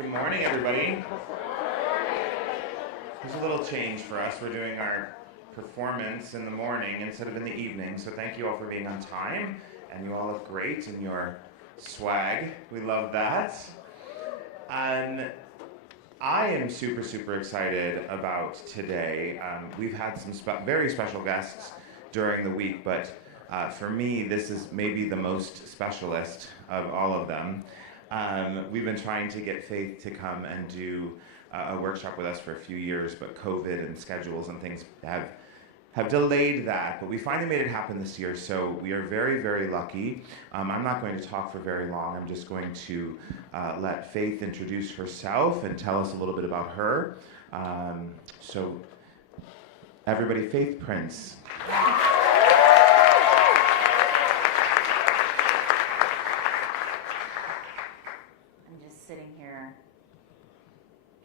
Good morning, everybody. There's a little change for us. We're doing our performance in the morning instead of in the evening, so thank you all for being on time, and you all look great in your swag. We love that. And I am super, super excited about today. We've had some very special guests during the week, but for me, this is maybe the most specialist of all of them. We've been trying to get Faith to come and do a workshop with us for a few years, but COVID and schedules and things have delayed that, but we finally made it happen this year, so we are very, very lucky. I'm not going to talk for very long. I'm just going to let Faith introduce herself and tell us a little bit about her. So everybody, Faith Prince. I'm just sitting here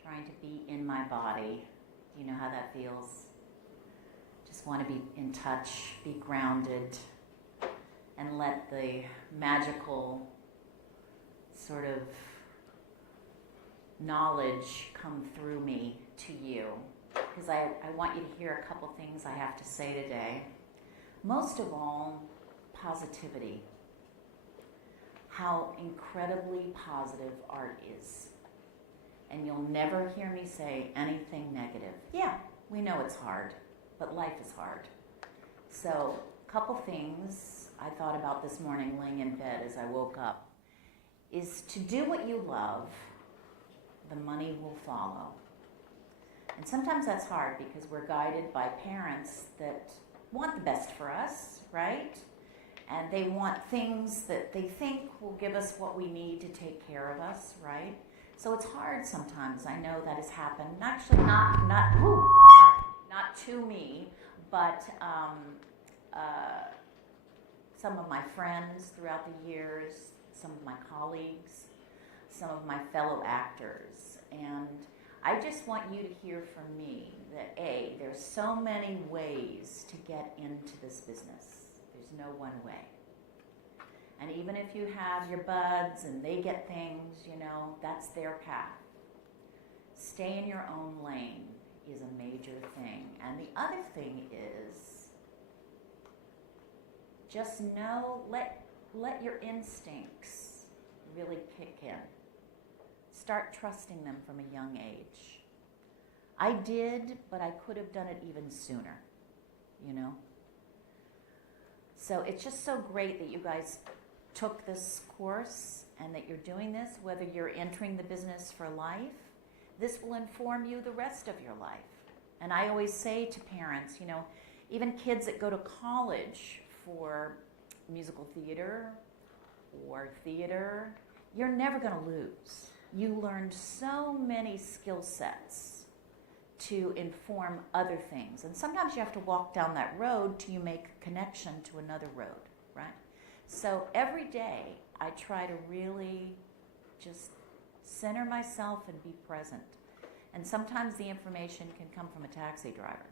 trying to be in my body. Do you know how that feels? Just want to be in touch, be grounded, and let the magical sort of knowledge come through me to you. Because I want you to hear a couple things I have to say today. Most of all, positivity. How incredibly positive art is. And you'll never hear me say anything negative. Yeah, we know it's hard. But life is hard. So, a couple things I thought about this morning laying in bed as I woke up is to do what you love, the money will follow. And sometimes that's hard because we're guided by parents that want the best for us, right? And they want things that they think will give us what we need to take care of us, right? So it's hard sometimes. I know that has happened. Actually, not to me, but some of my friends throughout the years, some of my colleagues, some of my fellow actors. And I just want you to hear from me that there's so many ways to get into this business. There's no one way. And even if you have your buds and they get things, that's their path. Stay in your own lane is a major thing. And the other thing is just know, let your instincts really kick in. Start trusting them from a young age. I did, but I could have done it even sooner, So it's just so great that you guys took this course and that you're doing this, whether you're entering the business for life. This will inform you the rest of your life. And I always say to parents, even kids that go to college for musical theater or theater, you're never going to lose. You learned so many skill sets to inform other things. And sometimes you have to walk down that road till you make a connection to another road, right? So every day I try to really just center myself and be present. And sometimes the information can come from a taxi driver,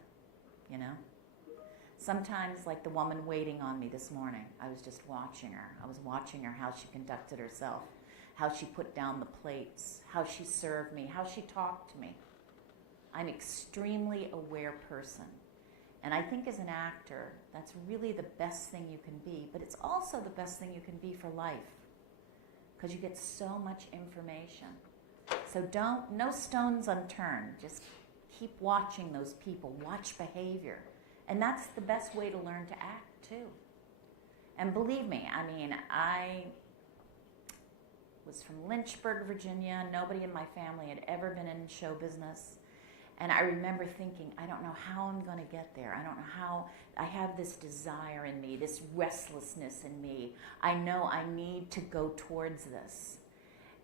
Sometimes, like the woman waiting on me this morning, I was just watching her. I was watching her, how she conducted herself, how she put down the plates, how she served me, how she talked to me. I'm an extremely aware person. And I think as an actor, that's really the best thing you can be, but it's also the best thing you can be for life, because you get so much information. So no stones unturned. Just keep watching those people. Watch behavior. And that's the best way to learn to act, too. And believe me, I was from Lynchburg, Virginia. Nobody in my family had ever been in show business. And I remember thinking, I don't know how I'm going to get there. I don't know how. I have this desire in me, this restlessness in me. I know I need to go towards this.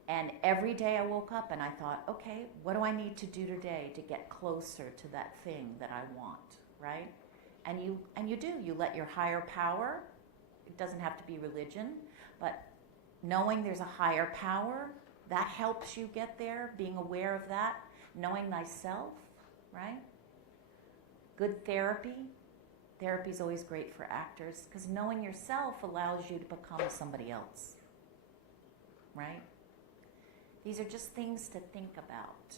And every day I woke up and I thought, okay, what do I need to do today to get closer to that thing that I want, right? And you do. You let your higher power, it doesn't have to be religion, but knowing there's a higher power, that helps you get there, being aware of that, knowing thyself, right? Good therapy. Therapy is always great for actors because knowing yourself allows you to become somebody else, right? These are just things to think about.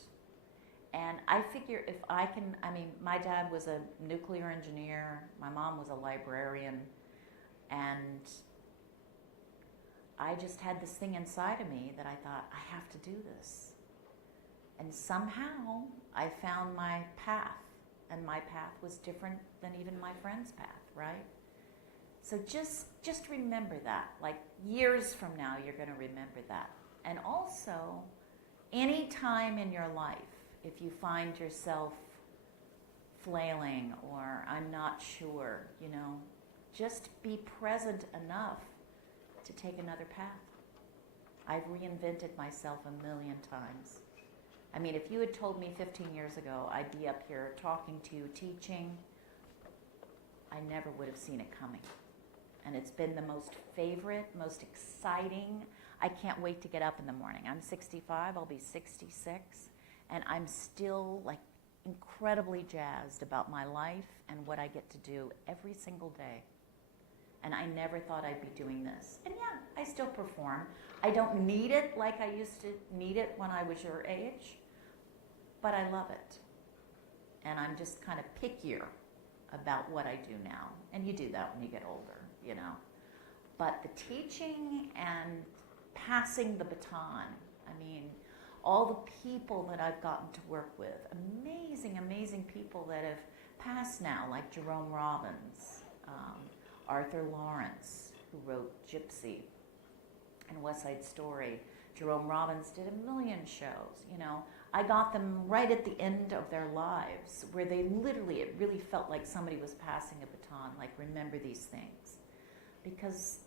And I figure if I can, I mean, my dad was a nuclear engineer, my mom was a librarian, and I just had this thing inside of me that I thought, I have to do this. And somehow I found my path, and my path was different than even my friend's path, right? So just remember that. Like years from now, you're going to remember that. And also, any time in your life, if you find yourself flailing or I'm not sure, you know, just be present enough to take another path. I've reinvented myself a million times. I mean, if you had told me 15 years ago I'd be up here talking to you, teaching, I never would have seen it coming. And it's been the most favorite, most exciting. I can't wait to get up in the morning. I'm 65, I'll be 66, and I'm still like incredibly jazzed about my life and what I get to do every single day. And I never thought I'd be doing this. And yeah, I still perform. I don't need it like I used to need it when I was your age, but I love it. And I'm just kind of pickier about what I do now. And you do that when you get older, you know. But the teaching and passing the baton, I mean, all the people that I've gotten to work with, amazing, amazing people that have passed now, like Jerome Robbins, Arthur Lawrence, who wrote Gypsy and West Side Story. Jerome Robbins did a million shows, you know. I got them right at the end of their lives where they literally, it really felt like somebody was passing a baton, like remember these things. Because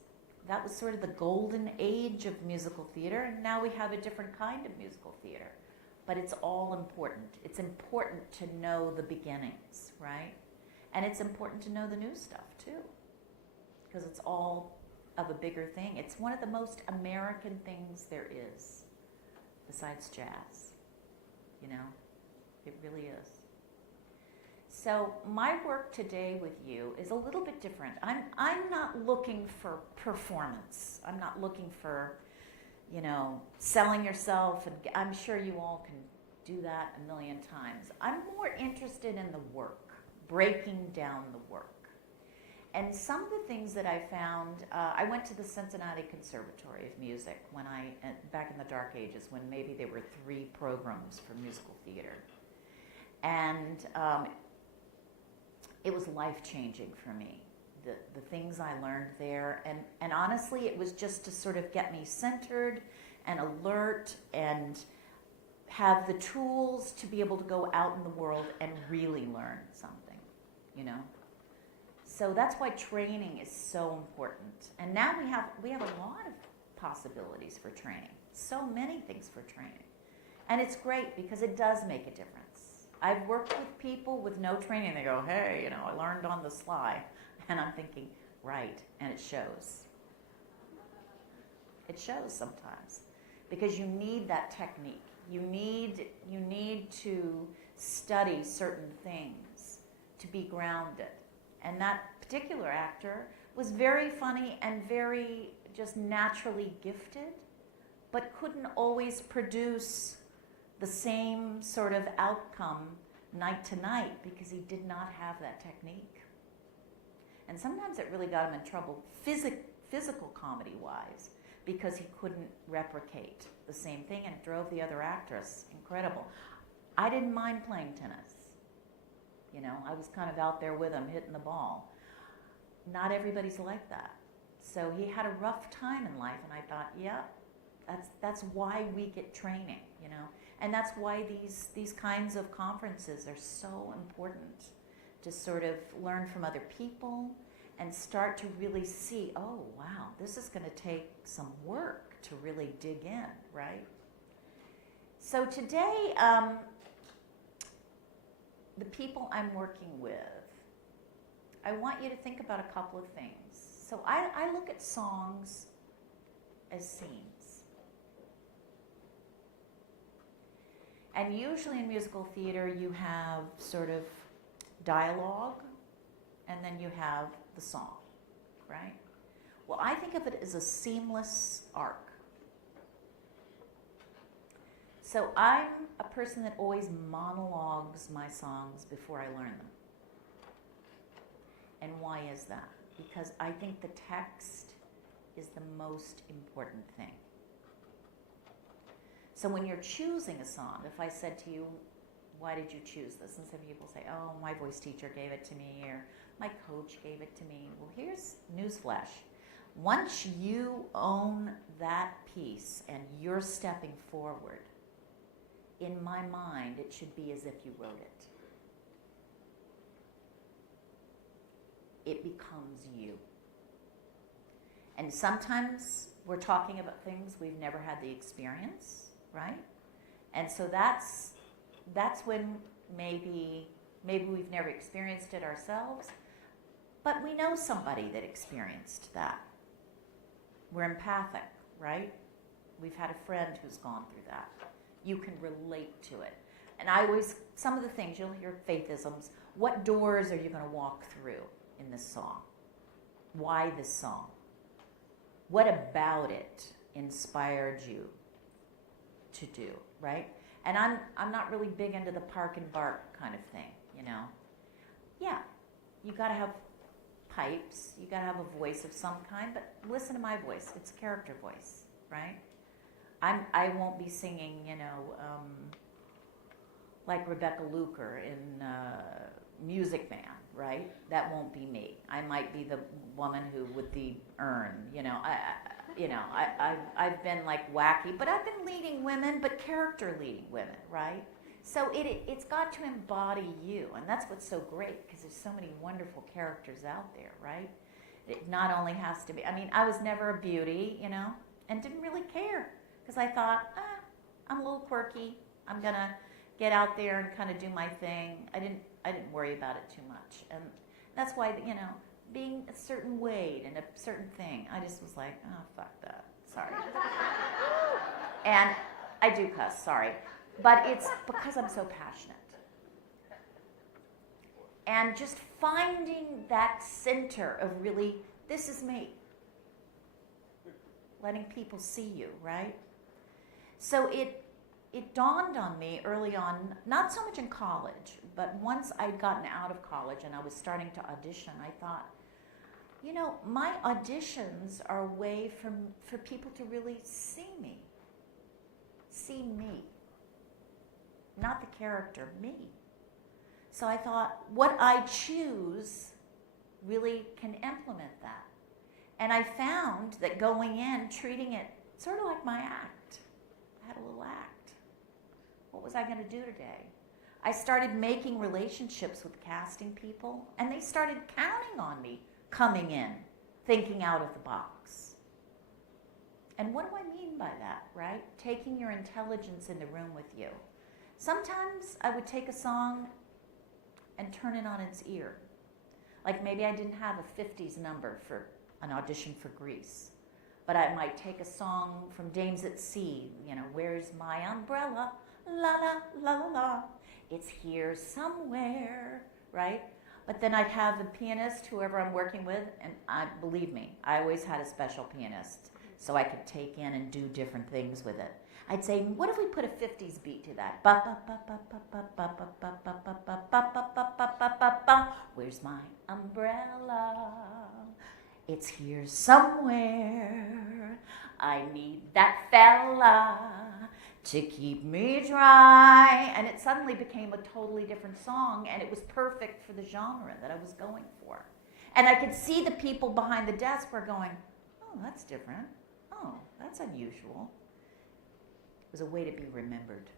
that was sort of the golden age of musical theater, and now we have a different kind of musical theater. But it's all important. It's important to know the beginnings, right? And it's important to know the new stuff too, because it's all of a bigger thing. It's one of the most American things there is, besides jazz. You know, it really is. So my work today with you is a little bit different. I'm not looking for performance. I'm not looking for, you know, selling yourself, and I'm sure you all can do that a million times. I'm more interested in the work, breaking down the work. And some of the things that I found, I went to the Cincinnati Conservatory of Music when back in the dark ages, when maybe there were 3 programs for musical theater. And it was life-changing for me, the things I learned there. And honestly, it was just to sort of get me centered and alert and have the tools to be able to go out in the world and really learn something, you know? So that's why training is so important. And now we have a lot of possibilities for training, so many things for training. And it's great because it does make a difference. I've worked with people with no training. They go, hey, you know, I learned on the sly. And I'm thinking, right, and it shows. It shows sometimes because you need that technique. You need to study certain things to be grounded. And that particular actor was very funny and very just naturally gifted, but couldn't always produce the same sort of outcome night to night because he did not have that technique. And sometimes it really got him in trouble physical comedy-wise because he couldn't replicate the same thing, and it drove the other actress incredible. I didn't mind playing tennis. You know, I was kind of out there with him hitting the ball. Not everybody's like that. So he had a rough time in life, and I thought, yeah, that's why we get training, you know. And that's why these kinds of conferences are so important, to sort of learn from other people and start to really see, oh, wow, this is going to take some work to really dig in, right? So today, the people I'm working with, I want you to think about a couple of things. So I look at songs as scenes. And usually in musical theater, you have sort of dialogue, and then you have the song, right? Well, I think of it as a seamless arc. So I'm a person that always monologues my songs before I learn them. And why is that? Because I think the text is the most important thing. So when you're choosing a song, if I said to you, why did you choose this? And some people say, oh, my voice teacher gave it to me, or my coach gave it to me. Well, here's newsflash. Once you own that piece and you're stepping forward, in my mind, it should be as if you wrote it. It becomes you. And sometimes we're talking about things we've never had the experience, right? And so that's when maybe we've never experienced it ourselves, but we know somebody that experienced that. We're empathic, right? We've had a friend who's gone through that. You can relate to it. And I always, some of the things, you'll hear faithisms. What doors are you going to walk through in this song? Why this song? What about it inspired you to do, right? And I'm not really big into the park and bark kind of thing, you know. Yeah, you got to have pipes, you got to have a voice of some kind, but listen to my voice. It's a character voice, right? I won't be singing, you know, like Rebecca Luker in Music Man, right? That won't be me. I might be the woman who with the urn, you know. I've been like wacky, but I've been leading women, but character leading women, right? So it's got to embody you, and that's what's so great, because there's so many wonderful characters out there, right? It not only has to be, I mean, I was never a beauty, you know, and didn't really care, because I thought, I'm a little quirky, I'm gonna get out there and kind of do my thing. I didn't worry about it too much, and that's why, you know, being a certain weight and a certain thing, I just was like, oh, fuck that, sorry. And I do cuss, sorry. But it's because I'm so passionate. And just finding that center of really, this is me. Letting people see you, right? So it dawned on me early on, not so much in college, but once I'd gotten out of college and I was starting to audition, I thought, you know, my auditions are a way for people to really see me. See me. Not the character, me. So I thought, what I choose really can implement that. And I found that going in, treating it sort of like my act. I had a little act. What was I going to do today? I started making relationships with casting people, and they started counting on me coming in, thinking out of the box. And what do I mean by that, right? Taking your intelligence in the room with you. Sometimes I would take a song and turn it on its ear. Like maybe I didn't have a 50s number for an audition for Grease, but I might take a song from Dames at Sea, you know, where's my umbrella? La la la la la. It's here somewhere, right? But then I'd have the pianist, whoever I'm working with, and believe me, I always had a special pianist so I could take in and do different things with it. I'd say, what if we put a 50s beat to that? Where's my umbrella? It's here somewhere. I need that fella to keep me dry. And it suddenly became a totally different song, and it was perfect for the genre that I was going for. And I could see the people behind the desk were going, oh, that's different. Oh, that's unusual. It was a way to be remembered.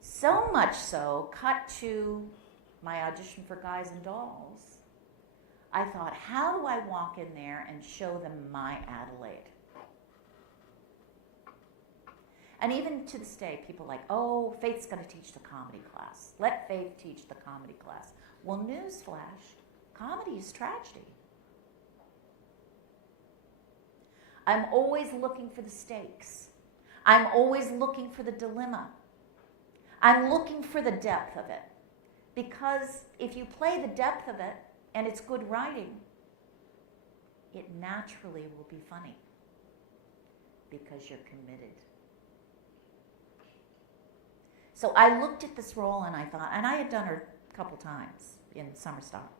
So much so, cut to my audition for Guys and Dolls, I thought, how do I walk in there and show them my Adelaide? And even to this day, people are like, oh, Faith's going to teach the comedy class. Let Faith teach the comedy class. Well, newsflash, comedy is tragedy. I'm always looking for the stakes. I'm always looking for the dilemma. I'm looking for the depth of it. Because if you play the depth of it, and it's good writing, it naturally will be funny. Because you're committed. So I looked at this role and I thought, and I had done her a couple times in Summer Stock,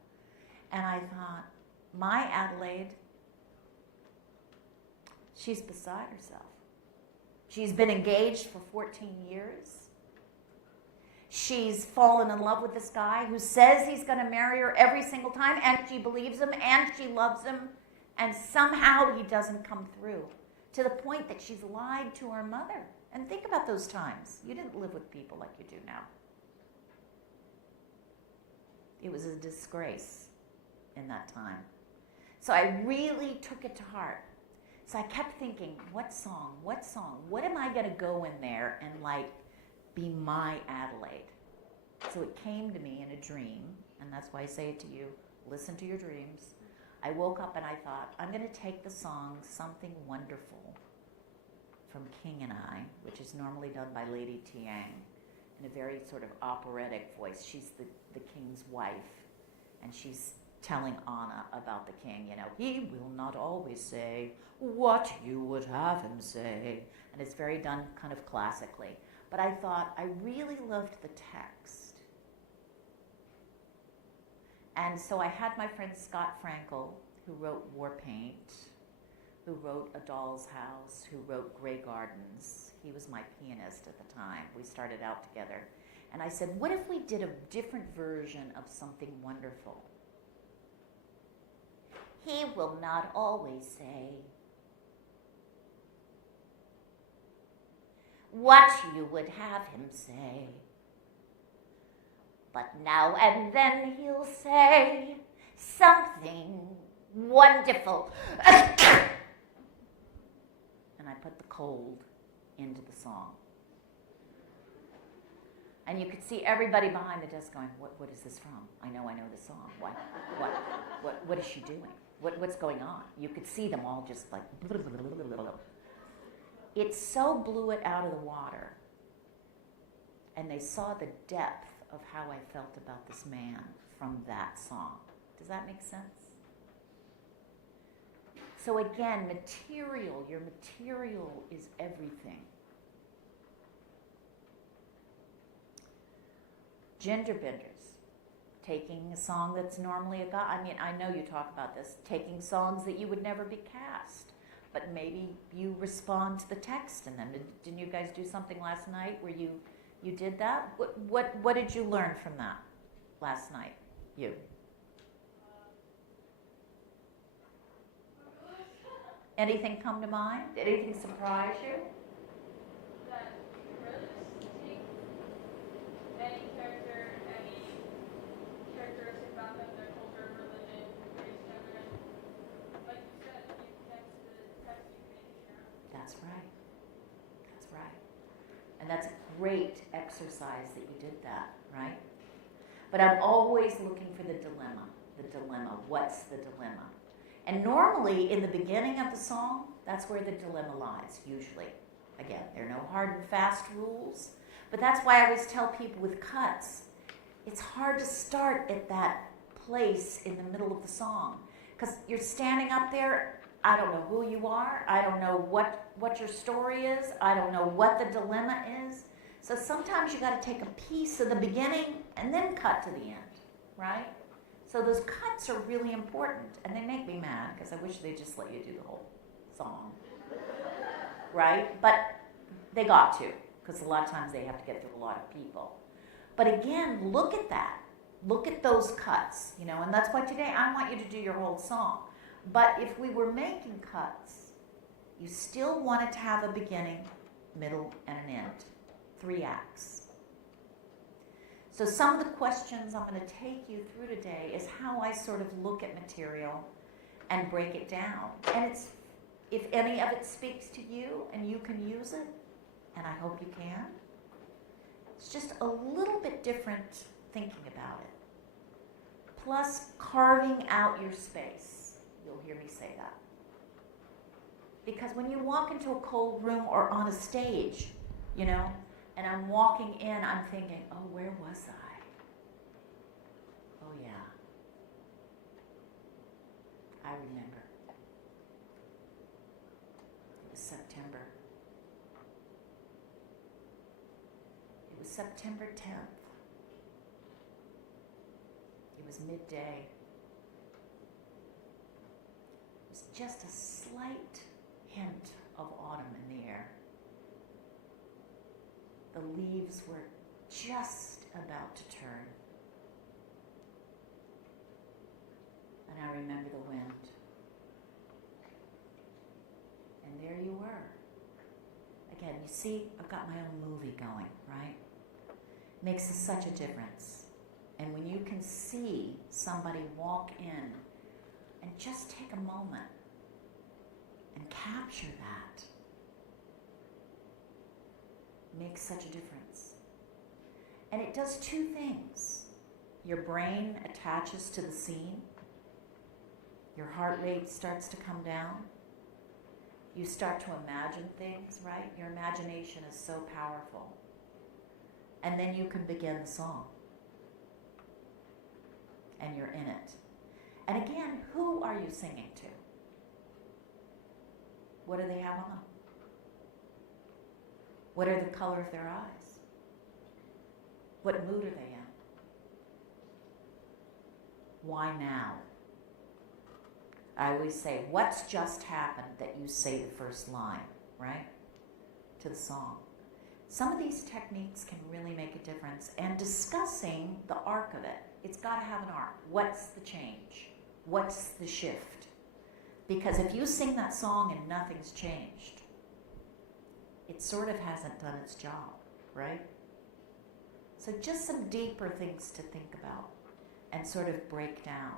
and I thought, my Adelaide, she's beside herself. She's been engaged for 14 years. She's fallen in love with this guy who says he's going to marry her every single time, and she believes him, and she loves him, and somehow he doesn't come through, to the point that she's lied to her mother. And think about those times. You didn't live with people like you do now. It was a disgrace in that time. So I really took it to heart. So I kept thinking, what song? What am I going to go in there and be my Adelaide? So it came to me in a dream, and that's why I say it to you, listen to your dreams. I woke up and I thought, I'm going to take the song Something Wonderful from King and I, which is normally done by Lady Tiang, in a very sort of operatic voice. She's the king's wife, and she's telling Anna about the king. He will not always say what you would have him say. And it's very done kind of classically. But I thought, I really loved the text. And so I had my friend Scott Frankel, who wrote War Paint, who wrote A Doll's House, who wrote Grey Gardens. He was my pianist at the time. We started out together. And I said, what if we did a different version of Something Wonderful? He will not always say what you would have him say, but now and then he'll say something wonderful. And I put the cold into the song. And you could see everybody behind the desk going, what is this from? I know the song. What is she doing? What's going on? You could see them all just like, it so blew it out of the water. And they saw the depth of how I felt about this man from that song. Does that make sense? So again, your material is everything. Gender benders, taking a song that's normally I know you talk about this, taking songs that you would never be cast, but maybe you respond to the text in them. Didn't you guys do something last night where you did that? What did you learn from that last night? You? Anything come to mind? Did anything surprise you? That you really just take any characteristic about them, their culture, religion, race, gender, and like you said, you connect to the text, you can make it your own. That's right. That's right. And that's a great exercise that you did that, right? But I'm always looking for the dilemma. The dilemma. What's the dilemma? And normally, in the beginning of the song, that's where the dilemma lies, usually. Again, there are no hard and fast rules. But that's why I always tell people with cuts, it's hard to start at that place in the middle of the song. Because you're standing up there, I don't know who you are, I don't know what your story is, I don't know what the dilemma is. So sometimes you got to take a piece of the beginning and then cut to the end, right? So those cuts are really important, and they make me mad because I wish they'd just let you do the whole song, right? But they got to, because a lot of times they have to get through a lot of people. But again, look at that. Look at those cuts, and that's why today I want you to do your whole song. But if we were making cuts, you still wanted to have a beginning, middle, and an end. 3 acts. So some of the questions I'm going to take you through today is how I sort of look at material and break it down. And it's, if any of it speaks to you and you can use it, and I hope you can, it's just a little bit different thinking about it. Plus carving out your space. You'll hear me say that. Because when you walk into a cold room or on a stage, and I'm walking in, I'm thinking, oh, where was I? Oh, yeah. I remember. It was September. It was September 10th. It was midday. It was just a slight hint of autumn in the air. The leaves were just about to turn. And I remember the wind. And there you were. Again, you see, I've got my own movie going, right? Makes such a difference. And when you can see somebody walk in and just take a moment and capture that, makes such a difference. And it does two things. Your brain attaches to the scene. Your heart rate starts to come down. You start to imagine things, right? Your imagination is so powerful. And then you can begin the song. And you're in it. And again, who are you singing to? What do they have on? What are the color of their eyes? What mood are they in? Why now? I always say, what's just happened that you say the first line, right? To the song. Some of these techniques can really make a difference. And discussing the arc of it, it's got to have an arc. What's the change? What's the shift? Because if you sing that song and nothing's changed, it sort of hasn't done its job, right? So just some deeper things to think about and sort of break down.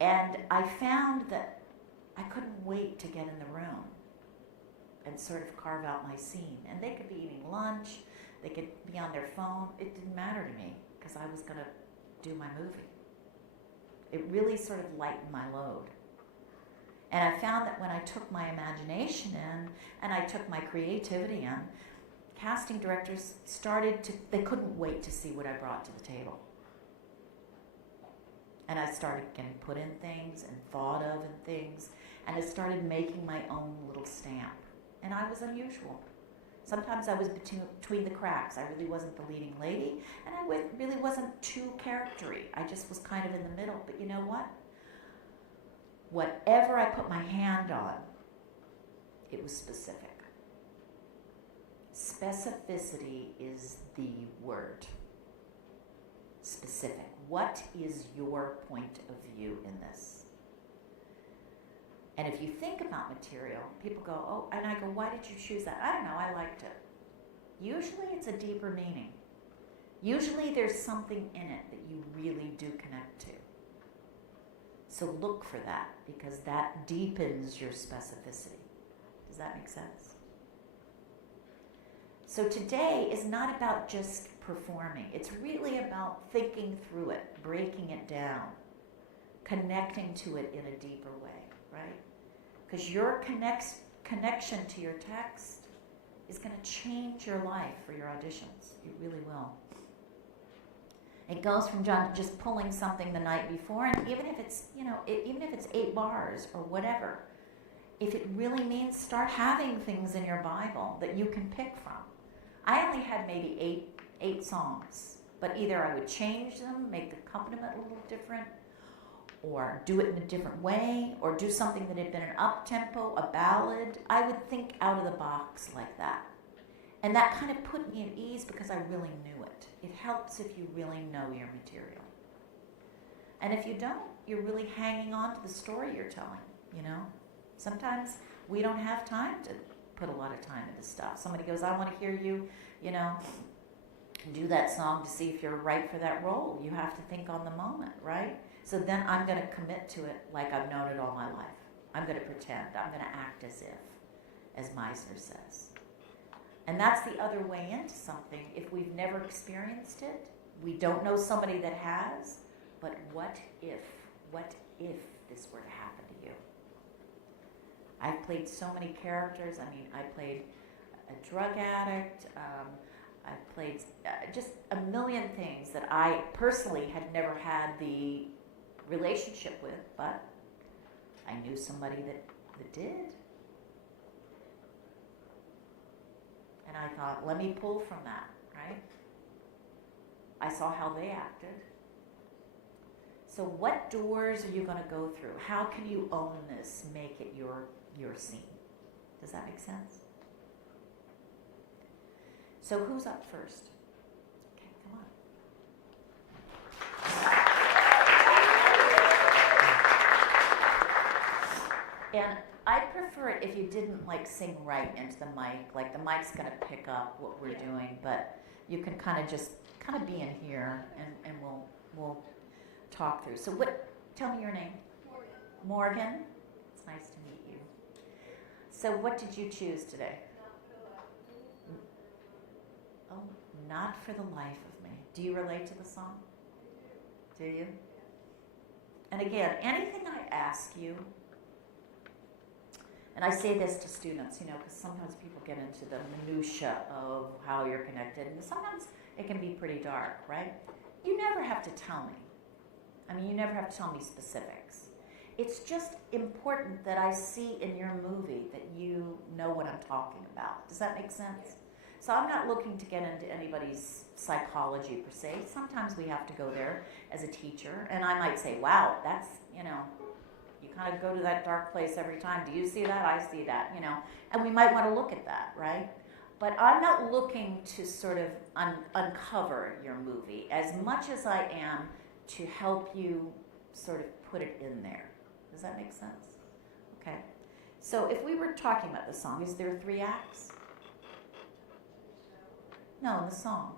And I found that I couldn't wait to get in the room and sort of carve out my scene. And they could be eating lunch, they could be on their phone. It didn't matter to me because I was going to do my movie. It really sort of lightened my load. And I found that when I took my imagination in and I took my creativity in, casting directors they couldn't wait to see what I brought to the table. And I started getting put in things and thought of in things, and I started making my own little stamp. And I was unusual. Sometimes I was between the cracks. I really wasn't the leading lady, and I really wasn't too charactery. I just was kind of in the middle. But you know what? Whatever I put my hand on, it was specific. Specificity is the word. Specific. What is your point of view in this? And if you think about material, people go, oh, and I go, why did you choose that? I don't know, I liked it. Usually it's a deeper meaning. Usually there's something in it that you really do connect to. So look for that, because that deepens your specificity. Does that make sense? So today is not about just performing. It's really about thinking through it, breaking it down, connecting to it in a deeper way, right? Because your connection to your text is going to change your life for your auditions. It really will. It goes from just pulling something the night before, and even if it's, even if it's 8 bars or whatever, if it really means start having things in your Bible that you can pick from. I only had maybe eight songs, but either I would change them, make the accompaniment a little different, or do it in a different way, or do something that had been an up-tempo, a ballad. I would think out of the box like that. And that kind of put me at ease because I really knew it. It helps if you really know your material. And if you don't, you're really hanging on to the story you're telling, Sometimes we don't have time to put a lot of time into stuff. Somebody goes, I want to hear you, do that song to see if you're right for that role. You have to think on the moment, right? So then I'm going to commit to it like I've known it all my life. I'm going to pretend. I'm going to act as if, as Meisner says. And that's the other way into something. If we've never experienced it, we don't know somebody that has, but what if this were to happen to you? I've played so many characters. I played a drug addict. I've played just a million things that I personally had never had the relationship with, but I knew somebody that did. And I thought, let me pull from that, right? I saw how they acted. So what doors are you going to go through? How can you own this, make it your scene? Does that make sense? So who's up first? Okay, come on. And I'd prefer it if you didn't like sing right into the mic. Like the mic's going to pick up what we're doing, but you can kind of just be in here, and we'll talk through. So tell me your name. Morgan. It's nice to meet you. So what did you choose today? Oh, Not for the Life of Me. Do you relate to the song? Do you? And again, anything I ask you, and I say this to students, because sometimes people get into the minutia of how you're connected, and sometimes it can be pretty dark, right? You never have to tell me. You never have to tell me specifics. It's just important that I see in your movie that you know what I'm talking about. Does that make sense? So I'm not looking to get into anybody's psychology per se. Sometimes we have to go there as a teacher, and I might say, wow, that's, you kind of go to that dark place every time. Do you see that? I see that, and we might want to look at that, right? But I'm not looking to sort of uncover your movie as much as I am to help you sort of put it in there. Does that make sense? Okay. So if we were talking about the song, is there 3 acts? No, the song.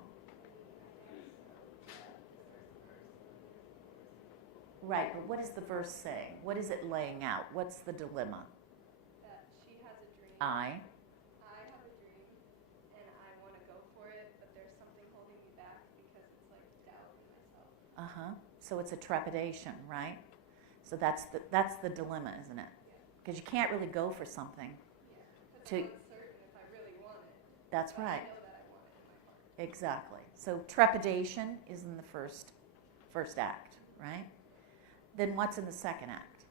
Right, but what is the verse saying? What is it laying out? What's the dilemma? That she has a dream. I have a dream, and I want to go for it, but there's something holding me back because it's like doubt in myself. So it's a trepidation, right? So that's the dilemma, isn't it? Because you can't really go for something. Because I'm uncertain if I really want it. That's but right. I know that I want it in my heart. Exactly. So trepidation is in the first act, right? Then what's in the second act?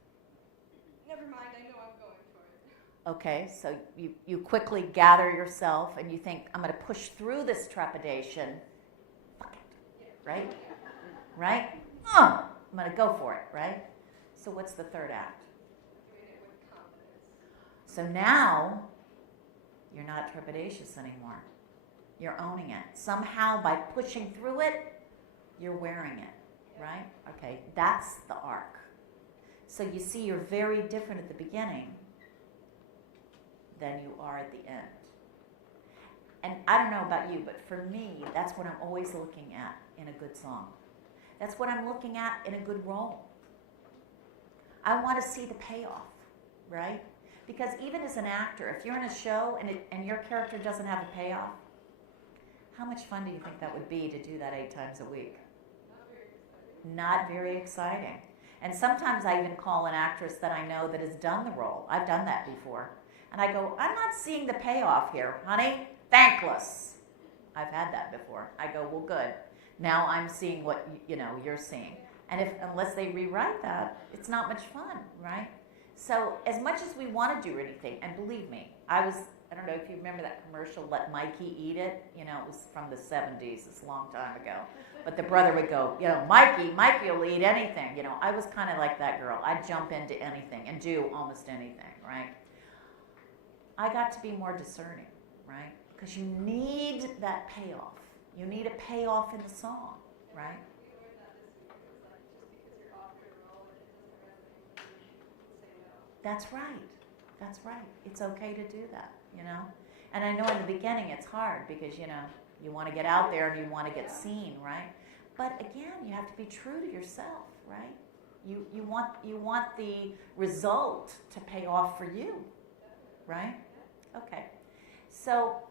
Never mind, I know I'm going for it. Okay, so you quickly gather yourself and you think, I'm going to push through this trepidation. Fuck it. Right? Right? I'm going to go for it, right? So what's the third act? Doing it with confidence. So now, you're not trepidatious anymore. You're owning it. Somehow, by pushing through it, you're wearing it, right? Okay, that's the arc. So you see, you're very different at the beginning than you are at the end. And I don't know about you, but for me, that's what I'm always looking at in a good song. That's what I'm looking at in a good role. I want to see the payoff, right? Because even as an actor, if you're in a show and your character doesn't have a payoff, how much fun do you think that would be to do that 8 times a week? Not very exciting. And sometimes I even call an actress that I know that has done the role. I've done that before. And I go, I'm not seeing the payoff here, honey. Thankless. I've had that before. I go, well, good. Now I'm seeing what you're seeing. And unless they rewrite that, it's not much fun, right? So as much as we want to do anything, and believe me, I don't know if you remember that commercial, Let Mikey Eat It. It was from the 70s. It's a long time ago. But the brother would go, Mikey will eat anything. I was kind of like that girl. I'd jump into anything and do almost anything, right? I got to be more discerning, right? Because you need that payoff. You need a payoff in the song, right? We learned that this week. It was like, just because you're offered a role and it doesn't resonate with you, say no. That's right. That's right. It's okay to do that, And I know in the beginning it's hard because, you want to get out there and you want to get seen, right? But again, you have to be true to yourself, right? You want the result to pay off for you, right? Okay. So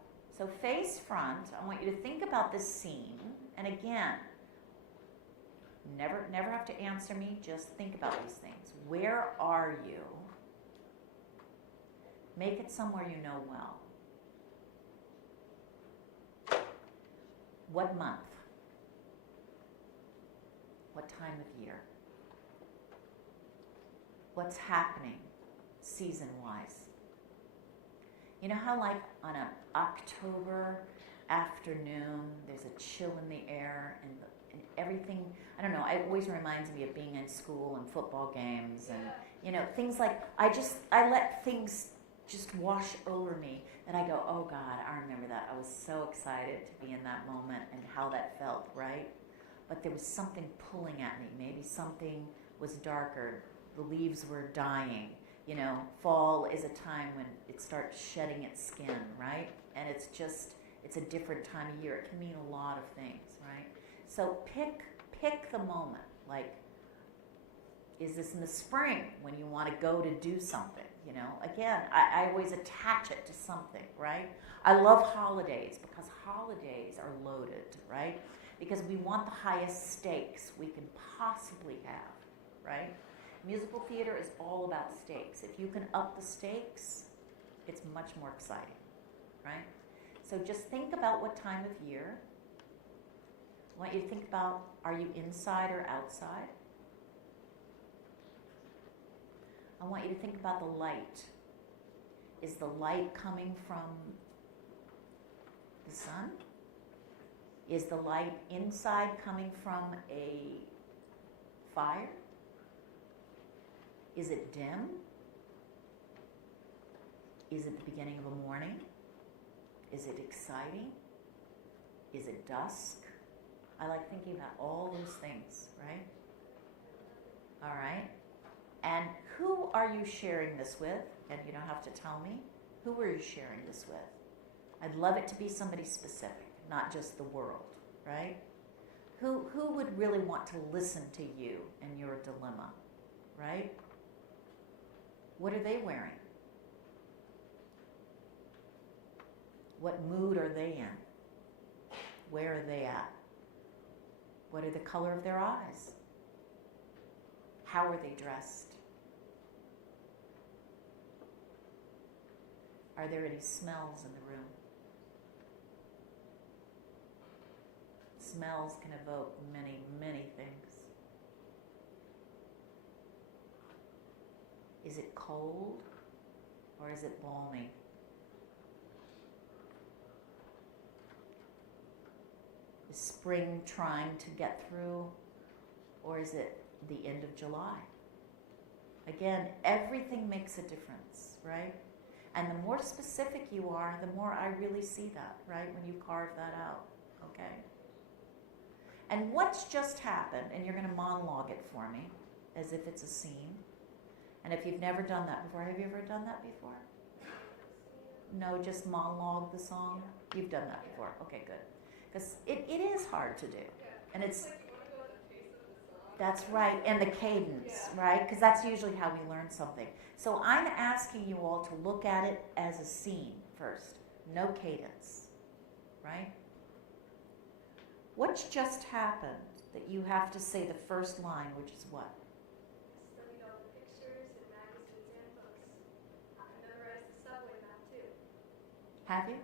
face front, I want you to think about this scene. And again, never have to answer me. Just think about these things. Where are you? Make it somewhere you know well. What month? What time of year? What's happening season-wise? You know how like on an October afternoon. There's a chill in the air, and everything. I don't know. It always reminds me of being in school and football games, and things like I let things just wash over me, and I go, oh God, I remember that. I was so excited to be in that moment and how that felt, right? But there was something pulling at me. Maybe something was darker. The leaves were dying. Fall is a time when it starts shedding its skin, right? And it's a different time of year. It can mean a lot of things, right? So pick the moment. Like, is this in the spring when you want to go to do something? Again, I always attach it to something, right? I love holidays because holidays are loaded, right? Because we want the highest stakes we can possibly have, right? Musical theater is all about stakes. If you can up the stakes, it's much more exciting, right? So just think about what time of year. I want you to think about, are you inside or outside? I want you to think about the light. Is the light coming from the sun? Is the light inside coming from a fire? Is it dim? Is it the beginning of a morning? Is it exciting? Is it dusk? I like thinking about all those things, right? All right. And who are you sharing this with? And you don't have to tell me. Who are you sharing this with? I'd love it to be somebody specific, not just the world, right? Who would really want to listen to you and your dilemma, right? What are they wearing? What mood are they in? Where are they at? What are the color of their eyes? How are they dressed? Are there any smells in the room? Smells can evoke many, many things. Is it cold or is it balmy? Is spring trying to get through, or is it the end of July? Again, everything makes a difference, right? And the more specific you are, the more I really see that, right? When you carve that out, okay? And what's just happened, and you're going to monologue it for me, as if it's a scene. And if you've never done that before, have you ever done that before? No, just monologue the song? You've done that before. Okay, good. Because it is hard to do. And it's... That's right, and the cadence, right? Because that's usually how we learn something. So I'm asking you all to look at it as a scene first. No cadence, right? What's just happened that you have to say the first line, which is what? Studied all the pictures and magazines and books. I memorized the subway map too. Have you?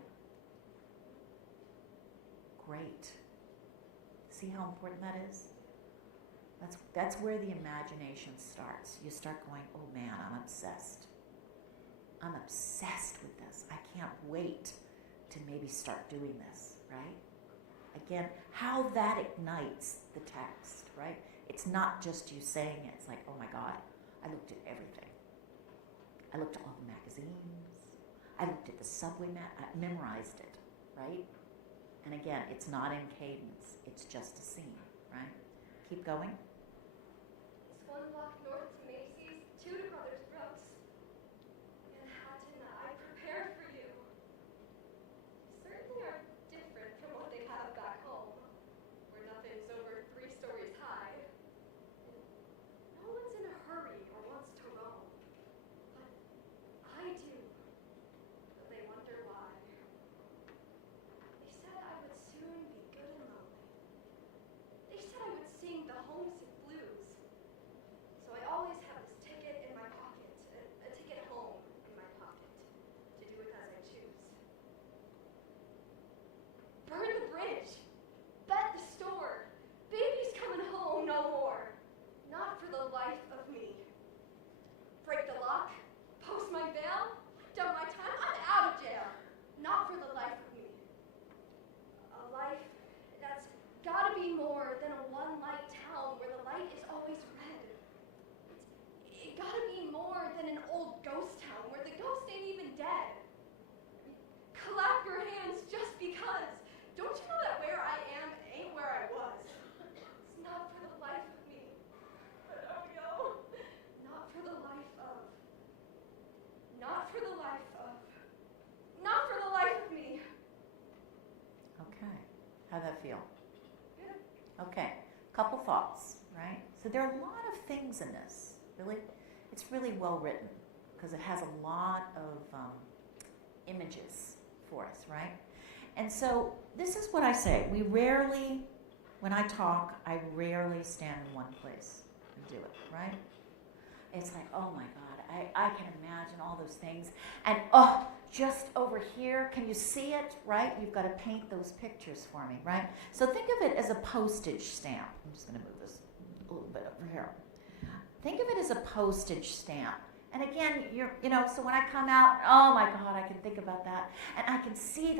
Great. See how important that is? That's where the imagination starts. You start going, oh man, I'm obsessed. I'm obsessed with this. I can't wait to maybe start doing this, right? Again, how that ignites the text, right? It's not just you saying it. It's like, oh my God, I looked at everything. I looked at all the magazines. I looked at the subway map. I memorized it, right? And again, it's not in cadence. It's just a scene, right? Keep going. It's 1 block north to Macy's, 2 to Brothers Brooks. Manhattan, I prepared for you. Certainly are different from what they have back home, where nothing's over 3 stories high. And no one's in a hurry or wants to roam. But I do. But they wonder why. They said I would soon be good and lonely. They said I would sing the homesick blues. So I always have this ticket in my pocket. Okay. How'd that feel? Okay. Couple thoughts, right? So there are a lot of things in this. Really, it's really well written because it has a lot of images for us, right? And so this is what I say. When I talk, I rarely stand in one place and do it, right? It's like, oh my God, I can imagine all those things. And just over here, can you see it, right? You've got to paint those pictures for me, right? So think of it as a postage stamp. I'm just going to move this a little bit over here. Think of it as a postage stamp. And again, so when I come out, oh my God, I can think about that, and I can see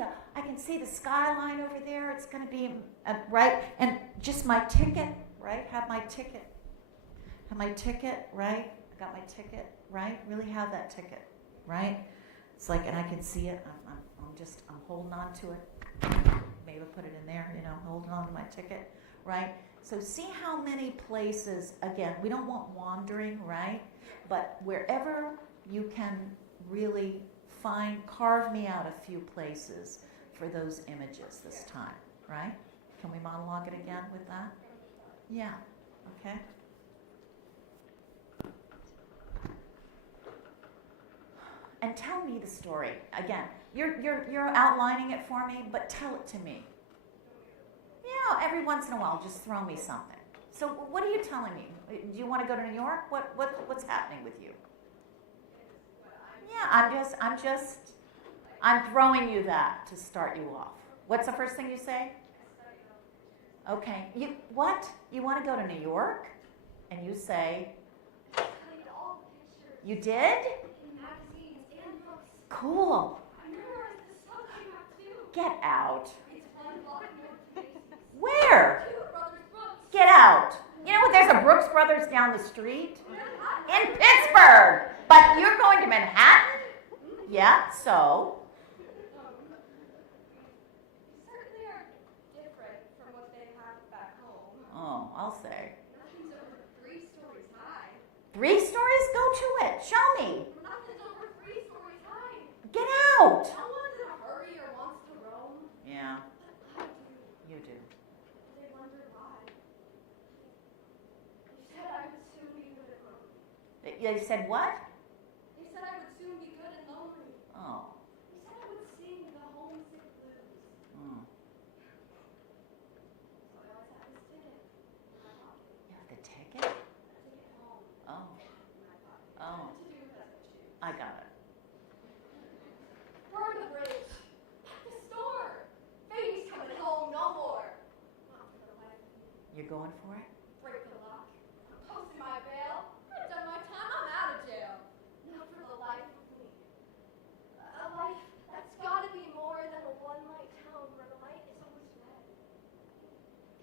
the skyline over there. It's going to be right, and just my ticket, right? Have my ticket, right? I got my ticket, right? Really have that ticket, right? It's like, and I can see it. I'm holding on to it. Maybe put it in there, holding on to my ticket, right? So see how many places. Again, we don't want wandering, right? But wherever you can really carve me out a few places for those images this time, right? Can we monologue it again with that? Yeah, okay. And tell me the story. Again, you're outlining it for me, but tell it to me. Yeah, every once in a while, just throw me something. So what are you telling me? Do you want to go to New York? What's happening with you? Yeah, I'm throwing you that to start you off. What's the first thing you say? Okay. What? You want to go to New York? And you say, you did? In magazines and books. Cool. I memorized the subject too. Get out. It's 1 block north of Macy's. Where? 2 Brothers Brooks. Get out. You know what? There's a Brooks Brothers down the street in Pittsburgh. But you're going to Manhattan? Yeah, so? Certainly are different from what they have back home. Oh, I'll say. Nothing's over 3 stories high. 3 stories? Go to it. Show me. Nothing's over 3 stories high. Get out. No one's in a hurry or wants to roam. Yeah, But I do. you do. They wonder why. They said I would soon be good and lonely. They said what? They said I would soon be good and lonely. Oh. They said I would sing the homesick blues. Mm. So I always have this ticket in my pocket. You have the ticket? A ticket home Oh. in my pocket. Oh. To do as I choose. I got it. Burn the bridge. At the store. Baby's coming home no more. Not for the life of me. You're going for it? Break the lock. I'm posting my bail. I've done my time. I'm out of jail. Not for the life of me. A life that's gotta be more than a one-light town where the light is always red.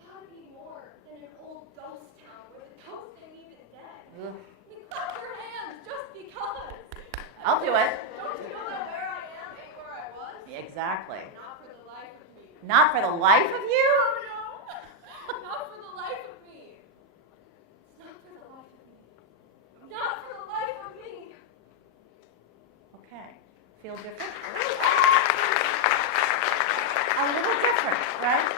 Gotta be more than an old ghost town where the ghosts ain't even dead. Ugh. You clap your hands just because. I'll do it. Don't you know that where I am ain't where I was? Exactly. Not for the life of me. Not for the life of you? No. Not for the life of me. It's not for the life of me. Not for the life of me. Okay. Feel different? A little different, right?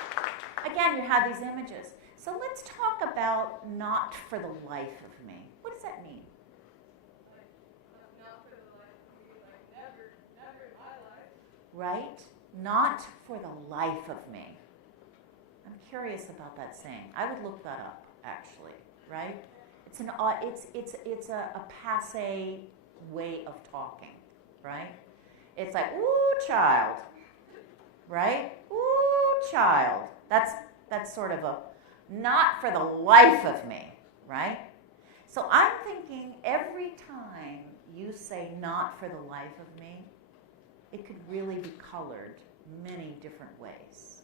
Again, you have these images. So let's talk about not for the life of me. What does that mean? Not for the life of me. Like never in my life. Right? Not for the life of me. I'm curious about that saying. I would look that up, actually. Right? It's a passe way of talking. Right? It's like, ooh, child. Right? Ooh, child. That's sort of a not for the life of me. Right? So I'm thinking every time you say not for the life of me, it could really be colored many different ways.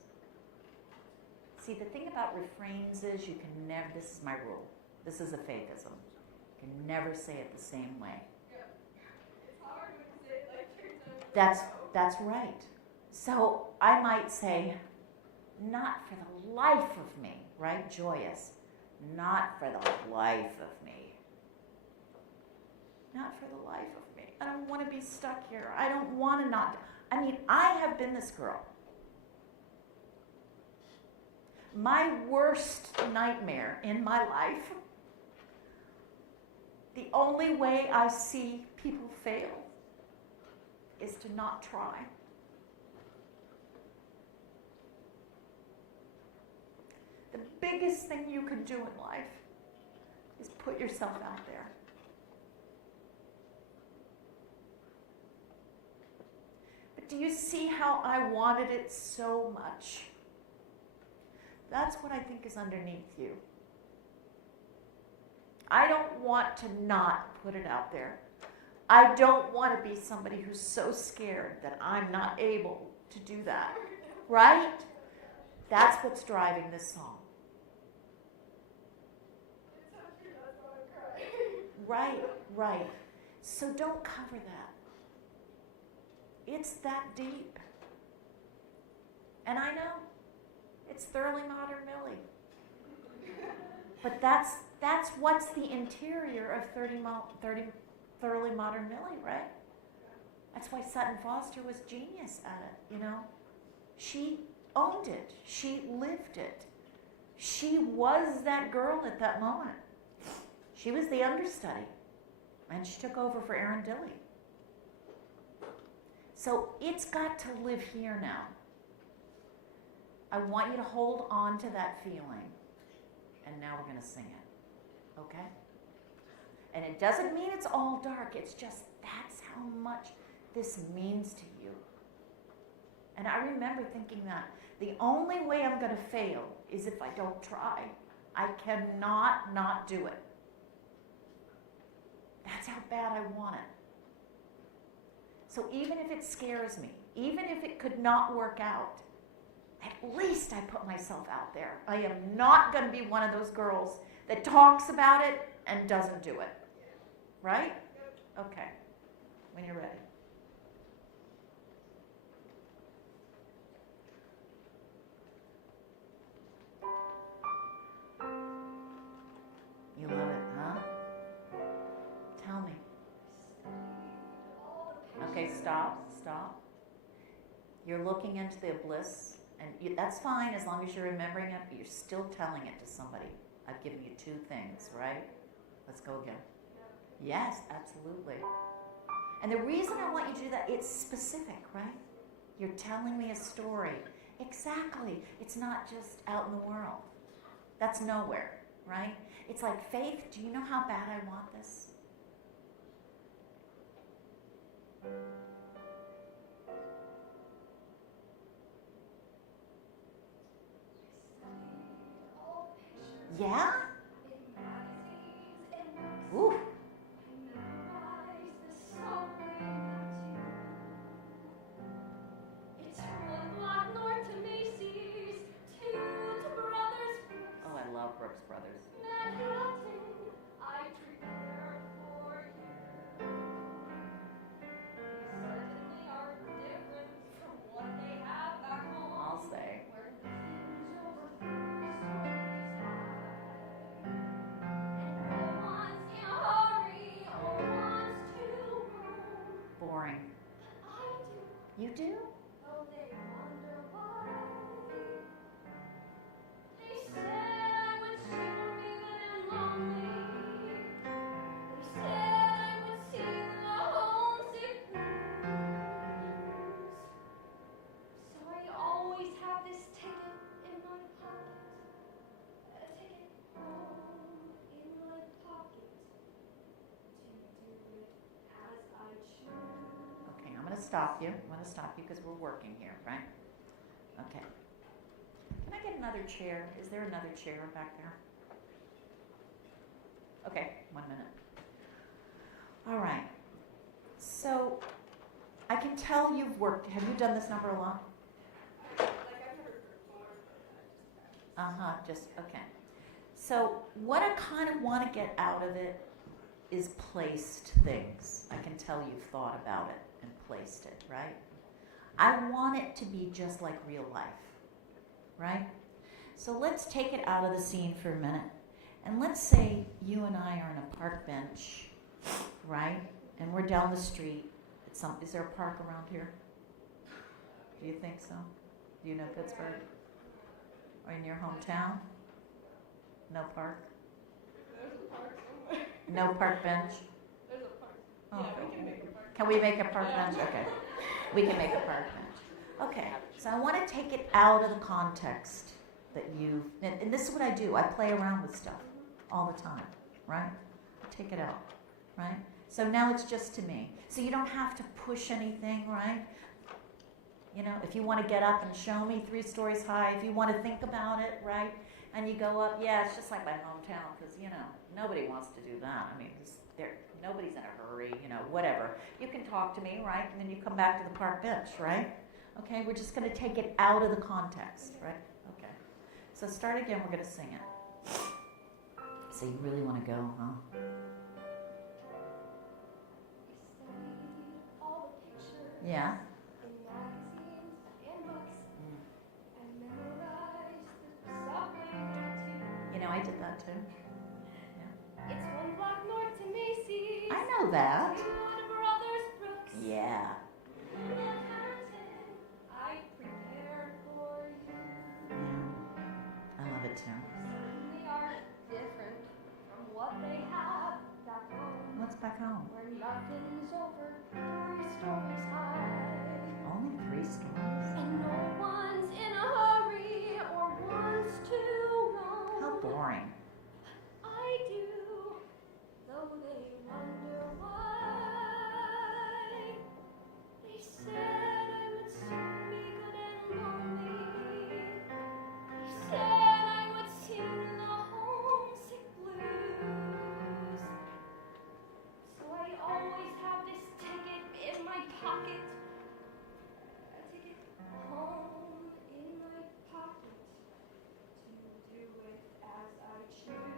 See, the thing about refrains is you can never, this is my rule, this is a faithism, you can never say it the same way. It's hard when you say it like you're That's right. So I might say, not for the life of me, right? Joyous. Not for the life of me. Not for the life of me. I don't want to be stuck here. I don't want to not. I mean, I have been this girl. My worst nightmare in my life, the only way I see people fail is to not try. The biggest thing you can do in life is put yourself out there. But do you see how I wanted it so much? That's what I think is underneath you. I don't want to not put it out there. I don't want to be somebody who's so scared that I'm not able to do that. Right? That's what's driving this song. Right, right. So don't cover that. It's that deep. And I know, it's thoroughly modern Millie. But that's what's the interior of thoroughly modern Millie, right? That's why Sutton Foster was genius at it, you know? She owned it. She lived it. She was that girl at that moment. She was the understudy, and she took over for Aaron Dilley. So it's got to live here now. I want you to hold on to that feeling, and now we're going to sing it, okay? And it doesn't mean it's all dark. It's just that's how much this means to you. And I remember thinking that the only way I'm going to fail is if I don't try. I cannot not do it. That's how bad I want it. So even if it scares me, even if it could not work out, at least I put myself out there. I am not going to be one of those girls that talks about it and doesn't do it. Right? Okay. When you're ready. You love it, huh? Tell me. Okay, stop. You're looking into the abyss, and that's fine as long as you're remembering it, but you're still telling it to somebody. I've given you two things, right? Let's go again. Yes, absolutely. And the reason I want you to do that, it's specific, right? You're telling me a story. Exactly. It's not just out in the world. That's nowhere, right? It's like, Faith, do you know how bad I want this? Yeah? Ooh. Oh, I love Brooks Brothers. I'll say. Boring. You do? Stop you. I'm going to stop you because we're working here, right? Okay. Can I get another chair? Is there another chair back there? Okay, 1 minute. All right. So I can tell you've worked. Have you done this number a lot? Just, okay. So what I kind of want to get out of it is placed things. I can tell you've thought about it and placed it, right? I want it to be just like real life, right? So let's take it out of the scene for a minute. And let's say you and I are on a park bench, right? And we're down the street. Is there a park around here? Do you think so? Do you know Pittsburgh? Or in your hometown? No park? There's a park somewhere. No park bench? There's a park. Oh. Yeah, we can make a park. Can we make a park bench? Okay. We can make a park bench. Okay. So I want to take it out of the context that and this is what I do. I play around with stuff all the time, right? I take it out, right? So now it's just to me. So you don't have to push anything, right? You know, if you want to get up and show me 3 stories high, if you want to think about it, right? And you go up, yeah, it's just like my hometown, because, you know, nobody wants to do that. I mean, nobody's in a hurry, you know, whatever. You can talk to me, right? And then you come back to the park bench, right? Okay, we're just going to take it out of the context, right? Okay. So start again, we're going to sing it. So you really want to go, huh? All the pictures. Yeah. In magazines and books. And memorized the subway. You know, I did that too. It's 1 block north to Macy's. I know that. 2 Brothers Brooks. Yeah. I prepared for you. Yeah. I love it too. Certainly are different from what they have back home. What's back home? Where nothing's over 3 stories high. Only 3 stories. And no one's in a hurry or wants to roam. How boring. I do, though they wonder why. They said I would soon be good and lonely. They said I would sing the homesick blues. So I always have this ticket in my pocket. A ticket home in my pocket. To do with as I choose.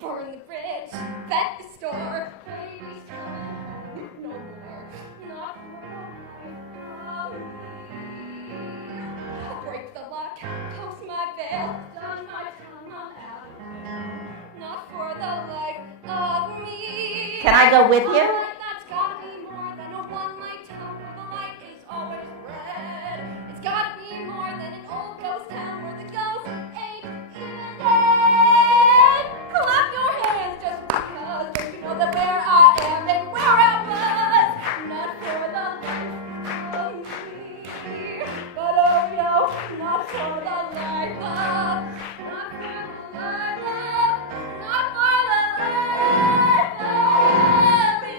Burn the bridge, bet the store, baby's coming home no more, not for my me. Break the lock, post my veil, done my time, I'm out. Not for the life of me. Can I go with you? That's gotta be more than a one-light town where the light is always red. It's gotta be more than an old ghost town where the ghost ain't even dead. Clap your hands just because don't you know that where I am and where I was. Not for the life of me, but oh yo, not for the life of, not for the life of, not for the life of me.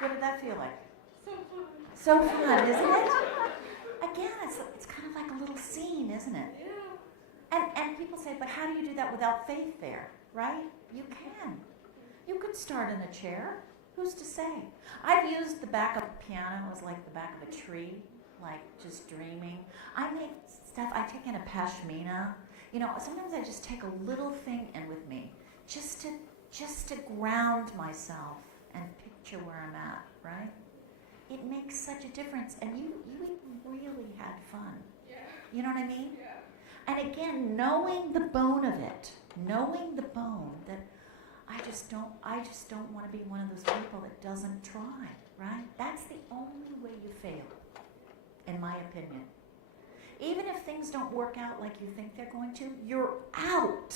What did that feel like? So fun. So fun, isn't it? Again, it's kind of like a little scene, isn't it? Yeah. And people say, but how do you do that without faith there, right? You can. You could start in a chair. Who's to say? I've used the back of a piano as like the back of a tree, like just dreaming. I make stuff, I take in a pashmina. You know, sometimes I just take a little thing in with me just to ground myself and picture where I'm at, right? It makes such a difference, and you really had fun. Yeah. You know what I mean? Yeah. And again, knowing the bone of it, knowing the bone that I just don't want to be one of those people that doesn't try, right? That's the only way you fail, in my opinion. Even if things don't work out like you think they're going to, you're out.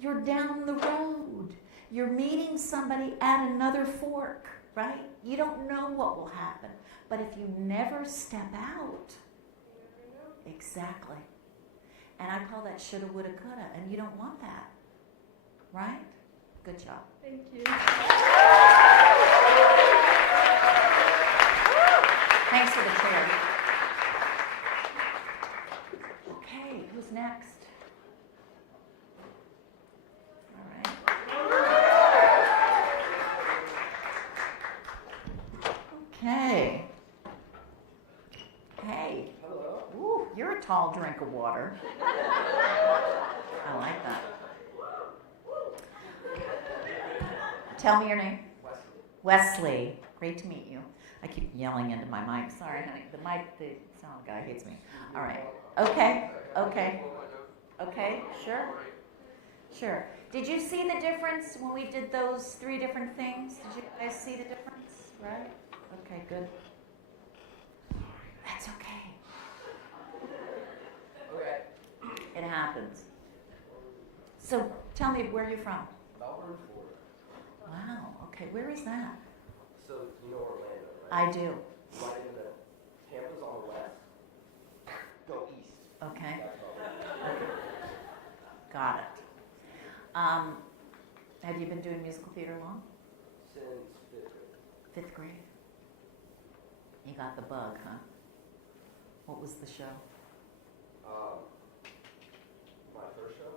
You're down the road. You're meeting somebody at another fork, right? You don't know what will happen. But if you never step out, exactly. And I call that shoulda, woulda, coulda, and you don't want that, right? Good job. Thank you. Thanks for the chair. Okay, who's next? All right. Okay. Hey. Hello. Ooh, you're a tall drink of water. I like that. Tell me your name. Wesley. Wesley. Great to meet you. I keep yelling into my mic. Sorry, honey. The sound guy hates me. All right. Okay. Sure. Did you see the difference when we did those 3 different things? Did you guys see the difference? Right? Okay, good. That's okay. It happens. So tell me where you're from. Melbourne, Florida. Wow. Okay, where is that? So you know Orlando, right? I do. Right in the Tampa's on the west. Go east. Okay. That's all. Got it. Have you been doing musical theater long? Since 5th grade. 5th grade. You got the bug, huh? What was the show? My first show.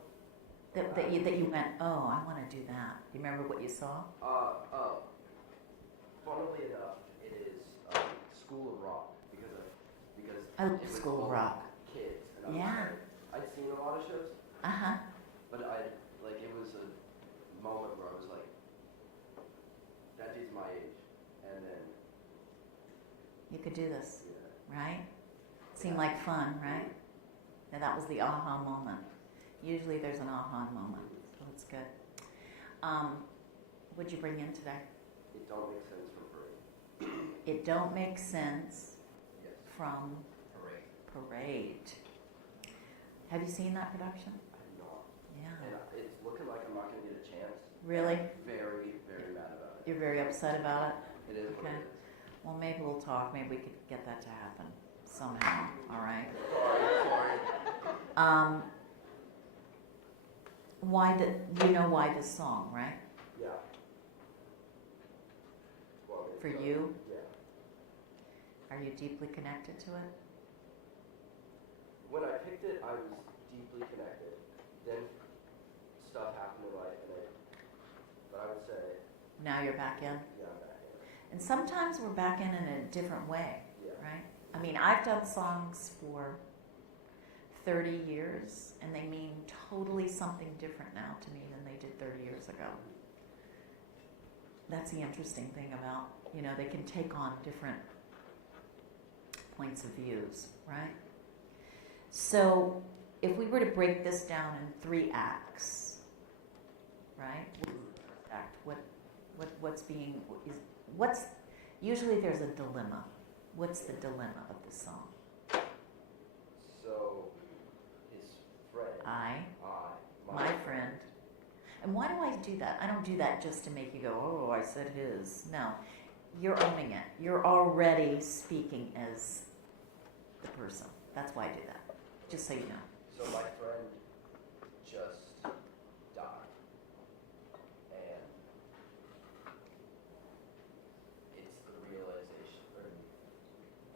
That you went, oh, I want to do that. Do you remember what you saw? Funnily enough, it is School of Rock because I love it was School of all Rock. kids. And Yeah. I'd seen a lot of shows, Uh-huh. but it was a moment where I was like, that dude's my age, and then You could do this, yeah. right? Seemed like fun, right? And that was the aha moment. Usually there's an aha moment, so it's good. What'd you bring in today? It don't make sense for free. It Don't Make Sense Yes. from Parade. Have you seen that production? I'm not. Yeah. And it's looking like I'm not going to get a chance. Really? I'm very, very mad about it. You're very upset about it? It is what Okay. it is. Well, maybe we'll talk. Maybe we could get that to happen somehow. All right. Sorry. Why this song, right? Yeah. Well, For you? Yeah. Are you deeply connected to it? When I picked it, I was deeply connected. Then stuff happened in life, but I would say, Now you're back in? yeah, I'm back in. And sometimes we're back in a different way, Yeah. right? I mean, I've done songs for 30 years, and they mean totally something different now to me than they did 30 years ago. That's the interesting thing about, they can take on different points of views, right? So, if we were to break this down in 3 acts, right? What's usually there's a dilemma. What's the dilemma of the song? So, his friend, My friend. And why do I do that? I don't do that just to make you go, oh, I said his. No, you're owning it. You're already speaking as the person. That's why I do that. Just so you know. So my friend just died, and it's the realization,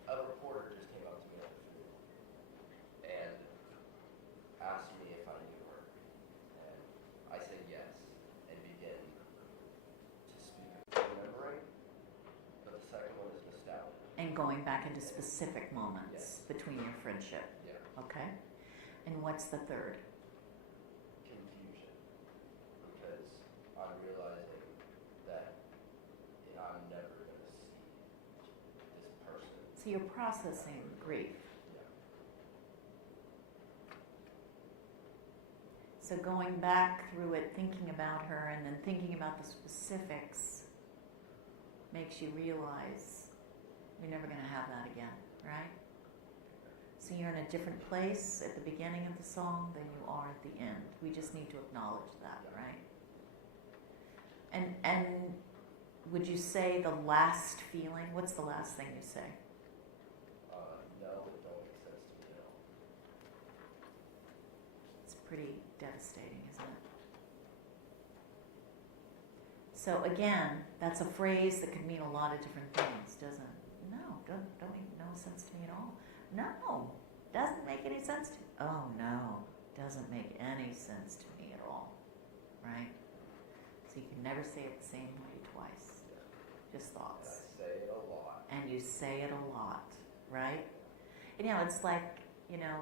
a reporter just came up to me on the street and asked me if I knew her, and I said yes, and began to speak of remembering, but the second one is nostalgia. And going back into specific moments between your friendship. Yeah. Okay? And what's the third? Confusion, because I'm realizing that I'm never going to see this person. So you're processing grief. Yeah. So going back through it, thinking about her, and then thinking about the specifics makes you realize you're never going to have that again, right? So you're in a different place at the beginning of the song than you are at the end. We just need to acknowledge that, right? And would you say the last feeling, what's the last thing you say? No, it don't make sense to me at all. It's pretty devastating, isn't it? So again, that's a phrase that could mean a lot of different things, doesn't it? No, don't make no sense to me at all. No, doesn't make any sense to me. Oh no, doesn't make any sense to me at all, right? So you can never say it the same way twice. Just thoughts. And I say it a lot. And you say it a lot, right? It's like,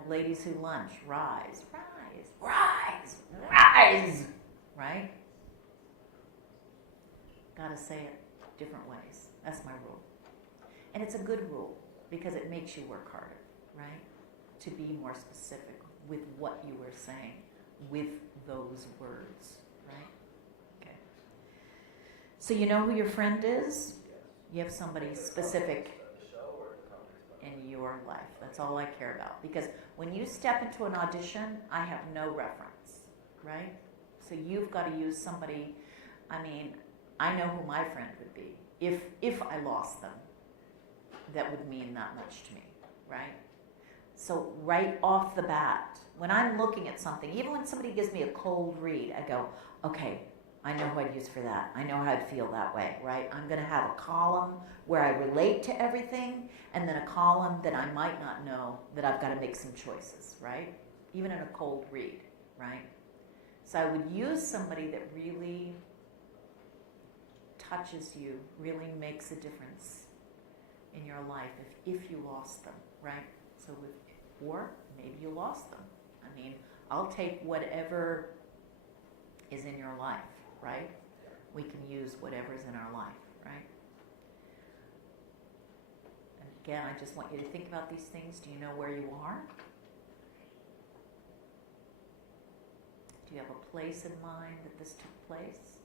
ladies who lunch, rise, rise, rise, rise, right? Gotta say it different ways. That's my rule. And it's a good rule because it makes you work harder, right? To be more specific with what you were saying with those words, right? Okay. So you know who your friend is? You have somebody specific in your life. That's all I care about. Because when you step into an audition, I have no reference, right? So you've got to use somebody. I mean, I know who my friend would be. If I lost them, that would mean that much to me, right? So right off the bat, when I'm looking at something, even when somebody gives me a cold read, I go, okay, I know who I'd use for that. I know how I'd feel that way, right? I'm going to have a column where I relate to everything, and then a column that I might not know that I've got to make some choices, right? Even in a cold read, right? So I would use somebody that really touches you, really makes a difference in your life if you lost them, right? So or maybe you lost them. I mean, I'll take whatever is in your life, right? We can use whatever's in our life, right? And again, I just want you to think about these things. Do you know where you are? Do you have a place in mind that this took place?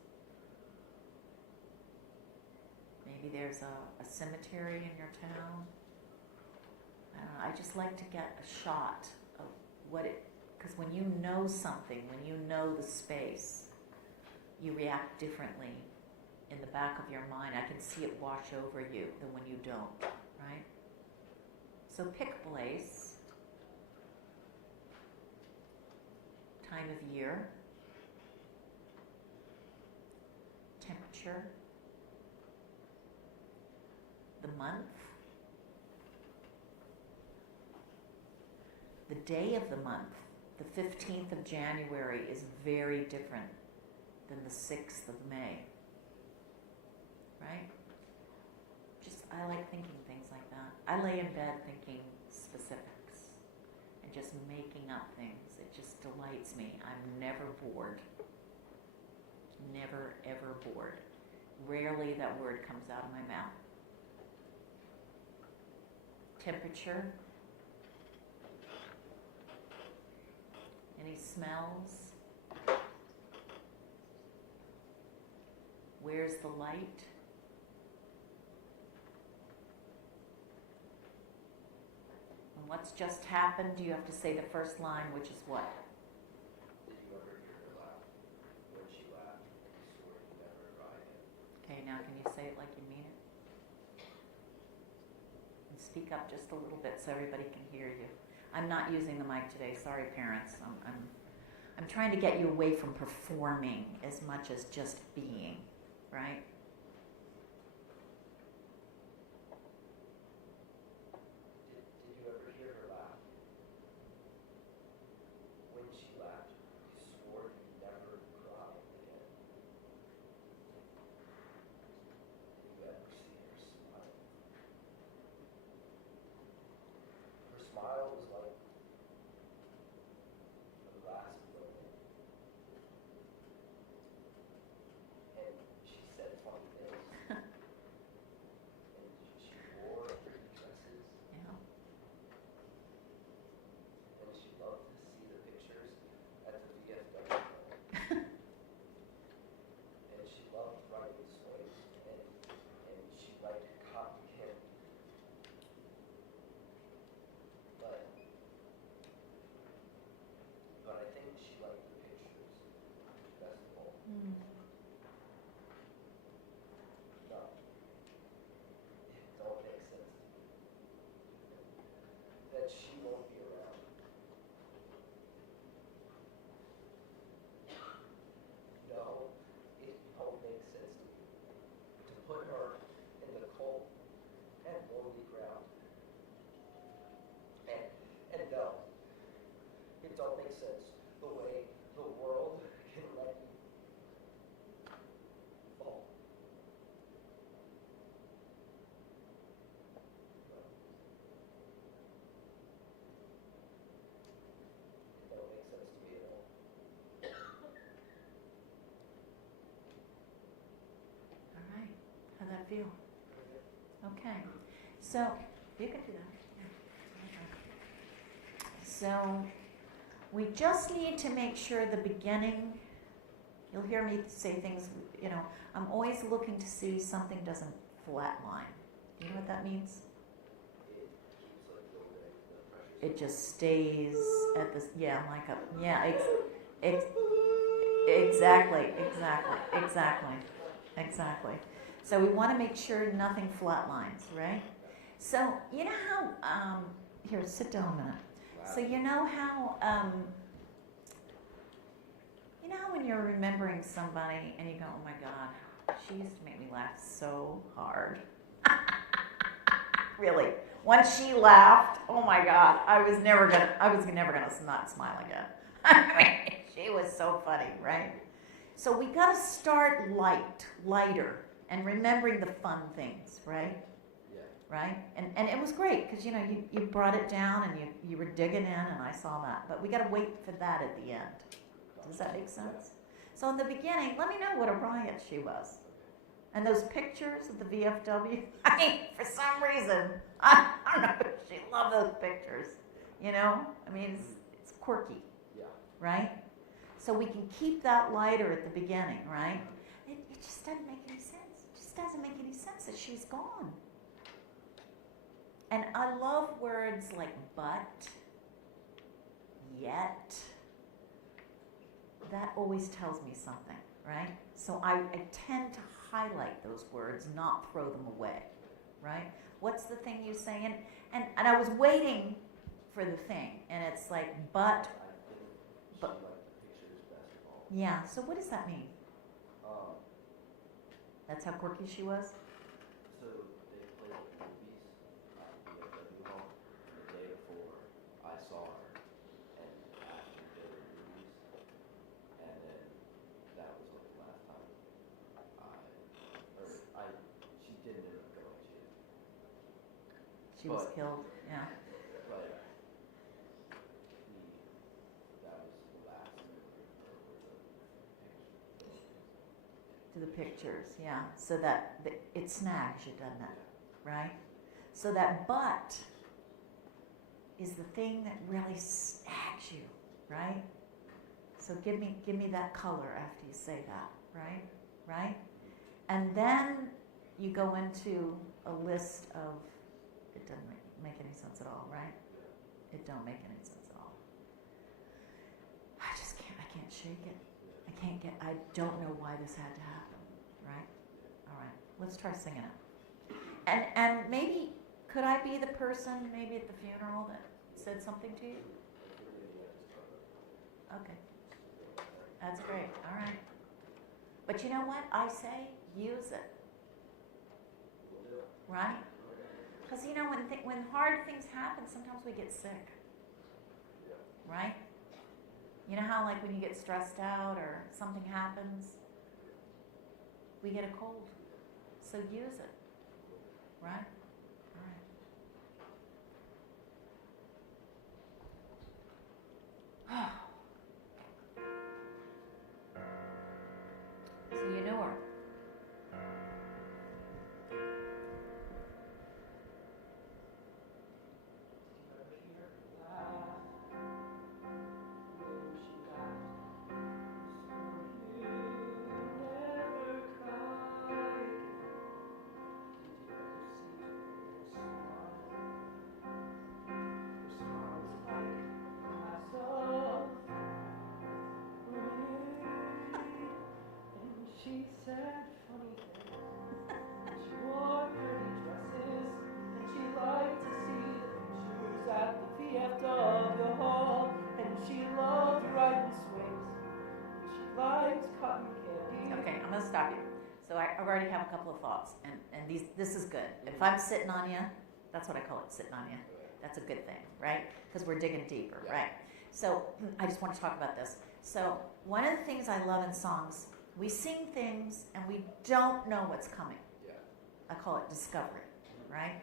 Maybe there's a cemetery in your town. I just like to get a shot of what it, because when you know something, when you know the space, you react differently in the back of your mind. I can see it wash over you than when you don't, right? So pick a place, time of year, temperature, the month, the day of the month. The 15th of January is very different than the 6th of May, right? Just, I like thinking things like that. I lay in bed thinking specifics and just making up things. It just delights me. I'm never bored. Never, ever bored. Rarely that word comes out of my mouth. Temperature. Any smells? Where's the light? And what's just happened? You have to say the first line, which is what? Did you ever hear her laugh? When she laughed, you swore you never cry again. Okay, now can you say it like you mean it? And speak up just a little bit so everybody can hear you. I'm not using the mic today. Sorry, parents. I'm trying to get you away from performing as much as just being, right? Did you ever hear her laugh? When she laughed, you swore you'd never cry again. Did you ever see her smile? Her smile was like a glass building. And she said Okay. So, you can do that. So, we just need to make sure the beginning, you'll hear me say things, I'm always looking to see something doesn't flatline. Do you know what that means? It just stays at this, exactly. So we want to make sure nothing flatlines, right? So you know how, here, sit down a minute. So you know how when you're remembering somebody and you go, oh my God, she used to make me laugh so hard. Really. Once she laughed, oh my God, I was never gonna not smile again. I mean, she was so funny, right? So we gotta start lighter, and remembering the fun things, right? Yeah. Right? And it was great, because you brought it down and you were digging in, and I saw that. But we gotta wait for that at the end. Does that make sense? So in the beginning, let me know what a riot she was. And those pictures of the VFW, I mean, for some reason, I don't know, she loved those pictures, I mean, it's quirky, right? So we can keep that lighter at the beginning, right? It just doesn't make any sense. It just doesn't make any sense that she's gone. And I love words like but, yet. That always tells me something, right? So I tend to highlight those words, not throw them away, right? What's the thing you say? And I was waiting for the thing, and it's like, but. Yeah, so what does that mean? That's how quirky she was? So they played the movies at the VFW hall, and the day before I saw her and asked her to go to the movies, and then that was like the last time she didn't end up going. She was killed, yeah. But that was the last memory of her were the pictures. To the pictures, yeah. So that it snags you, doesn't it? Right? So that but is the thing that really snags you, right? So give me that color after you say that, right? Right? And then you go into a list of, it doesn't make any sense at all, right? It don't make any sense at all. I can't shake it. I don't know why this had to happen, right? All right, let's try singing it. And maybe, could I be the person maybe at the funeral that said something to you? Okay, that's great, all right. But you know what I say? Use it, right? Because when hard things happen, sometimes we get sick, right? You know how like when you get stressed out or something happens, we get a cold. So use it, right? All right. So you knew her. She said funny things, and she wore pretty dresses, and she liked to see the pictures at the VFW hall, and she loved riding swings, and she liked cotton candy. Okay, I'm going to stop you. So I already have a couple of thoughts, and this is good. If I'm sitting on you, that's what I call it, sitting on you. That's a good thing, right? Because we're digging deeper, right? So I just want to talk about this. So one of the things I love in songs, we sing things and we don't know what's coming. Yeah. I call it discovery, right?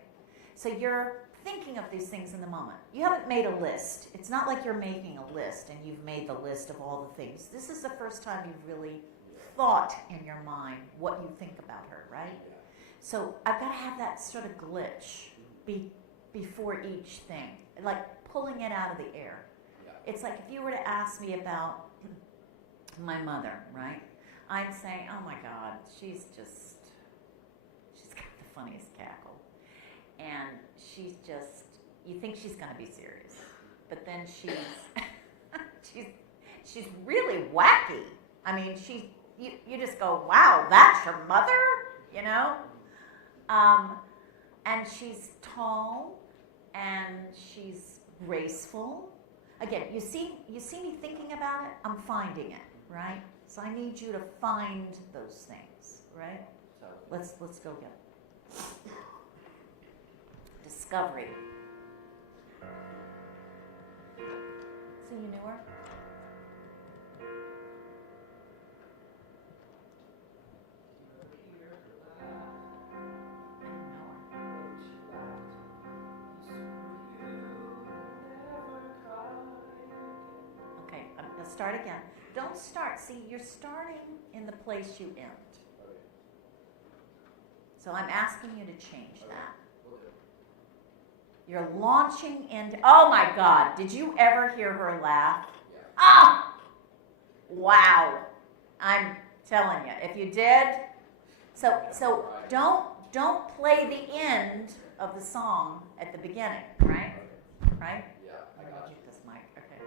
So you're thinking of these things in the moment. You haven't made a list. It's not like you're making a list and you've made the list of all the things. This is the first time you've really thought in your mind what you think about her, right? Yeah. So I've got to have that sort of glitch before each thing, like pulling it out of the air. Yeah. It's like if you were to ask me about my mother, right? I'd say, oh my God, she's got the funniest cackle. And she's just, you think she's going to be serious. But then she's really wacky. I mean, you just go, wow, that's your mother? You know? And she's tall, and she's graceful. Again, you see me thinking about it, I'm finding it, right? So I need you to find those things, right? Let's go get it. Discovery. So you knew her? Okay, I'm gonna start again. Don't start. See, you're starting in the place you end. So I'm asking you to change that. You're launching into, oh my God, did you ever hear her laugh? Yeah. Ah! Wow. I'm telling you, if you did, so don't play the end of the song at the beginning, right? Right? Yeah, I got you. Get this mic, okay.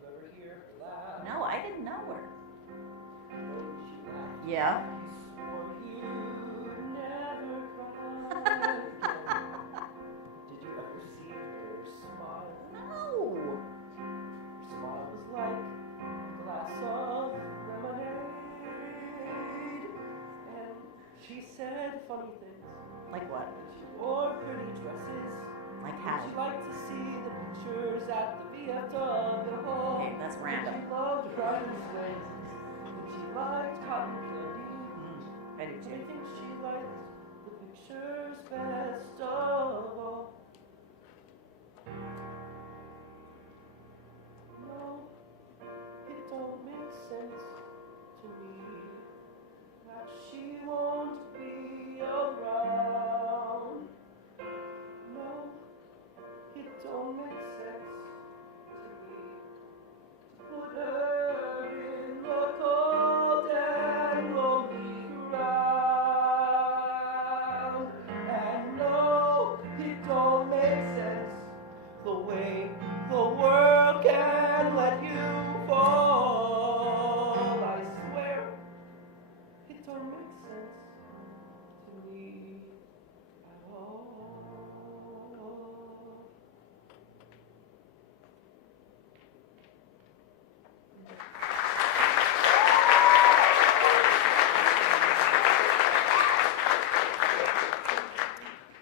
You ever hear her laugh? No, I didn't know her. Oh, she laughed. Yeah. You swore you'd never cry again. Did you ever see her smile? No. Her smile was like a glass of lemonade. And she said funny things. Like what? And she wore pretty dresses. Like And how? she liked to see the pictures at the VFW hall. Okay, that's random. And she loved riding swings. And she liked cotton candy. I do And I too. think she liked the pictures best of all. No, it don't make sense to me that she won't be around. No, it don't make sense to me to put her in the cold and lonely ground. And no, it don't make sense the way the world can let you fall. I swear, it don't make sense to me at all.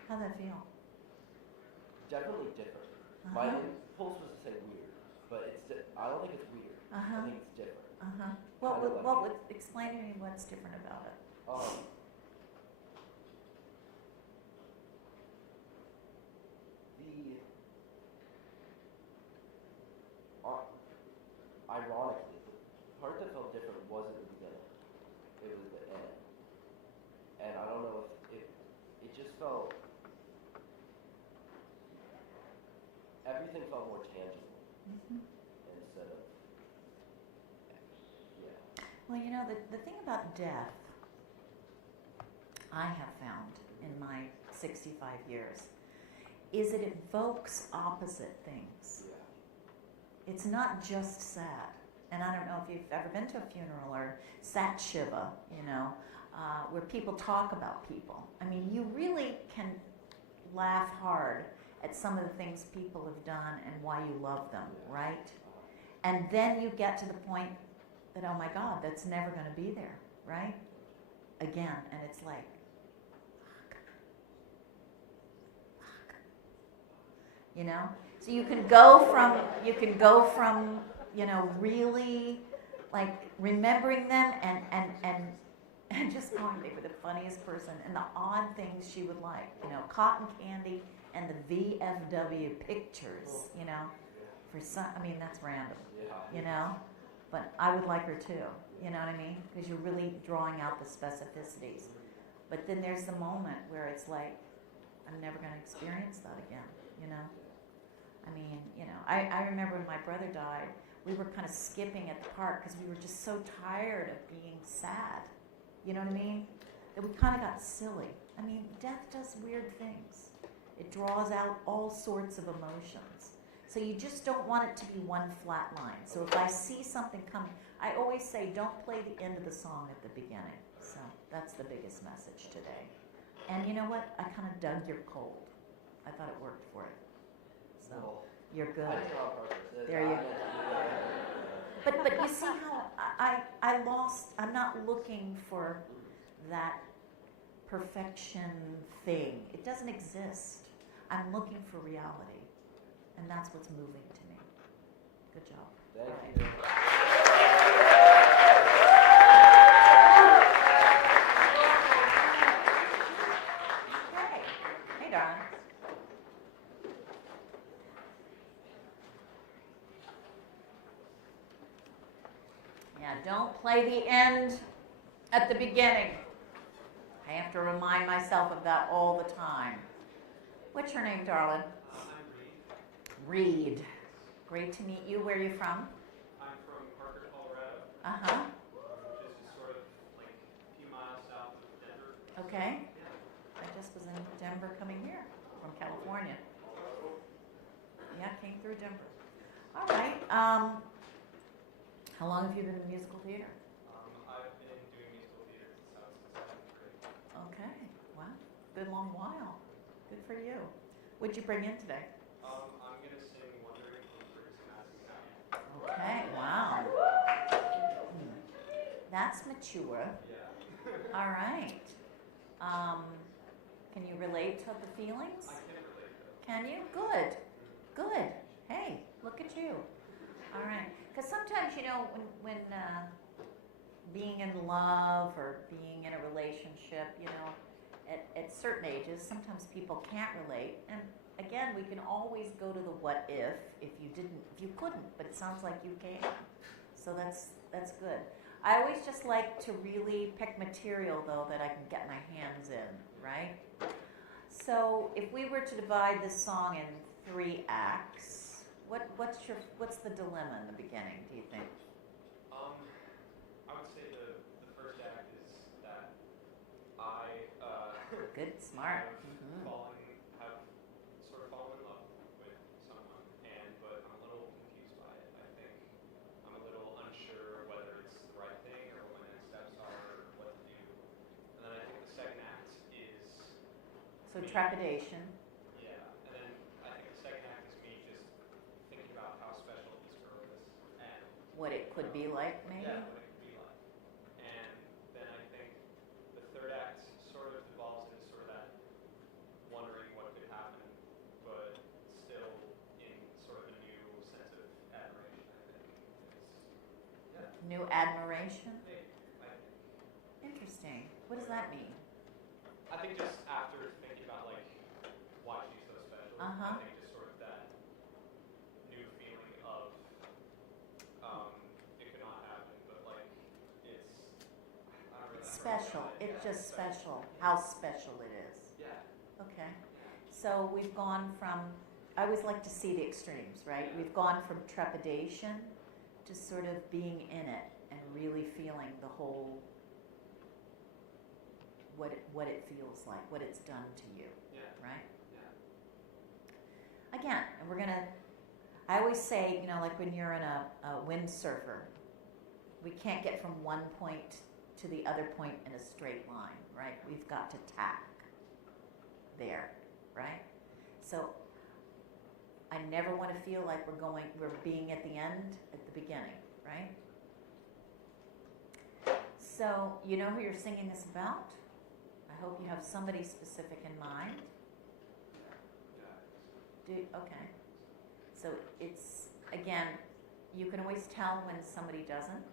How'd that feel? Definitely different. My impulse was to say weird, but I don't think it's weird. Uh-huh. I think it's different. Uh-huh. Kinda like- What would explain to me what's different about it? Ironically, the part that felt different wasn't the beginning. It was the end. And I don't know if it just felt, everything felt more tangible instead of, yeah. Well, you know, the thing about death, I have found in my 65 years, is it evokes opposite things. Yeah. It's not just sad. And I don't know if you've ever been to a funeral or sat Shiva, you know, where people talk about people. I mean, you really can laugh hard at some of the things people have done and why you love them, right? And then you get to the point that, oh my God, that's never going to be there, right? Again, and it's like, fuck. You know? So you can go from, you know, really like remembering them and just going, they were the funniest person and the odd things she would like, you know, cotton candy and the VFW pictures, you know. For some, I mean, that's random, Yeah. you know? But I would like her too, you know what I mean? Because you're really drawing out the specificities. But then there's the moment where it's like, I'm never going to experience that again, you know? I mean, you know, I remember when my brother died, we were kind of skipping at the park because we were just so tired of being sad. You know what I mean? That we kind of got silly. I mean, death does weird things. It draws out all sorts of emotions. So you just don't want it to be one flat line. So if I see something coming, I always say don't play the end of the song at the beginning. So that's the biggest message today. And you know what? I kind of dug your cold. I thought it worked for it. So Well, you're good. I did it on purpose. There you go. But you see how I lost, I'm not looking for that perfection thing. It doesn't exist. I'm looking for reality. And that's what's moving to me. Good job. Thank All you. right. Hey, darling. Yeah, don't play the end at the beginning. I have to remind myself of that all the time. What's your name, darling? I'm Reed. Great to meet you. Where are you from? I'm from Parker, Colorado, Uh-huh. which is sort of like a few miles south of Denver. Okay. I just was in Denver coming here from California. Yeah, came through Denver. All right. How long have you been in musical theater? I've been doing musical theater since I was in seventh grade. Okay. Wow. Good long while. Good for you. What'd you bring in today? I'm going to sing Wondering from Bruce Masterclass. Okay. Wow. That's mature. Yeah. All right. Can you relate to the feelings? I can relate though. Can you? Good. Good. Hey, look at you. All right. Because sometimes, you know, when being in love or being in a relationship, you know, at certain ages, sometimes people can't relate. And again, we can always go to the what if you couldn't, but it sounds like you can. So that's good. I always just like to really pick material, though, that I can get my hands in, right? So if we were to divide this song in 3 acts, what's the dilemma in the beginning, do you think? I would say the first act is that I Good, smart. have sort of fallen in love with someone, but I'm a little confused by it. I think I'm a little unsure whether it's the right thing or what my next steps are or what to do. And then I think the second act is So trepidation. yeah, and then I think the second act is me just thinking about how special this girl is and What it could be like, maybe? yeah, what it could be like. And then I think the third act sort of evolves into sort of that wondering what could happen, but still in sort of a new sense of admiration, I think. New admiration? I think. Interesting. What does that mean? I think just after thinking about like why she's so special, Uh-huh. I think just sort of that new feeling of it could not happen, but like it's I don't really Special. It's just special. How special it is. Yeah. Okay. So we've gone from, I always like to see the extremes, right? We've gone from trepidation to sort of being in it and really feeling the whole, what it feels like, what it's done to you, Yeah. right? Yeah. Again, and we're going to, I always say, you know, like when you're in a windsurfer, we can't get from one point to the other point in a straight line, right? We've got to tack there, right? So I never want to feel like we're being at the end, at the beginning, right? So you know who you're singing this about? I hope you have somebody specific in mind. Okay. So it's, again, you can always tell when somebody doesn't.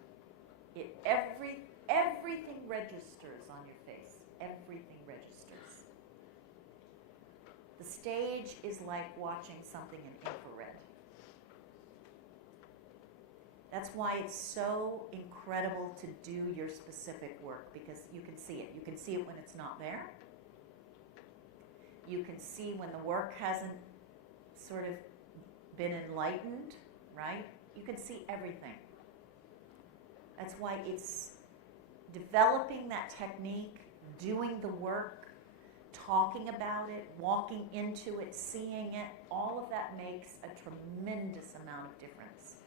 Everything registers on your face. Everything registers. The stage is like watching something in infrared. That's why it's so incredible to do your specific work, because you can see it. You can see it when it's not there. You can see when the work hasn't sort of been enlightened, right? You can see everything. That's why it's developing that technique, doing the work, talking about it, walking into it, seeing it, all of that makes a tremendous amount of difference.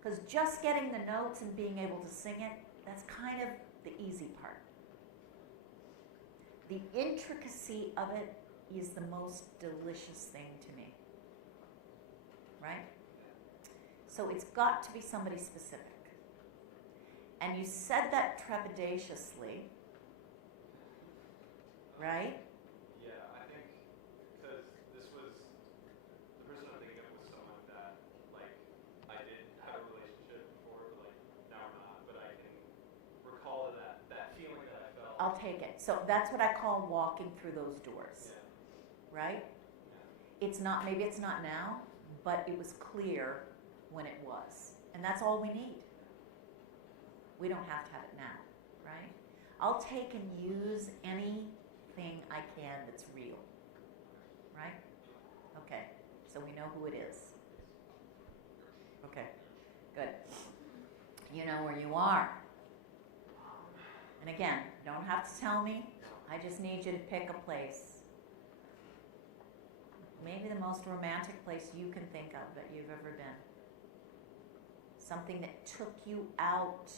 Because just getting the notes and being able to sing it, that's kind of the easy part. The intricacy of it is the most delicious thing to me. Right? So it's got to be somebody specific. And you said that trepidatiously, right? Yeah, I think because this was the person I'm thinking of was someone that like I did have a relationship before, but like now we're not. But I can recall that feeling that I felt. I'll take it. So that's what I call walking through those doors. Yeah. Right? Yeah. It's not, maybe it's not now, but it was clear when it was. And that's all we need. We don't have to have it now, right? I'll take and use anything I can that's real, right? Okay, so we know who it is. Okay, good. You know where you are. And again, you don't have to tell me. I just need you to pick a place. Maybe the most romantic place you can think of that you've ever been. Something that took you out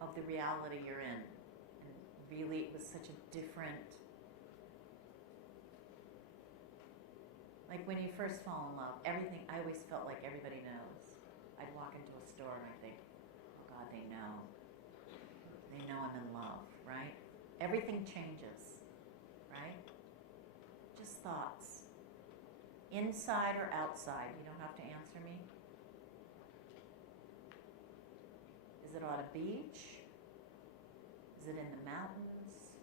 of the reality you're in. And really, it was such a different... Like when you first fall in love, everything, I always felt like everybody knows. I'd walk into a store and I'd think, oh God, they know. They know I'm in love, right? Everything changes, right? Just thoughts. Inside or outside? You don't have to answer me. Is it on a beach? Is it in the mountains?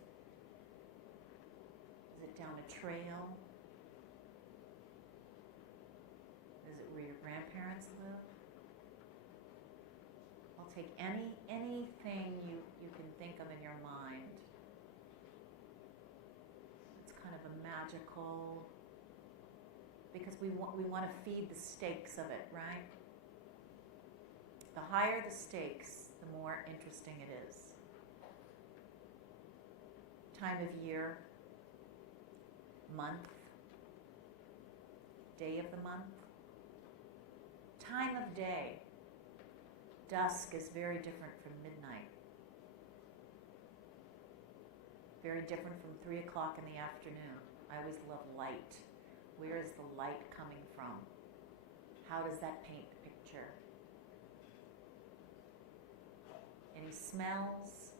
Is it down a trail? Is it where your grandparents live? I'll take anything you can think of in your mind. It's kind of a magical, because we want to feed the stakes of it, right? The higher the stakes, the more interesting it is. Time of year, month, day of the month, time of day. Dusk is very different from midnight. Very different from 3 o'clock in the afternoon. I always love light. Where is the light coming from? How does that paint the picture? Any smells?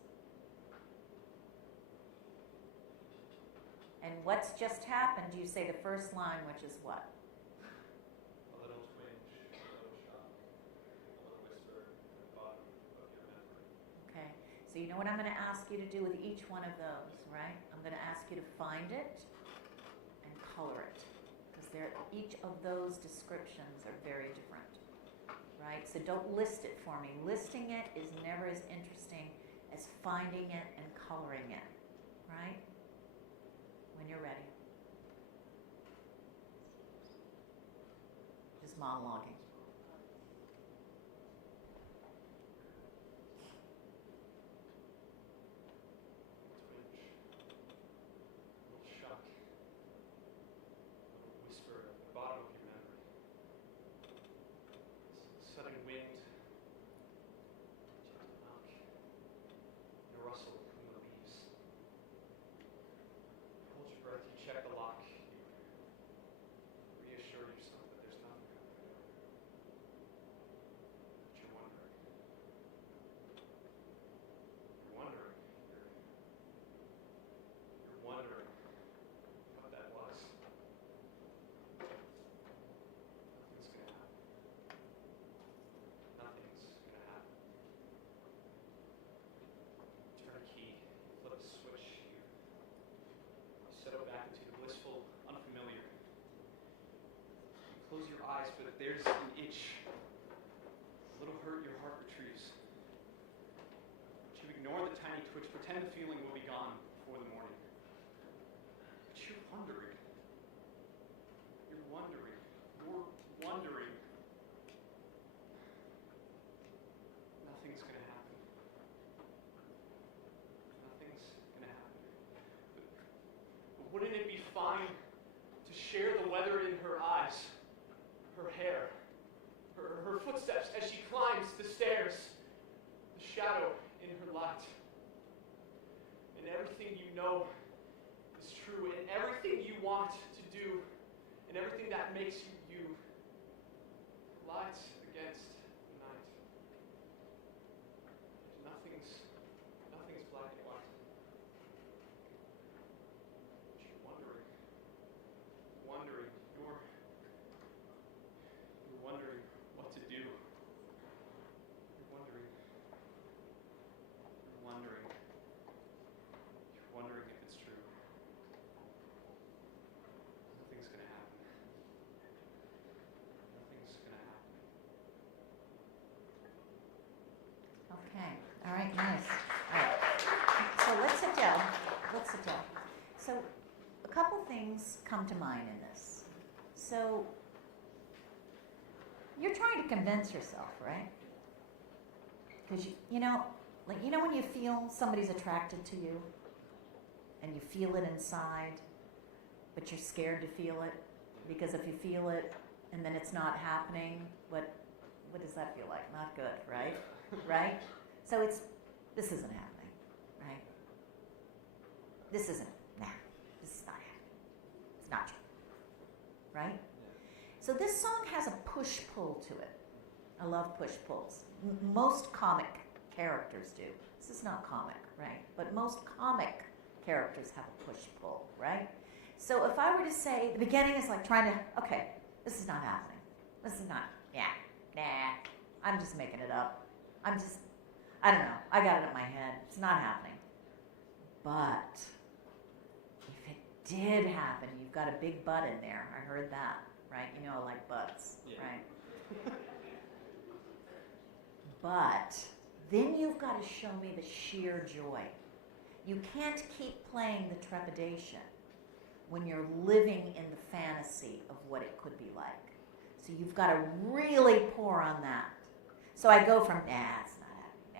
And what's just happened? You say the first line, which is what? A little twinge, a little shock, a little whisper at the bottom of your memory. Okay, so you know what I'm going to ask you to do with each one of those, right? I'm going to ask you to find it and color it, because each of those descriptions are very different, right? So don't list it for me. Listing it is never as interesting as finding it and coloring it, right? When you're ready. Just monologuing. Twinge, a little shock, a little whisper at the bottom of your memory. Sudden wind, gentle knock, and a rustle in the leaves. Hold your breath, you check the lock, you reassure yourself that there's nothing out there. But you're wondering. You're wondering. You're wondering what that was. Nothing's gonna happen. Nothing's gonna happen. Turn a key, flip a switch, you settle back into the blissful unfamiliar. You close your eyes, but there's an itch Ignore the tiny twitch. Pretend the feeling will be gone before the morning. But you're wondering. You're wondering. You're wondering. Nothing's going to happen. Nothing's going to happen. But wouldn't it be fine to share the weather in her eyes, her hair, her footsteps as she climbs the stairs, the shadow in her light? And everything you know is true, and everything you want to do, and everything that makes you you, lights against the night. Nothing's black and white. But you're wondering, you're wondering what to do. You're wondering if it's true. Nothing's going to happen. Nothing's going to happen. Okay. All right. Nice. All right. So let's sit down. So a couple things come to mind in this. So you're trying to convince yourself, right? Because you know when you feel somebody's attracted to you, and you feel it inside, but you're scared to feel it, because if you feel it and then it's not happening, what does that feel like? Not good, right? Right? So this isn't happening, right? This is not happening. It's not true, right? So this song has a push-pull to it. I love push-pulls. Most comic characters do. This is not comic, right? But most comic characters have a push-pull, right? So if I were to say, the beginning is like trying to, okay, this is not happening. This is not, I'm just making it up. I don't know. I got it in my head. It's not happening. But if it did happen, you've got a big but in there. I heard that, right? You know I like buts, right? But then you've got to show me the sheer joy. You can't keep playing the trepidation when you're living in the fantasy of what it could be like. So you've got to really pour on that. So I go from, it's not happening,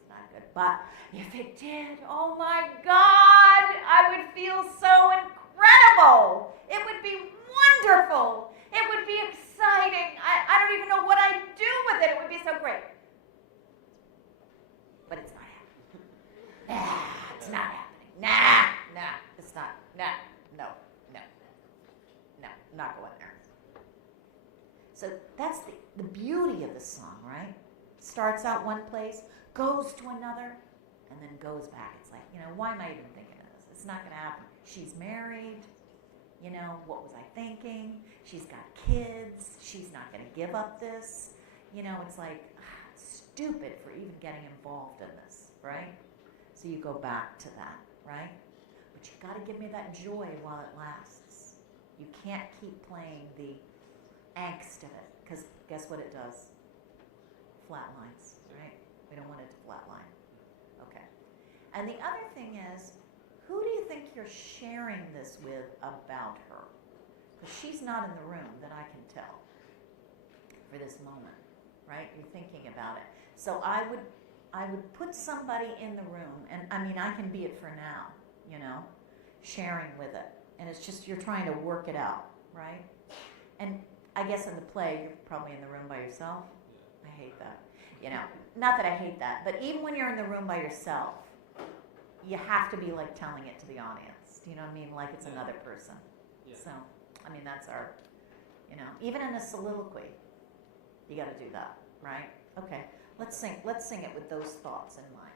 it's not good. But if it did, oh my God, I would feel so incredible. It would be wonderful. It would be exciting. I don't even know what I'd do with it. It would be so great. But it's not happening. It's not happening. It's not. No, not going there. So that's the beauty of the song, right? Starts out one place, goes to another, and then goes back. It's like, why am I even thinking of this? It's not going to happen. She's married. What was I thinking? She's got kids. She's not going to give up this. It's like, stupid for even getting involved in this, right? So you go back to that, right? But you've got to give me that joy while it lasts. You can't keep playing the angst of it, because guess what it does? Flatlines, right? We don't want it to flatline. Okay. And the other thing is, who do you think you're sharing this with about her? Because she's not in the room that I can tell for this moment, right? You're thinking about it. So I would put somebody in the room, and I can be it for now, sharing with it. And it's just you're trying to work it out, right? And I guess in the play, you're probably in the room by yourself. I hate that. Not that I hate that, but even when you're in the room by yourself, you have to be like telling it to the audience. Do you know what I mean? Like it's another person. Yeah. So, that's our, even in a soliloquy, you got to do that, right? Okay, let's sing it with those thoughts in mind.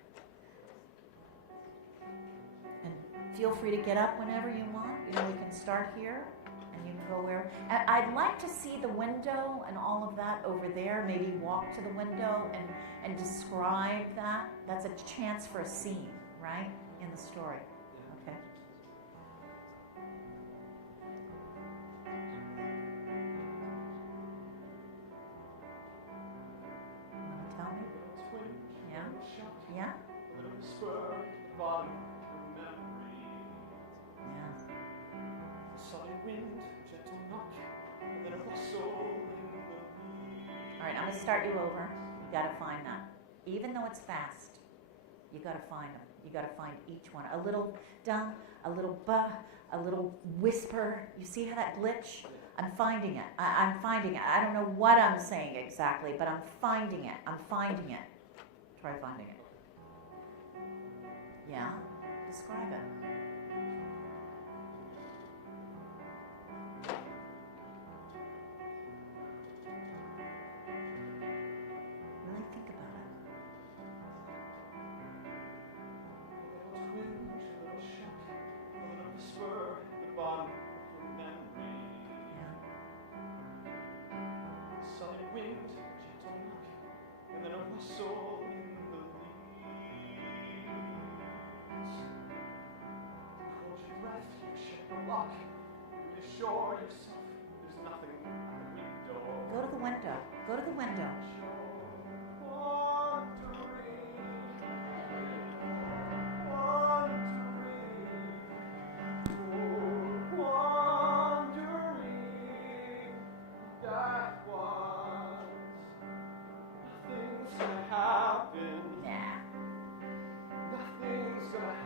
And feel free to get up whenever you want. We can start here, and you can go where. And I'd like to see the window and all of that over there. Maybe walk to the window and describe that. That's a chance for a scene, right, in the story. Okay. Want to tell me? Yeah? and then a whisper at the bottom of your memory. Yeah. Sunny wind, gentle knock, and then a rustle in the leaves. All right, I'm going to start you over. You got to find that. Even though it's fast, you got to find them. You got to find each one. A little dum, a little ba, a little whisper. You see how that glitch? I'm finding it. I'm finding it. I don't know what I'm saying exactly, but I'm finding it. I'm finding it. Try finding it. Yeah? Describe it. Really think about it. A little twinge, a little shock, a little whisper at the bottom of your memory. Yeah. Sunny wind, gentle knock, and then a rustle in the leaves. Hold your breath, you shake the lock, you reassure yourself there's nothing at the window. Go to the window. Go to the window.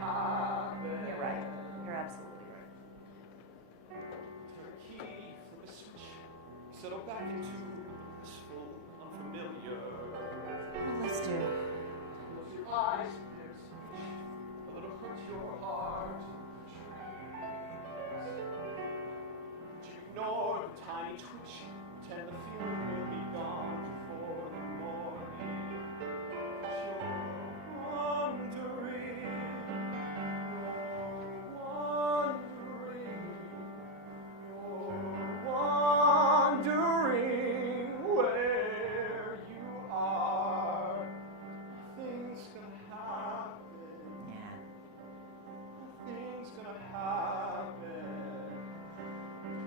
Nah. You're right. You're absolutely right. Turn a key, flip a switch, settle back into blissful, unfamiliar. Let's do. Close your eyes, there's speech, a little hurt your heart in the trees. Would you ignore the tiny twitch, pretend the feeling will be gone before the morning? You're wondering, where you are. Nothing's gonna happen. Yeah. Nothing's gonna happen.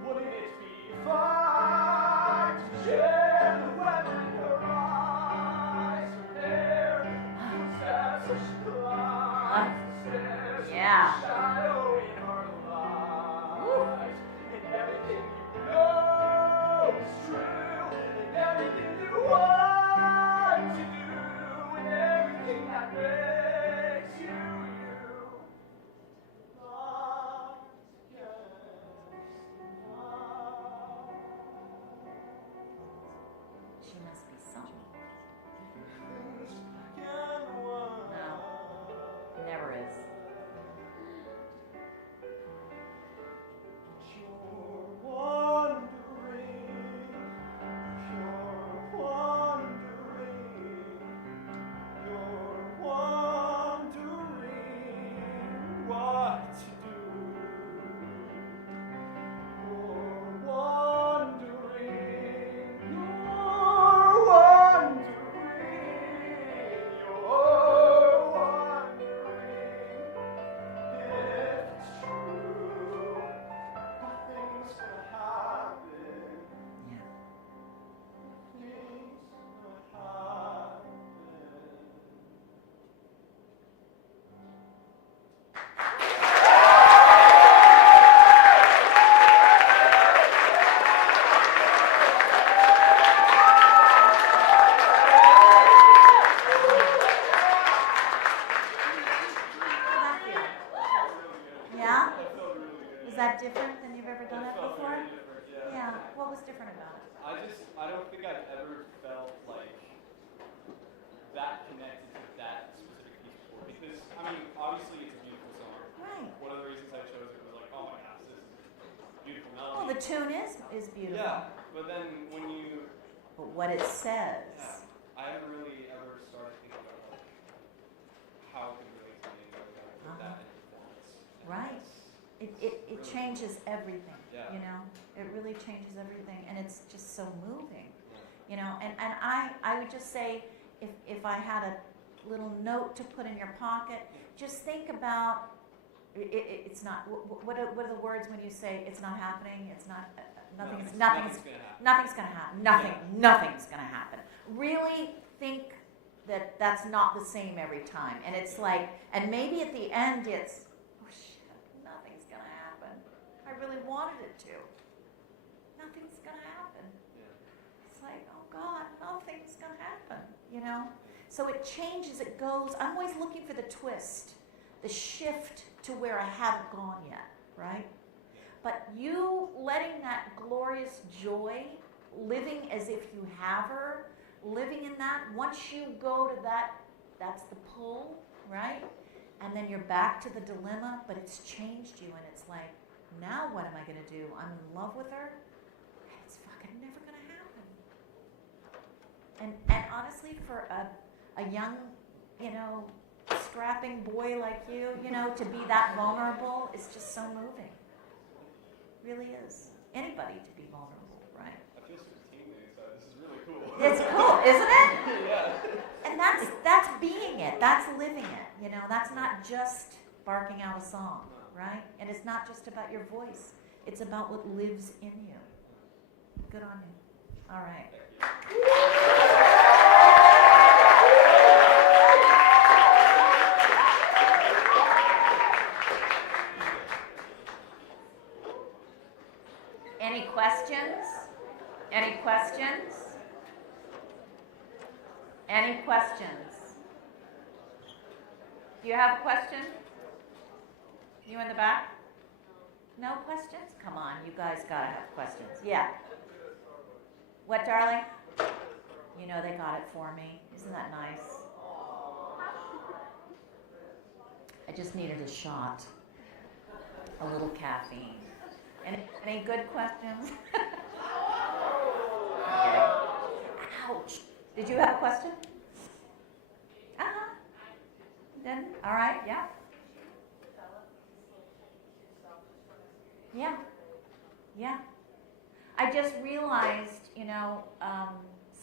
Wouldn't it be fine to share the weather in her eyes, her hair, footsteps as she climbs the stairs, Yeah. shadow in her lies, and everything you know is true, and everything you want to do, and everything that makes you you. Not against the night. She must be something. Things can work. No. Never is. You're wondering, you're wondering, you're wondering what to do. You're wondering, you're wondering if it's true. Nothing's gonna happen. Yeah. Nothing's gonna happen. How'd that feel? Yeah? Was that different than you've ever done it before? Yeah. What was different about it? I don't think I've ever felt like that connected to that specific piece before. Because, I mean, obviously it's a beautiful song. Right. One of the reasons I chose it was like, oh my gosh, this is a beautiful melody. Well, the tune is beautiful. Yeah, but then when you, But what it says. yeah, I haven't really ever started thinking about like, how it can relate to me and really how to put that in performance. And Right. it's- It really changes everything. Yeah. You know? It really changes everything, and it's just so moving. Yeah. You know, and I would just say, if I had a little note to put in your pocket, just think about, it's not, what are the words when you say it's not happening, it's not, nothing's Nothing's gonna happen. nothing's gonna happen, nothing's gonna happen. Really think that's not the same every time. And it's like, and maybe at the end it's, oh shit, nothing's going to happen. I really wanted it to. Nothing's going to happen. It's like, oh God, nothing's going to happen, you know? So it changes, it goes. I'm always looking for the twist, the shift to where I haven't gone yet, right? But you letting that glorious joy, living as if you have her, living in that, once you go to that, that's the pull, right? And then you're back to the dilemma, but it's changed you, and it's like, now what am I going to do? I'm in love with her, and it's fucking never going to happen. And honestly, for a young, you know, strapping boy like you know, to be that vulnerable is just so moving. Really is. Anybody to be vulnerable, right? I feel 16 days, this is really cool. It's cool, isn't it? Yeah. And that's being it. That's living it. You know, that's not just barking out a song, right? And it's not just about your voice. It's about what lives in you. Good on you. All right. Any questions? Any questions? Any questions? Do you have a question? You in the back? No questions? Come on, you guys gotta have questions. Yeah. What, darling? You know they got it for me. Isn't that nice? I just needed a shot. A little caffeine. Any good questions? Okay. Ouch. Did you have a question? Uh-huh. Then, all right, yeah. Yeah. Yeah. I just realized, you know,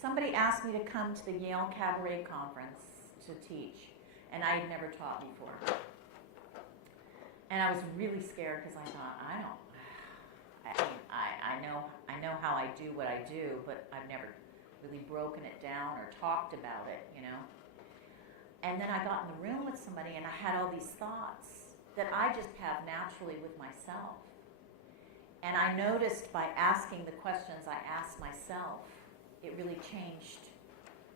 somebody asked me to come to the Yale Cabaret Conference to teach, and I had never taught before. And I was really scared because I thought, I know how I do what I do, but I've never really broken it down or talked about it, you know. And then I got in the room with somebody and I had all these thoughts that I just have naturally with myself. And I noticed by asking the questions I asked myself, it really changed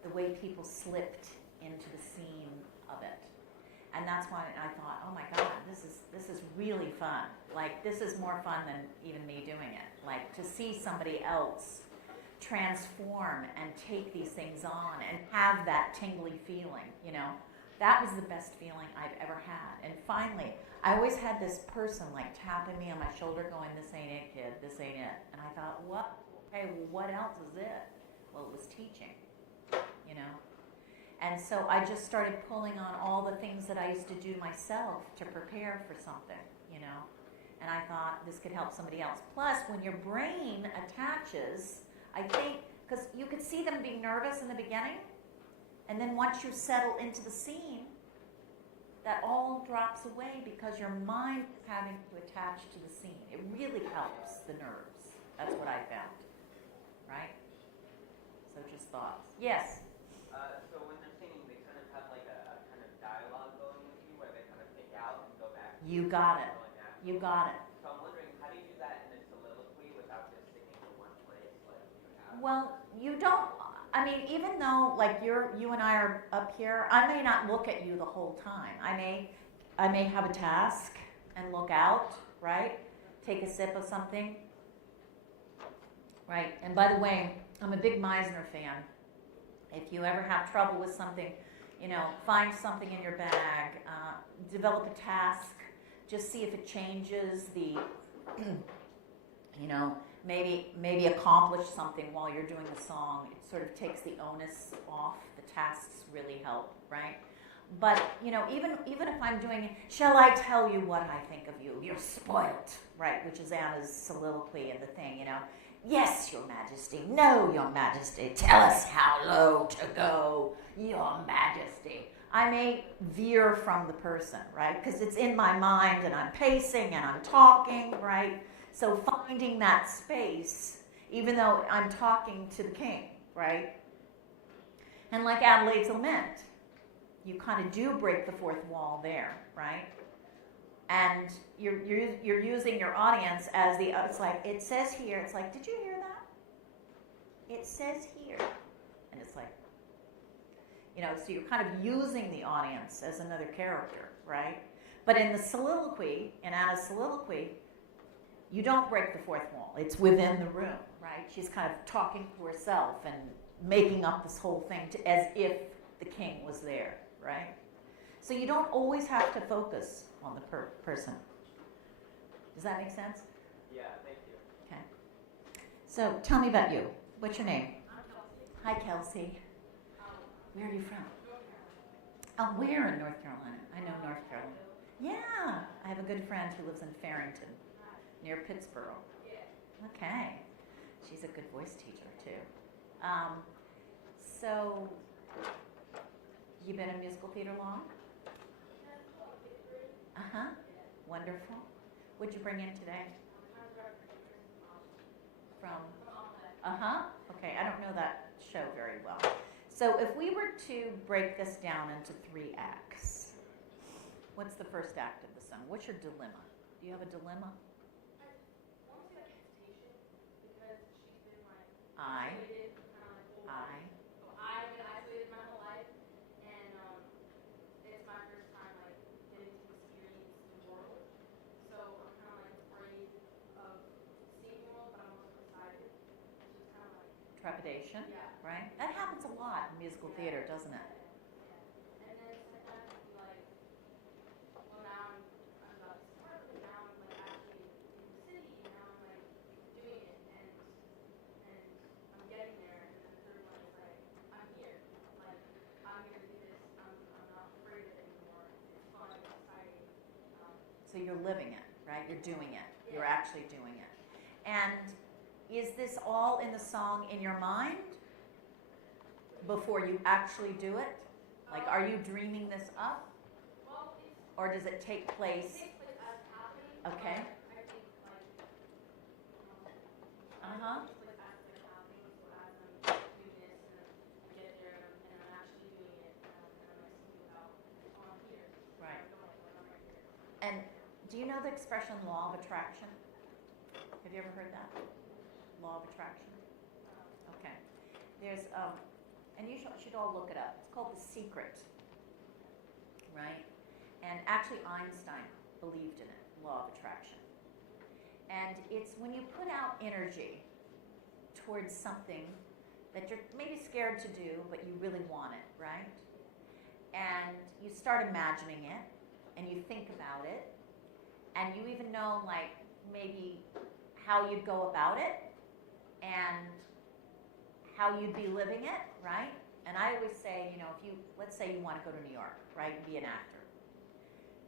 the way people slipped into the scene of it. And that's why I thought, oh my God, this is really fun. Like, this is more fun than even me doing it. Like, to see somebody else transform and take these things on and have that tingly feeling, you know. That was the best feeling I've ever had. And finally, I always had this person like tapping me on my shoulder going, this ain't it, kid, this ain't it. And I thought, what else is it? Well, it was teaching, you know. And so I just started pulling on all the things that I used to do myself to prepare for something, you know. And I thought this could help somebody else. Plus, when your brain attaches, I think, because you could see them being nervous in the beginning, and then once you settle into the scene, that all drops away because your mind is having to attach to the scene. It really helps the nerves. That's what I found, right? So just thoughts. Yes? So when they're singing, they kind of have like a kind of dialogue going with you where they kind of pick out and go back. You got it. You got it. So I'm wondering, how do you do that in a soliloquy without just singing in one place? Like you have. Well, you don't, I mean, even though like you and I are up here, I may not look at you the whole time. I may have a task and look out, right? Take a sip of something. Right. And by the way, I'm a big Meisner fan. If you ever have trouble with something, you know, find something in your bag, develop a task, just see if it changes the, you know, maybe accomplish something while you're doing the song. It sort of takes the onus off. The tasks really help, right? But, you know, even if I'm doing, shall I tell you what I think of you? You're spoilt, right? Which is Anna's soliloquy and the thing, you know. Yes, Your Majesty. No, Your Majesty. Tell us how low to go, Your Majesty. I may veer from the person, right? Because it's in my mind and I'm pacing and I'm talking, right? So finding that space, even though I'm talking to the king, right? And like Adelaide's Lament, you kind of do break the fourth wall there, right? And you're using your audience as the, it's like, it says here, it's like, did you hear that? It says here. And it's like, you know, so you're kind of using the audience as another character, right? But in the soliloquy, in Anna's soliloquy, you don't break the fourth wall. It's within the room, right? She's kind of talking to herself and making up this whole thing as if the king was there, right? So you don't always have to focus on the person. Does that make sense? Yeah, thank you. Okay. So tell me about you. What's your name? I'm Kelsey. Hi, Kelsey. Where are you from? North Carolina. Oh, where in North Carolina? I know North Carolina. Yeah, I have a good friend who lives in Farrington, near Pittsburgh. Yeah. Okay. She's a good voice teacher, too. So, you been in musical theater long? Uh-huh. Wonderful. What'd you bring in today? From? Uh-huh. Okay, I don't know that show very well. So if we were to break this down into 3 acts, what's the first act of the song? What's your dilemma? Do you have a dilemma? I. I've been isolated my whole life, and it's my first time like getting to experience the world. So I'm kind of like afraid of seeing the world, but I'm also excited. It's just kind of like Trepidation, yeah. right? That happens a lot in musical theater, doesn't it? And then second I would be like, well now I'm about to start, but now I'm like actually in the city, and now I'm like doing it, and I'm getting there. And then the third one is like, I'm here, like I'm gonna do this. I'm not afraid of it anymore. It's fun, it's exciting. So you're living it, right? You're doing it. You're actually doing it. And is this all in the song in your mind before you actually do it? Like, are you dreaming this up? Well, Or does it take it place? takes place as it's happening. Okay. But I think like Uh-huh. it takes place as it's happening. So as I'm doing this and I get there and I'm actually doing it, and I'm like thinking about, oh, I'm here. Right. I'm going, I'm right here. And do you know the expression law of attraction? Have you ever heard that? Law of attraction? Okay. There's, and you should all look it up. It's called The Secret, right? And actually Einstein believed in it, law of attraction. And it's when you put out energy towards something that you're maybe scared to do, but you really want it, right? And you start imagining it, and you think about it, and you even know, like, maybe how you'd go about it, and how you'd be living it, right? And I always say, you know, if you, let's say you want to go to New York, right, and be an actor.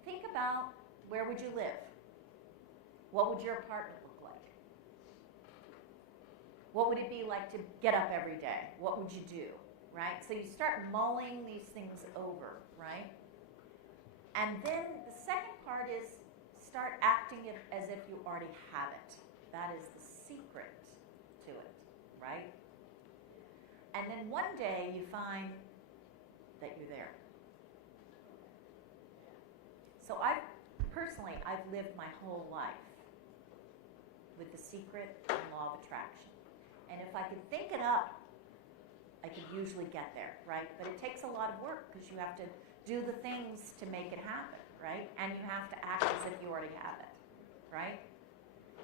Think about, where would you live? What would your apartment look like? What would it be like to get up every day? What would you do, right? So you start mulling these things over, right? And then the second part is start acting it as if you already have it. That is the secret to it, right? And then one day you find that you're there. So I've lived my whole life with the secret and law of attraction. And if I could think it up, I could usually get there, right? But it takes a lot of work because you have to do the things to make it happen, right? And you have to act as if you already have it, right?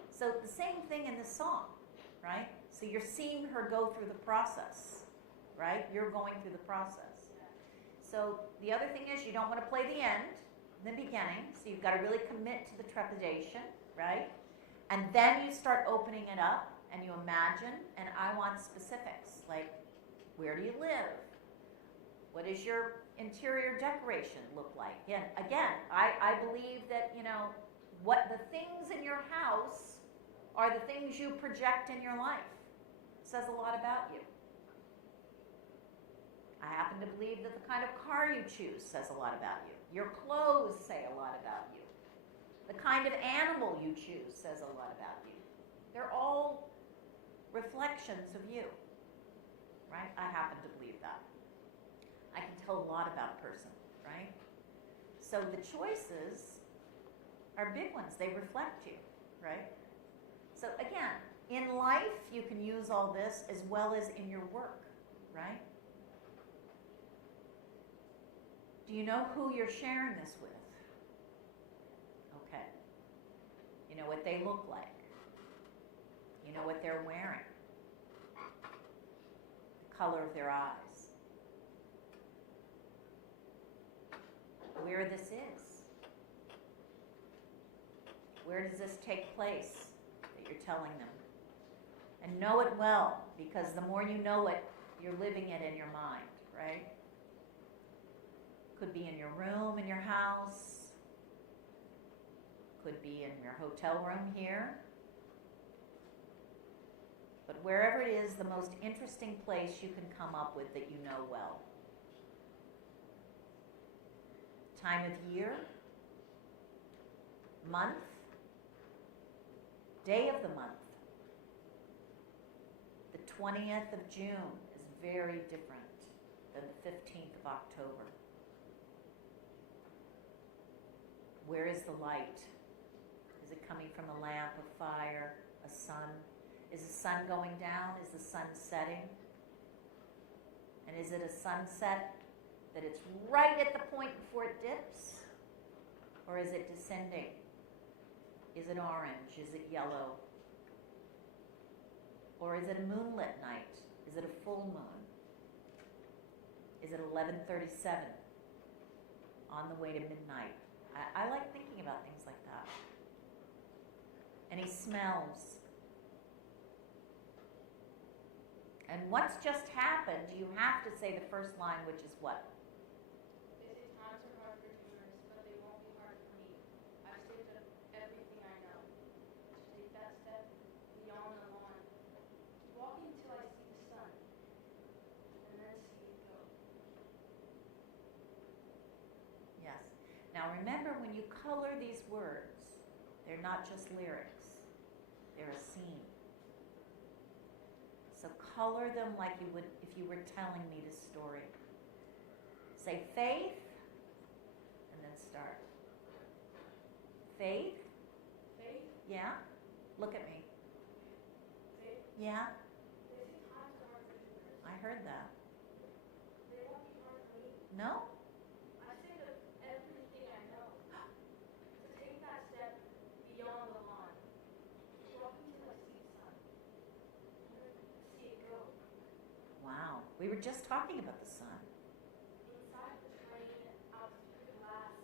So the same thing in this song, right? So you're seeing her go through the process, right? You're going through the process. So the other thing is you don't want to play the end, the beginning, so you've got to really commit to the trepidation, right? And then you start opening it up and you imagine, and I want specifics, like where do you live? What does your interior decoration look like? Again, I believe that, you know, what the things in your house are the things you project in your life. It says a lot about you. I happen to believe that the kind of car you choose says a lot about you. Your clothes say a lot about you. The kind of animal you choose says a lot about you. They're all reflections of you, right? I happen to believe that. I can tell a lot about a person, right? So the choices are big ones. They reflect you, right? So again, in life, you can use all this as well as in your work, right? Do you know who you're sharing this with? Okay. You know what they look like. You know what they're wearing. The color of their eyes. Where this is. Where does this take place that you're telling them? And know it well, because the more you know it, you're living it in your mind, right? Could be in your room, in your house. Could be in your hotel room here. But wherever it is, the most interesting place you can come up with that you know well. Time of year, month, day of the month. The 20th of June is very different than the 15th of October. Where is the light? Is it coming from a lamp, a fire, a sun? Is the sun going down? Is the sun setting? And is it a sunset that it's right at the point before it dips? Or is it descending? Is it orange? Is it yellow? Or is it a moonlit night? Is it a full moon? Is it 11:37 on the way to midnight? I like thinking about things like that. Any smells? And what's just happened, you have to say the first line, which is what? They say times are hard for dreamers, but they won't be hard for me. I've saved up everything I know to take that step beyond the lawn, walking till I see the sun, and then see it go. Yes. Now remember, when you color these words, they're not just lyrics. They're a scene. So color them like you would if you were telling me this story. Say faith, and then start. Faith? Faith, Yeah? Look at me. faith, Yeah? they say times are hard for dreamers. I heard that. They won't be hard for me. No? I've saved up everything I know to take that step beyond the lawn, walking till I see the sun, and then see it go. Wow. We were just talking about the sun. Inside the train, out through the glass,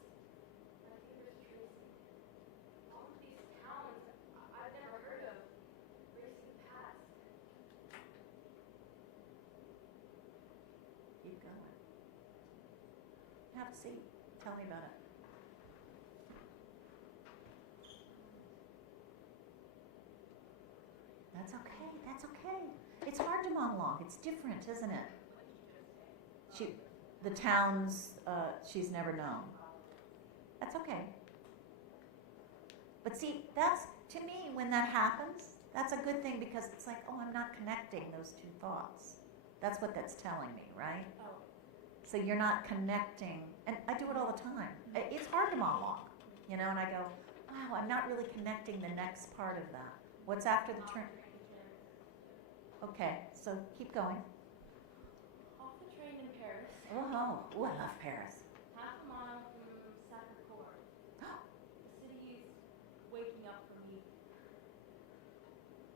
my fingers tracing. All of these towns I've never heard of, racing past. Keep going. Have a seat. Tell me about it. That's okay. That's okay. It's hard to monologue. It's different, isn't it? The towns she's never known. That's okay. But see, that's, to me, when that happens, that's a good thing, because it's like, oh, I'm not connecting those two thoughts. That's what that's telling me, right? Oh, So you're not connecting, and I do it all the time. It's hard to monologue, you know, and I go, wow, I'm not really connecting the next part of that. What's after the turn? Okay, so keep going. off the train in Paris, Oh, ooh, I love Paris. half a mile from Sacré-Cœur. The city is waking up for me.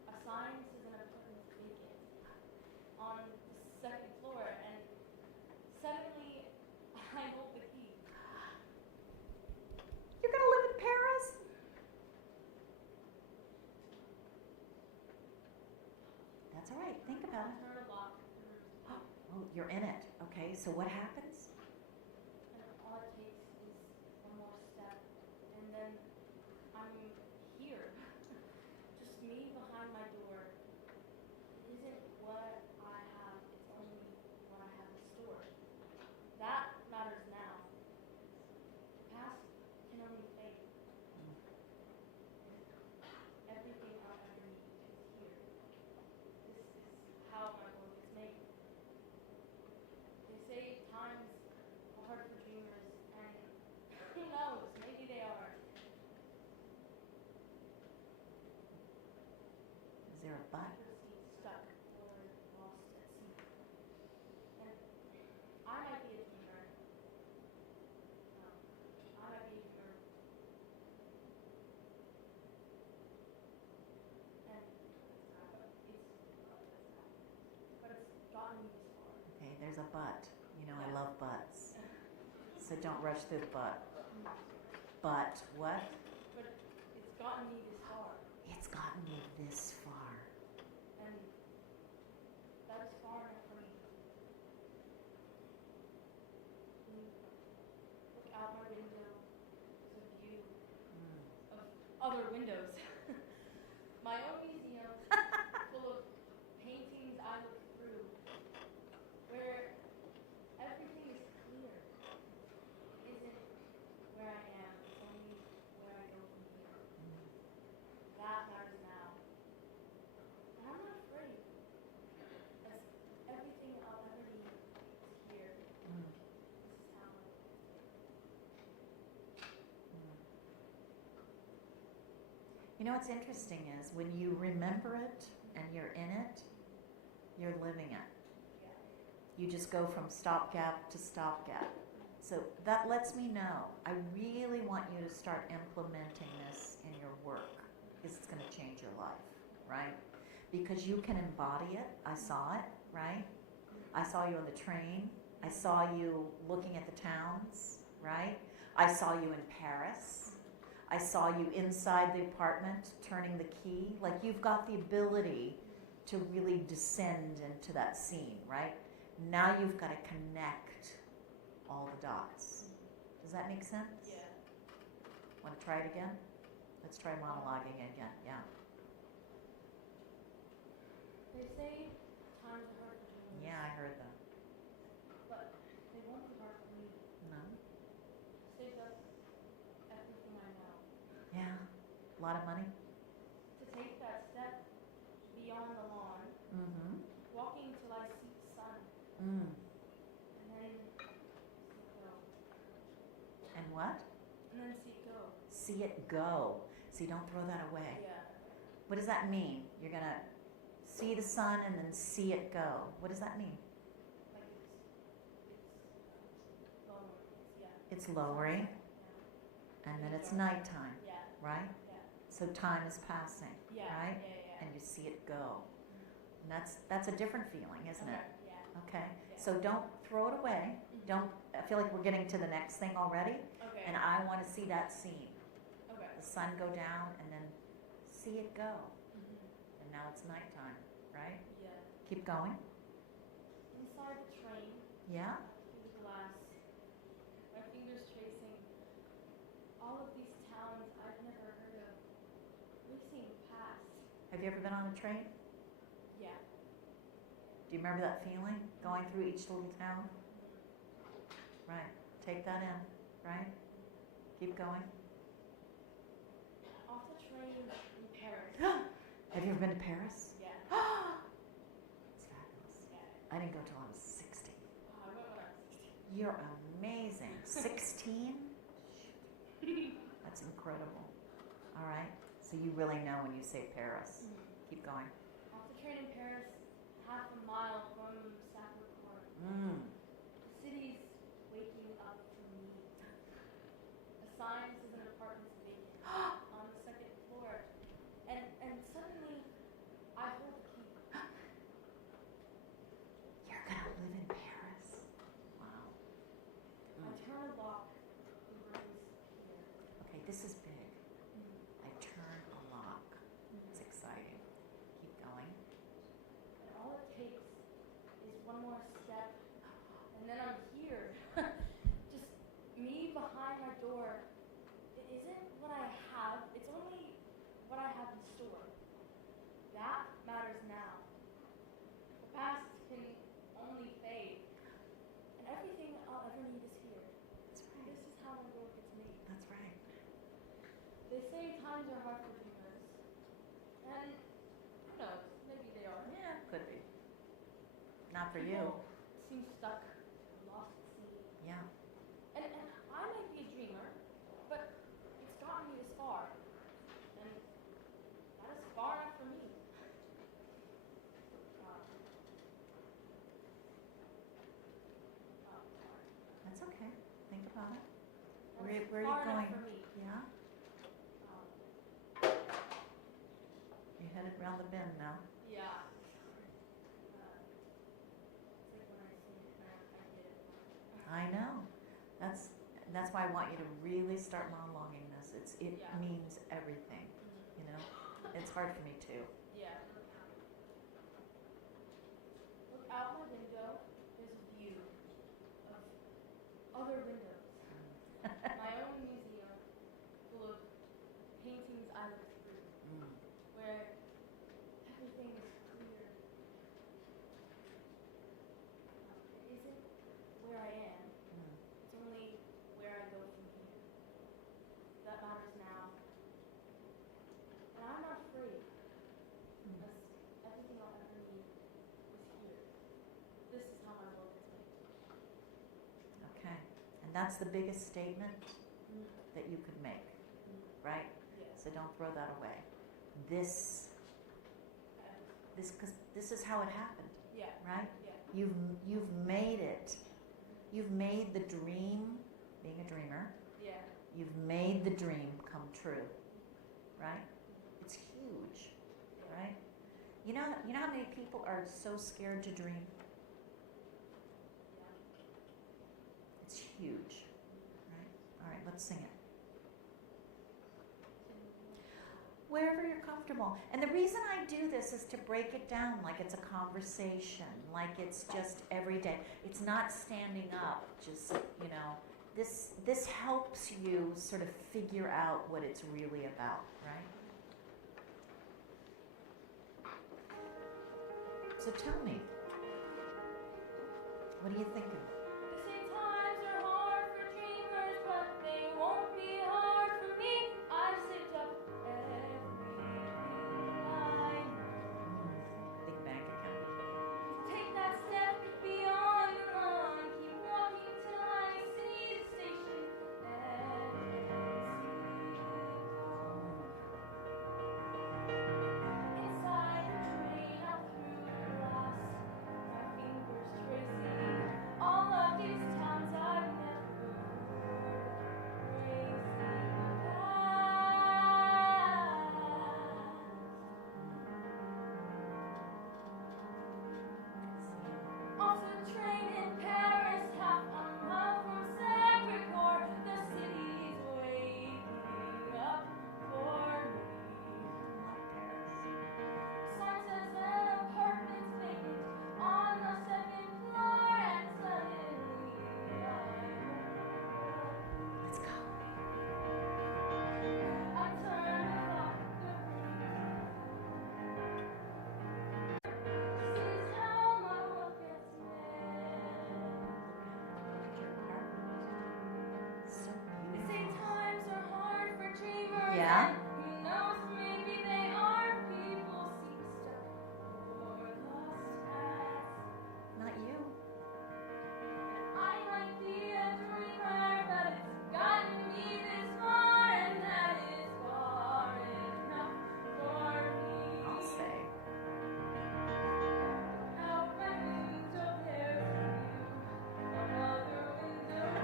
A sign says an apartment is vacant on the second floor, and suddenly I hold the key. You're gonna live in Paris? That's all right, think about it. Turn a lock, Oh, you're in it. Okay, so what happens? and all it takes is one more step, and then I'm here. Just me behind my door. It isn't what I have, it's only what I have in store. That matters now. The past can only fade. Everything I'll ever need is here. This is how my work is made. They say times you're a butt? Stuck or lost at sea. And I might be a dreamer. I might be a dreamer. And but it's gotten me this far. Okay, there's a but. You know, I love butts. So don't rush through the but. But what? But it's gotten me this far. It's gotten me this far. And that is far enough for me. When you look out my window, there's a view of other windows. My own museum, full of paintings I look through, where everything is clear. It isn't where I am, it's only where I go from here. That matters now. And I'm not afraid, as everything I'll ever need is here. Mm. This is how I live. You know what's interesting is when you remember it and you're in it, you're living it. Yeah. You just go from stopgap to stopgap. So that lets me know I really want you to start implementing this in your work because it's going to change your life, right? Because you can embody it. I saw it, right? I saw you on the train. I saw you looking at the towns, right? I saw you in Paris. I saw you inside the apartment turning the key. Like you've got the ability to really descend into that scene, right? Now you've got to connect all the dots. Does that make sense? Yeah. Want to try it again? Let's try monologuing again. Yeah. They say times are hard for dreamers. Yeah, I heard that. But they won't be hard for me. No? Saved up everything I know. Yeah. A lot of money? To take that step beyond the lawn, Mm-hmm. walking till I see the sun, Mm. and then see it go. And what? And then see it go. See it go. See, don't throw that away. Yeah. What does that mean? You're going to see the sun and then see it go. What does that mean? Like it's lowering. It's lowering, and then it's nighttime, Yeah. right? Yeah. So time is passing, Yeah. right? Yeah. And you see it go. And that's a different feeling, isn't it? Yeah. Okay. Yeah. So don't throw it away. Don't. I feel like we're getting to the next thing already, Okay. and I want to see that scene. Okay. The sun go down, and then see it go. Mm-hmm. And now it's nighttime, right? Yeah. Keep going. Inside the train, Yeah. through the glass, my fingers tracing all of these towns I've never heard of, racing past. Have you ever been on a train? Yeah. Do you remember that feeling going through each little town? Right. Take that in. Right. Keep going. Off the train in Paris. Have you ever been to Paris? Yeah. It's fabulous. Yeah. I didn't go till I was 16. I went when I was 16. You're amazing. 16? That's incredible. All right. So you really know when you say Paris. Keep going. Off the train in Paris, half a mile from Sacré-Cœur. Mm. The city's waking up for me. A sign says an apartment's vacant on the second floor. And suddenly, I hold the key. You're gonna live in Paris. Wow. I turn a lock. The room's here. Okay, this is big. I turn a lock. It's exciting. Keep going. And all it takes is one more step, and then I'm here. Just me behind my door. It isn't what I have, it's only what I have in store. That matters now. The past can only fade, and everything I'll ever need is here. That's right. This is how my world gets made. That's right. They say times are hard for dreamers, and who knows, maybe they are. Yeah, could be. Not for you. People seem stuck, lost at sea. Yeah. And I might be a dreamer, but it's gotten me this far. And that is far enough for me. Okay, think about it. That's Where are far you enough going? for me. Yeah? Um, You're headed round the bend now. yeah. It's like when I sing it back, I get it. I know. That's why I want you to really start monologuing this. It Yeah. means everything, you know? It's hard for me too. Yeah. Look out my window. There's a view of other windows. My own museum full of paintings I look through, Mm. where everything is clear. It isn't where I am. Mm. It's only where I go from here. That matters now. And I'm not afraid, because everything I'll ever need is here. This is how my world is made. Okay. And that's the biggest statement that you could make, right? Yes. So don't throw that away. This, because this is how it happened, Yeah. right? Yeah. You've made it. You've made the dream, being a dreamer, Yeah. you've made the dream come true, right? It's huge, right? You know how many people are so scared to dream? Yeah. It's huge, right? All right, let's sing it. Wherever you're comfortable. And the reason I do this is to break it down like it's a conversation, like it's just every day. It's not standing up, just, you know, this helps you sort of figure out what it's really about, right? So tell me, what are you thinking? They say times are hard for dreamers, but they won't be hard for me. I've saved up everything I know. Big bank account. Take that step beyond the line. Keep walking till I see the station and see it come. Inside the train, out through the glass, my fingers tracing all of these towns I've never racing past. Off the train in Paris, half a mile from Sacré-Cœur, the city's waking up for me. Sign says an apartment's vacant on the second floor, and suddenly I Let's go. turn off the room. This is how my world gets made. Your apartment. So They say beautiful. times are hard for dreamers. Yeah? And who knows, maybe they are. People seem stuck for lost paths. Not you. I might be a dreamer, but it's gotten me this far, and that is far enough for me. I'll say. Out my window, there's a view of other windows.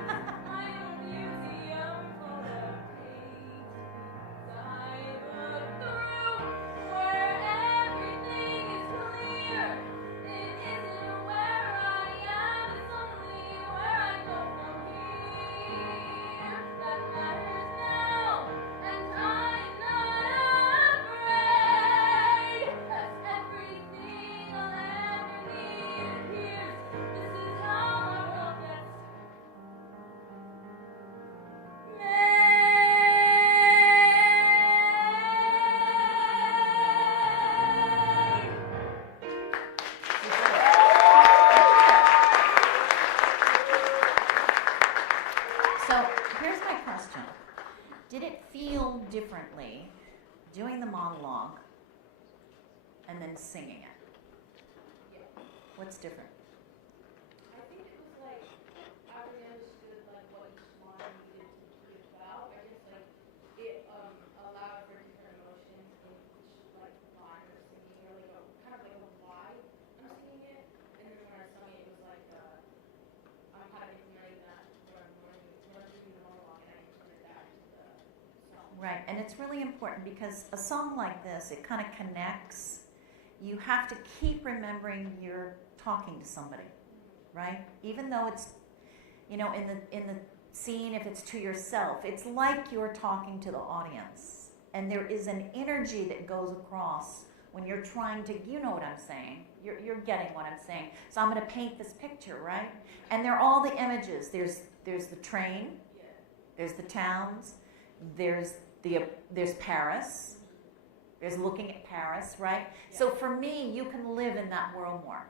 My own museum full of paintings I look through, where everything is clear. It isn't where I am, it's only where I go from here. That matters now, and I'm not afraid. 'Cause everything I'll ever need appears. This is how my world gets made. So here's my question. Did it feel differently doing the monologue and then singing it? Yeah. What's different? I think it was like I really understood like what each line needed to be about. I just like it allowed for different emotions in each like line of singing, or like a kind of like a why I'm singing it. And then when I sung it, it was like I'm kind of implementing that where I'm Right, and it's really important because a song like this, it kind of connects. You have to keep remembering you're talking to somebody, right? Even though it's, in the scene, if it's to yourself, it's like you're talking to the audience. And there is an energy that goes across when you're trying to, you know what I'm saying. You're getting what I'm saying. So I'm going to paint this picture, right? And there are all the images. There's the train, there's the towns, there's Paris, there's looking at Paris, right? Yeah. So for me, you can live in that world more.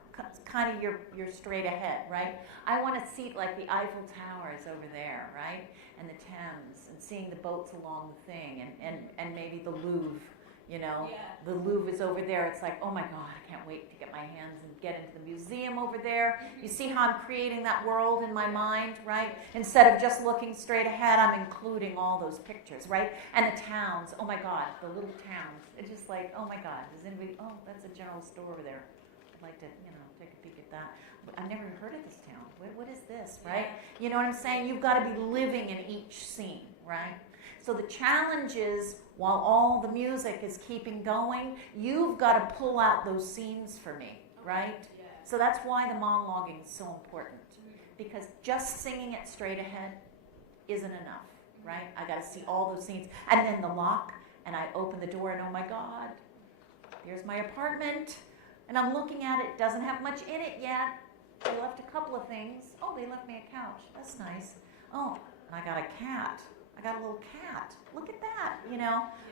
Kind of you're straight ahead, right? I want to see like the Eiffel Tower is over there, right? And the Thames, and seeing the boats along the thing, and maybe the Louvre, The Louvre is over there. It's like, oh my God, I can't wait to get my hands and get into the museum over there. You see how I'm creating that world in my mind, right? Instead of just looking straight ahead, I'm including all those pictures, right? And the towns, oh my God, the little towns. It's just like, oh my God, does anybody, oh, that's a general store over there. I'd like to, take a peek at that. But I've never heard of this town. What is this, right? You know what I'm saying? You've got to be living in each scene, right? So the challenge is, while all the music is keeping going, you've got to pull out those scenes for me, right? Yeah. So that's why the monologuing is so important. Because just singing it straight ahead isn't enough, right? I got to see all those scenes. And then the lock, and I open the door, and oh my God, there's my apartment. And I'm looking at it, doesn't have much in it yet. They left a couple of things. Oh, they left me a couch. That's nice. Oh, and I got a cat. I got a little cat. Look at that,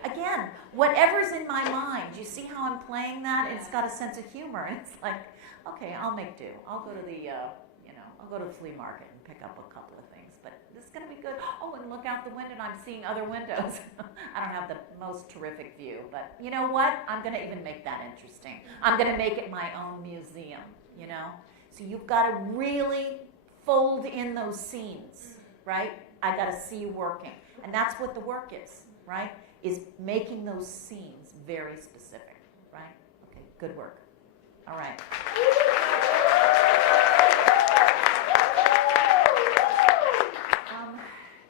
Again, whatever's in my mind, you see how I'm playing that? It's got a sense of humor. And it's like, okay, I'll make do. I'll go to the, I'll go to the flea market and pick up a couple of things. But this is going to be good. Oh, and look out the window, and I'm seeing other windows. I don't have the most terrific view. But you know what? I'm going to even make that interesting. I'm going to make it my own museum, So you've got to really fold in those scenes, right? I got to see you working. And that's what the work is, right? Is making those scenes very specific, right? Okay, good work. All right.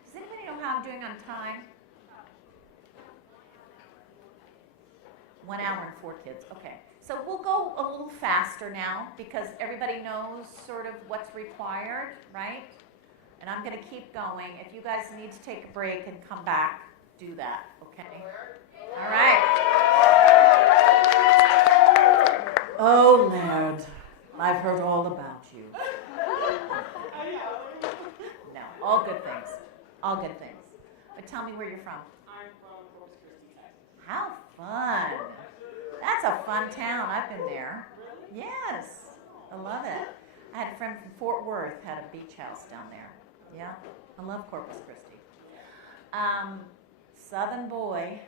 Does anybody know how I'm doing on time? 1 hour and 4 kids. Okay. So we'll go a little faster now because everybody knows sort of what's required, right? And I'm going to keep going. If you guys need to take a break and come back, do that, okay? All right. Oh, Laird, I've heard all about you. No, all good things. All good things. But tell me where you're from. I'm from Corpus Christi, Texas. How fun. That's a fun town. I've been there. Really? Yes. I love it. I had a friend from Fort Worth, had a beach house down there. Yeah, I love Corpus Christi. Southern boy,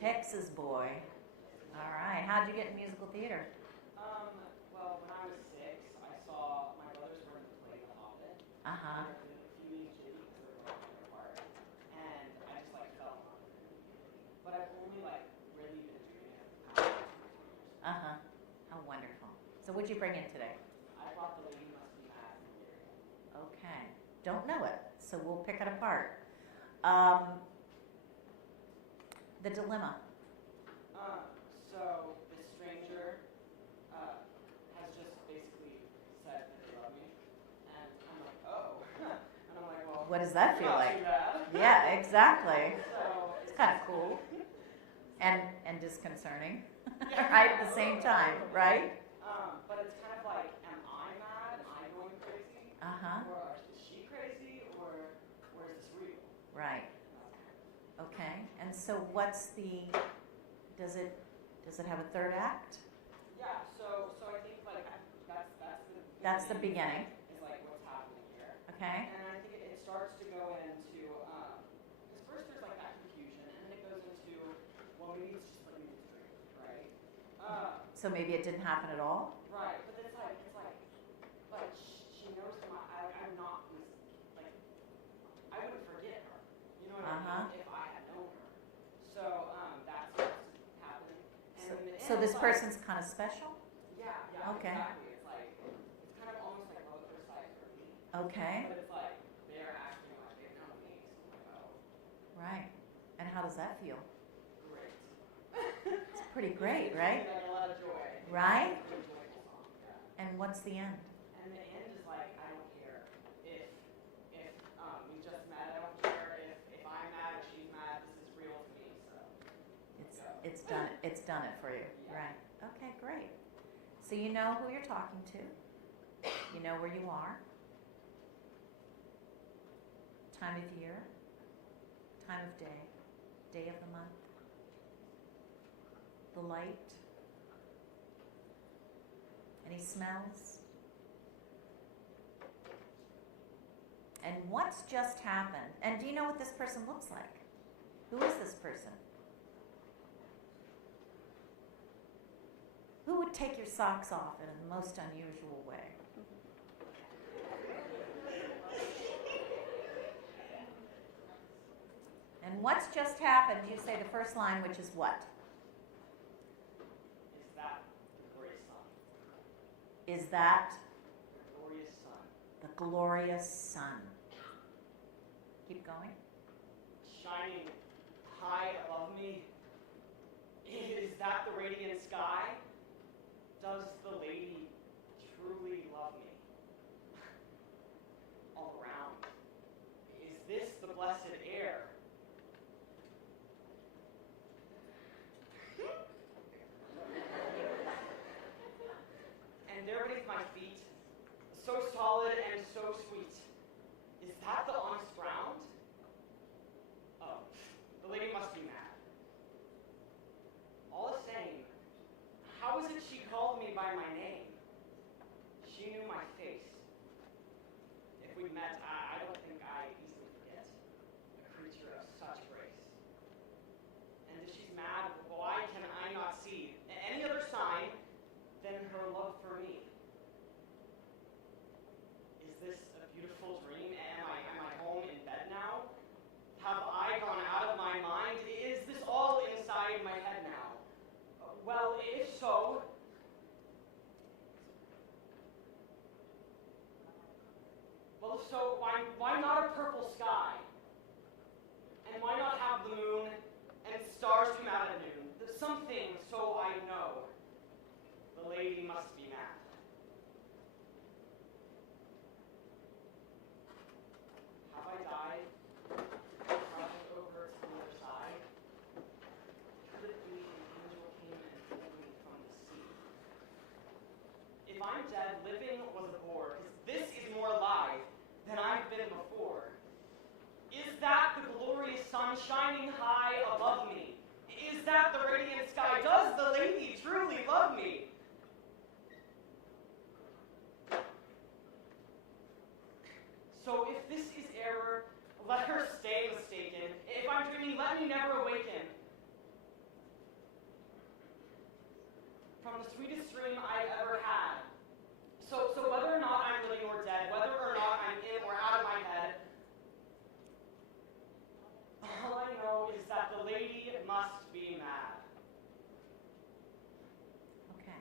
Texas boy. All right, how'd you get in musical theater? Well, when I was 6, I saw my brothers were in the play The Hobbit. Uh-huh. They did a few each because they were playing their part, and I just fell in love with it. But I've only really been doing it for the past 2 years. Uh-huh. How wonderful. So what'd you bring in today? I brought The Lady Must Be Mad from Gary. Okay. Don't know it, so we'll pick it apart. The dilemma. So this stranger has just basically said that they love me, and I'm like, oh, and I'm like, well, What does that feel not like? too bad. Yeah, exactly. So It's kind of cool and disconcerting, right? At the same time, right? But it's kind of like, am I mad? Am I going crazy? Uh-huh. Or is she crazy? Or is this real? Right. Okay. And so does it have a third act? Yeah. So I think That's the beginning. Is what's happening here. Okay. And I think it starts to go into because first there's that confusion, and then it goes into maybe it's just me to drink, right? So maybe it didn't happen at all? Right, but it's but she knows that I'm not I wouldn't forget her. You know what I mean? If I had known her. So that's what's happening. And So this person's kind of special? Yeah, Okay. exactly. It's kind of almost like both their sides for me. Okay. But it's they're acting like they know me. So I'm like, oh. Right. And how does that feel? Great. It's pretty great, right? It's a lot of joy. Right? It's a joyful song, yeah. And what's the end? And the end is like, I don't care if we just met. I don't care if I'm mad or she's mad. This is real to me. So It's done. It's done it for you, Yeah. right? Okay, great. So you know who you're talking to. You know where you are. Time of year. Time of day. Day of the month. The light. Any smells? And what's just happened? And do you know what this person looks like? Who is this person? Who would take your socks off in the most unusual way? And what's just happened? You say the first line, which is what? is that the glorious sun? Is that The glorious sun. the glorious sun? Keep going. Shining high above me. Is that the radiant sky? Does the lady truly love me? All around. Is this the blessed air? And there beneath my feet, so solid and so sweet, is that the honest ground? Oh, the lady must be mad. All the same, how is it she called me by my name? She knew my face. If we met, I don't think I easily forget. A creature of such grace. And if she's mad, why can I not see any other sign than her love for me? Is this a beautiful dream? Am I home in bed now? Have I gone out of my mind? Is this all inside my head now? Well, if so, why not a purple sky? And why not have the moon and stars come out at noon? There's something so I know the lady must be mad. Have I died? Traveled over to the other side? Could it be an angel came and pulled me from the sea? If I'm dead, living was a bore, because this is more alive than I've been before. Is that the glorious sun shining high above me? Is that the radiant sky? Does the lady truly love me? So if this is error, let her stay mistaken. If I'm dreaming, let me never awaken. From the sweetest dream I've ever had. So whether or not I'm living or dead, whether or not I'm in or out of my head, all I know is that the lady must be mad. Okay.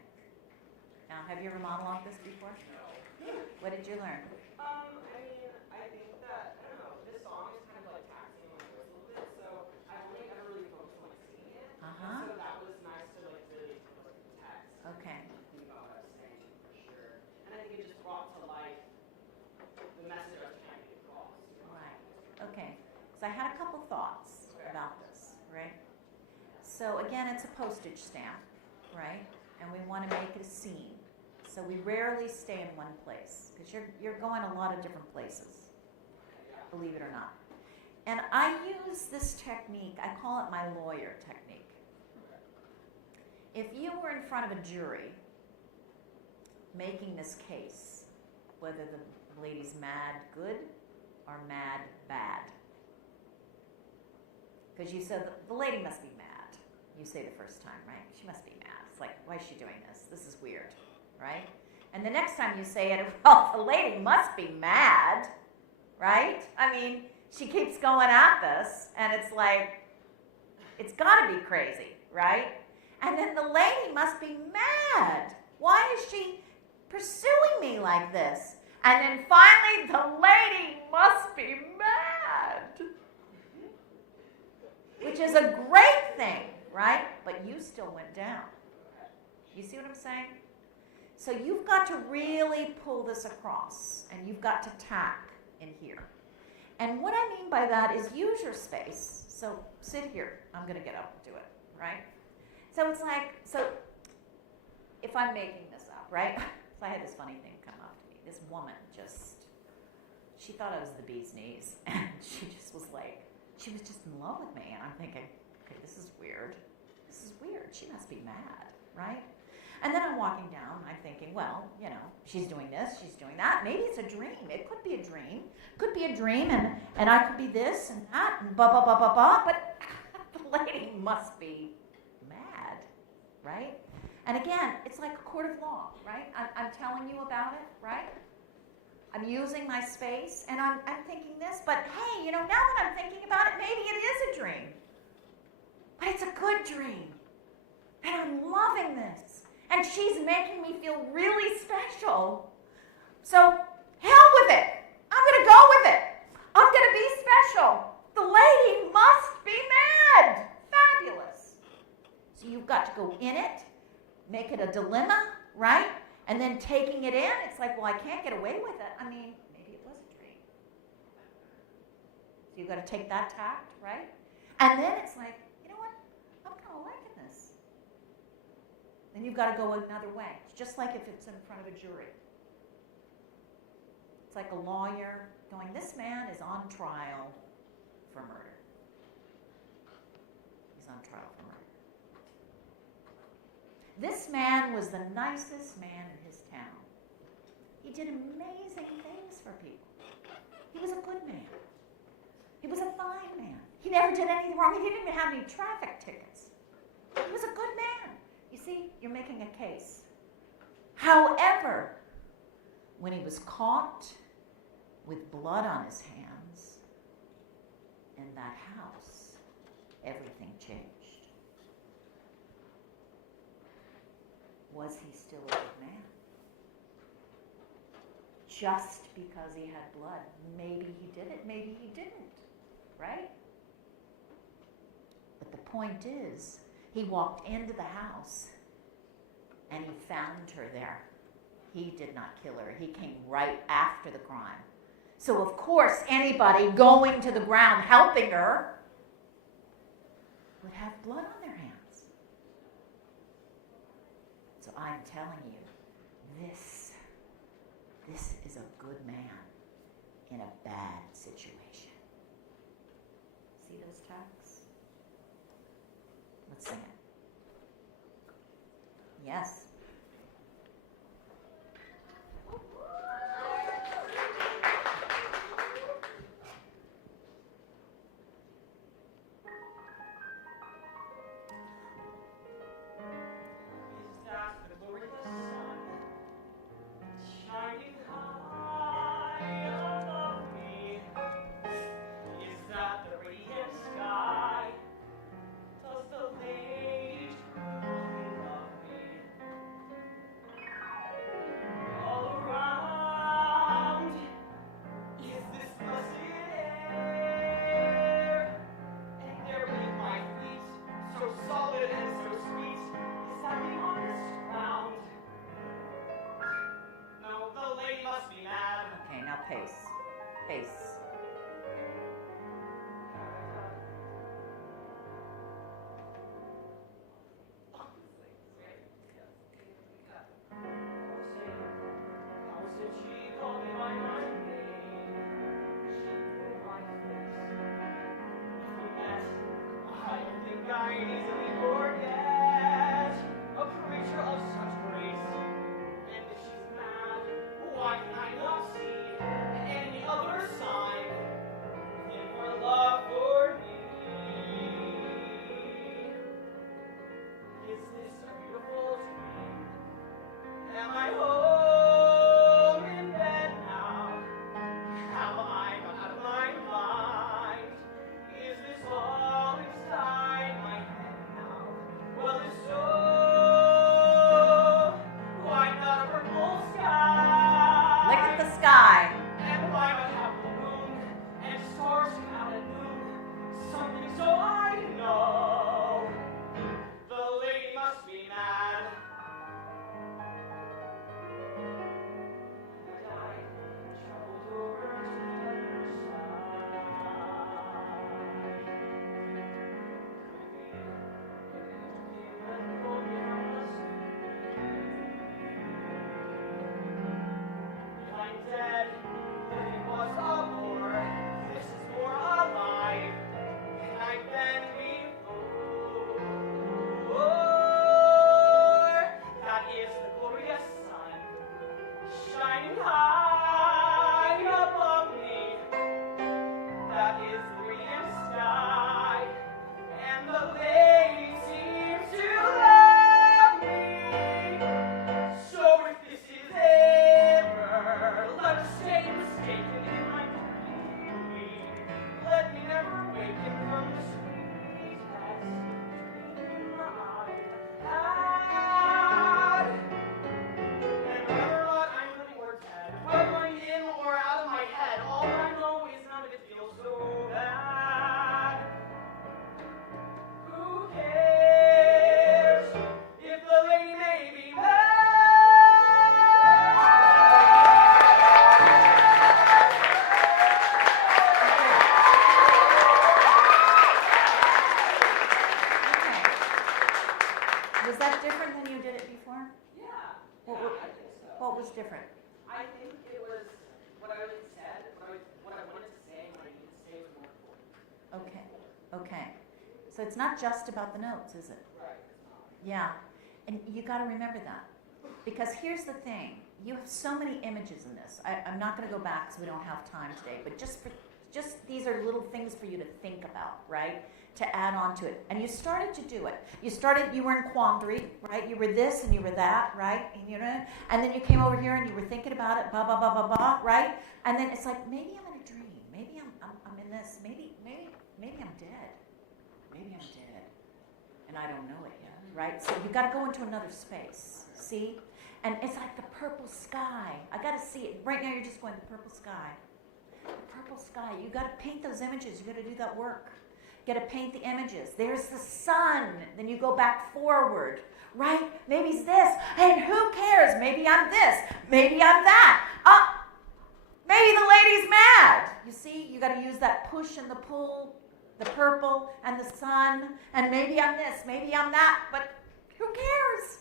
Now, have you ever monologued this before? No. What did you learn? I mean, I think that, I don't know, this song is kind of like taxing my voice a little bit, so I only ever really focused on like singing it. Uh-huh. So that was nice to like really look at the text. Okay. And think about what I was saying for sure. And I think it just brought to life the message I was trying to get across. You know? Right. Okay. So I had a couple thoughts about this, right? So again, it's a postage stamp, right? And we want to make it a scene. So we rarely stay in one place because you're going a lot of different places, believe it or not. And I use this technique, I call it my lawyer technique. If you were in front of a jury making this case, whether the lady's mad good or mad bad, because you said the lady must be mad. You say the first time, right? She must be mad. It's like, why is she doing this? This is weird, right? And the next time you say it, well, the lady must be mad, right? I mean, she keeps going at this, and it's like, it's got to be crazy, right? And then the lady must be mad. Why is she pursuing me like this? And then finally, the lady must be mad. Which is a great thing, right? But you still went down. You see what I'm saying? So you've got to really pull this across, and you've got to tack in here. And what I mean by that is use your space. So sit here. I'm going to get up and do it, right? So it's like, so if I'm making this up, right? So I had this funny thing come up to me. This woman just, she thought I was the bee's knees, and she just was like, she was just in love with me. And I'm thinking, okay, this is weird. This is weird. She must be mad, right? And then I'm walking down, I'm thinking, well, you know, she's doing this, she's doing that. Maybe it's a dream. It could be a dream. Could be a dream, and I could be this and that, and blah, blah, blah, blah, blah. But the lady must be mad, right? And again, it's like a court of law, right? I'm telling you about it, right? I'm using my space, and I'm thinking this, but hey, you know, now that I'm thinking about it, maybe it is a dream. But it's a good dream. And I'm loving this. And she's making me feel really special. So, hell with it. I'm going to go with it. I'm going to be special. The lady must be mad. Fabulous. So you've got to go in it, make it a dilemma, right? And then taking it in, it's like, well, I can't get away with it. I mean, maybe it was a dream. So you've got to take that tact, right? And then it's like, you know what? I'm kind of liking this. Then you've got to go another way. It's just like if it's in front of a jury. It's like a lawyer going, this man is on trial for murder. He's on trial for murder. This man was the nicest man in his town. He did amazing things for people. He was a good man. He was a fine man. He never did anything wrong. He didn't even have any traffic tickets. He was a good man. You see, you're making a case. However, when he was caught with blood on his hands in that house, everything changed. Was he still a good man? Just because he had blood. Maybe he did it, maybe he didn't, right? But the point is, he walked into the house and he found her there. He did not kill her. He came right after the crime. So of course, anybody going to the ground helping her would have blood on their hands. So I'm telling you, this is a good man in a bad situation. See those tacks? Let's sing it. Yes. Is that the glorious sun shining high above me? Is that the radiant sky? Does the lady truly love me? All around is this blessed air, and there beneath my feet, so solid and so sweet, is that the honest ground? No, the lady must be mad. Okay, now pace. Pace. How was it she called me by my name? She knew my face. If we met, I don't think I'd easily forget a creature of such grace. And if she's mad, why can I not see any other sign than her love for me? Is this a beautiful dream? Am I home in bed now? Am I not out of my mind? Is this all inside my head What was different? I think it was what I really said, what I wanted to say, what I needed to say was more important. Okay, okay. So it's not just about the notes, is it? Right. Yeah, and you got to remember that. Because here's the thing. You have so many images in this. I'm not going to go back because we don't have time today, but just these are little things for you to think about, right? To add on to it. And you started to do it. You were in quandary, right? You were this and you were that, right? And then you came over here and you were thinking about it, blah, blah, blah, blah, blah, right? And then it's like, maybe I'm in a dream. Maybe I'm in this. Maybe I'm dead. Maybe I'm dead. And I don't know it yet, right? So you got to go into another space, see? And it's like the purple sky. I got to see it. Right now you're just going, the purple sky. The purple sky. You got to paint those images. You got to do that work. You got to paint the images. There's the sun. Then you go back forward, right? Maybe it's this. And who cares? Maybe I'm this. Maybe I'm that. Maybe the lady's mad. You see, you got to use that push and the pull, the purple and the sun. And maybe I'm this. Maybe I'm that. But who cares?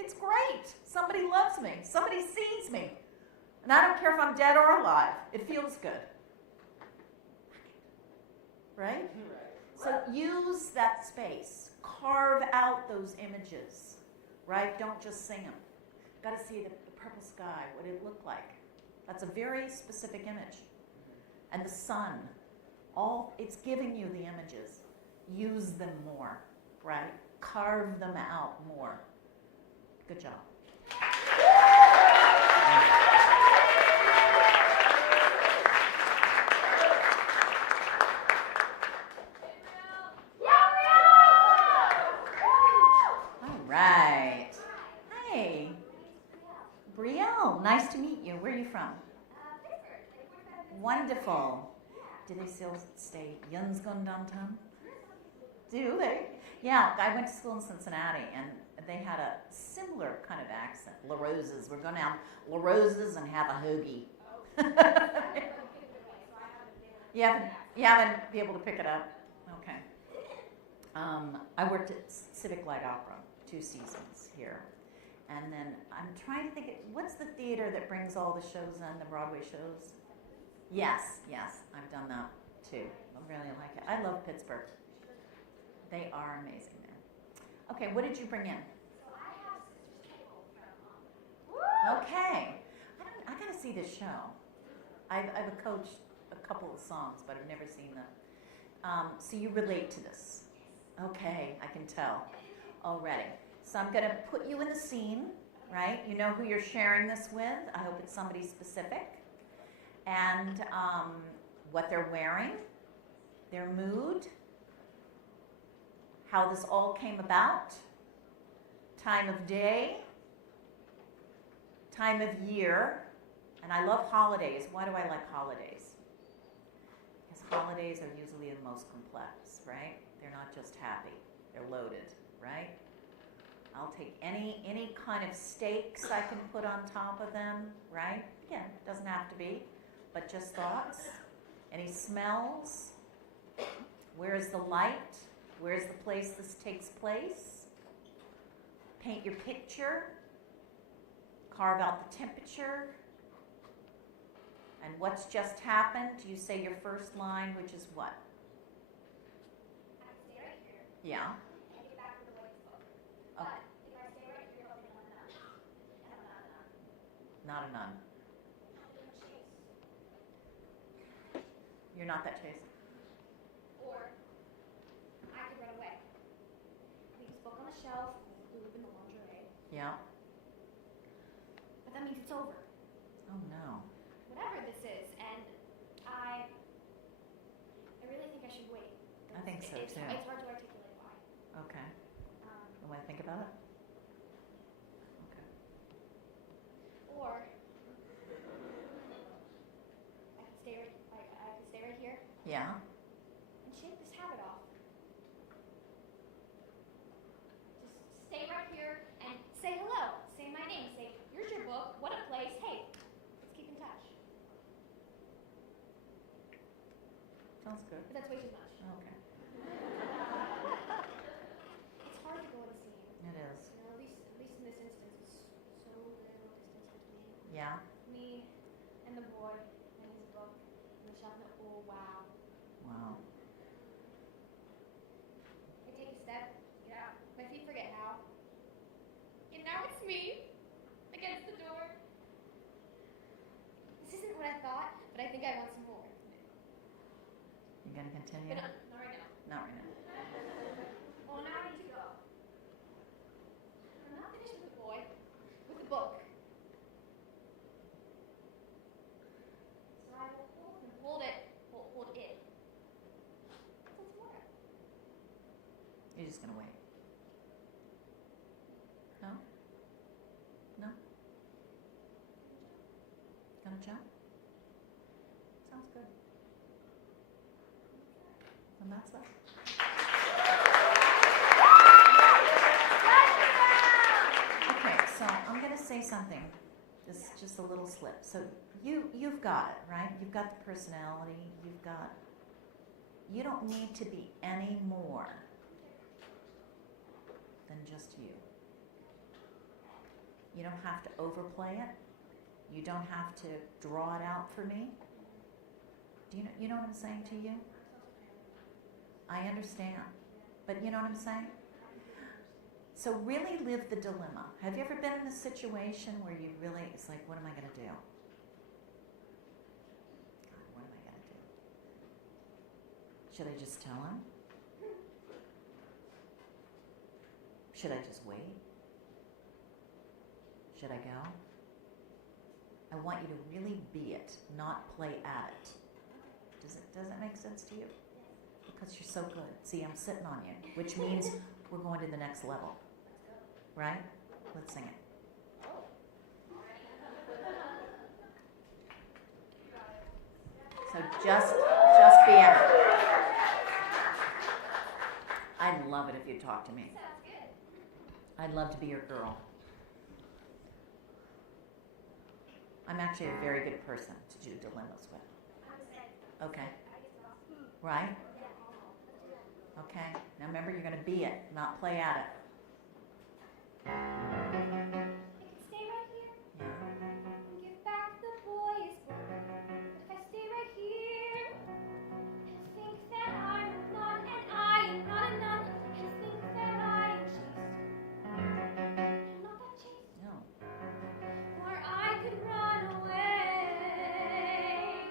It's great. Somebody loves me. Somebody sees me. And I don't care if I'm dead or alive. It feels good. Right? So use that space. Carve out those images. Right? Don't just sing them. Got to see the purple sky, what it looked like. That's a very specific image. And the sun. It's giving you the images. Use them more. Right? Carve them out more. Good job. All right. Hey, Brielle, nice to meet you. Where are you from? Wonderful. Do they still stay Yuns going downtown? Do they? Yeah, I went to school in Cincinnati, and they had a similar kind of accent. La Roses. We're going down La Roses and have a hoagie. You haven't been able to pick it up? Okay. I worked at Civic Light Opera 2 seasons here. And then I'm trying to think, what's the theater that brings all the shows in, the Broadway shows? Yes, I've done that too. I really like it. I love Pittsburgh. They are amazing there. Okay, what did you bring in? Okay. I got to see this show. I've coached a couple of songs, but I've never seen them. So you relate to this. Okay, I can tell already. So I'm going to put you in the scene, right? You know who you're sharing this with. I hope it's somebody specific. And what they're wearing, their mood, how this all came about, time of day, time of year, and I love holidays. Why do I like holidays? Because holidays are usually the most complex, right? They're not just happy, they're loaded, right? I'll take any kind of stakes I can put on top of them, right? Again, it doesn't have to be, but just thoughts. Any smells? Where's the light? Where's the place this takes place? Paint your picture. Carve out the temperature. And what's just happened? You say your first line, which is what? I can stay right here Yeah. and get back to the voice book. Oh. But if I stay right here, I'll become a nun. And I'm not a nun. Not a nun. I'm being chased. You're not that chaste. Or I could run away. Leave this book on the shelf, leave in the lingerie. Yeah. But that means it's over. Oh no. Whatever this is, and I really think I should wait. I think so, It's too. hard to articulate why. Okay. Um, You want to think about it? Okay. or I could stay right here Yeah. and shake this habit off. Just stay right here and say hello. Say my name. Say, here's your book. What a place. Hey, let's keep in touch. Sounds good. But that's way too much. Okay. It's hard to go unseen. It is. You know, at least in this instance, it's so Yeah? Me and the boy and his book and the shelf note. Oh, wow. Wow. I take a step, get out. My feet forget how. And now it's me against the door. This isn't what I thought, but I think I want some more. You gonna continue? But not right now. Not right now. Well, now I need to go. I'm not finished with the boy, with the book. So I will hold him, hold it. Until tomorrow. You're just gonna wait. No? No? Gonna jump? Sounds good. And that's that. Okay, so I'm gonna say something. Just a little slip. So you've got it, right? You've got the personality. You don't need to be any more than just you. You don't have to overplay it. You don't have to draw it out for me. Do you know what I'm saying to you? I understand. But you know what I'm saying? So really live the dilemma. Have you ever been in a situation where you really, it's like, what am I going to do? God, what am I going to do? Should I just tell him? Should I just wait? Should I go? I want you to really be it, not play at it. Does it make sense to you? Because you're so good. See, I'm sitting on you, which means we're going to the next level. Right? Let's sing it. So just be in it. I'd love it if you'd talk to me. Sounds good. I'd love to be your girl. I'm actually a very good person to do dilemmas with. I'm excited. Okay. I get to ask. Right? Yeah. Let's do that. Okay. Now remember, you're going to be it, not play at it. I can stay right here Yeah. and give back the boy his book. But if I stay right here, he'll think that I'm a nun and I am not a nun. He'll think that I am chaste. I'm not that chaste. No. Or I could run away.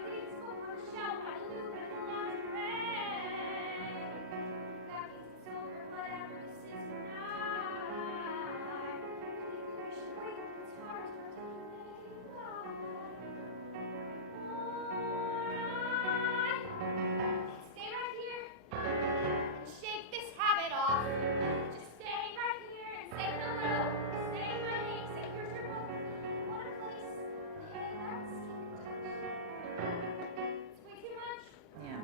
Please go on the shelf, I loop in the lingerie. That means it's over, whatever this is tonight. Believe that I should wait, it's hard to take it back. Stay right here and shake this habit off. Just stay right here and say hello. Say my name, say where's your book. What a place. Hey, that's it's way too much. Yeah.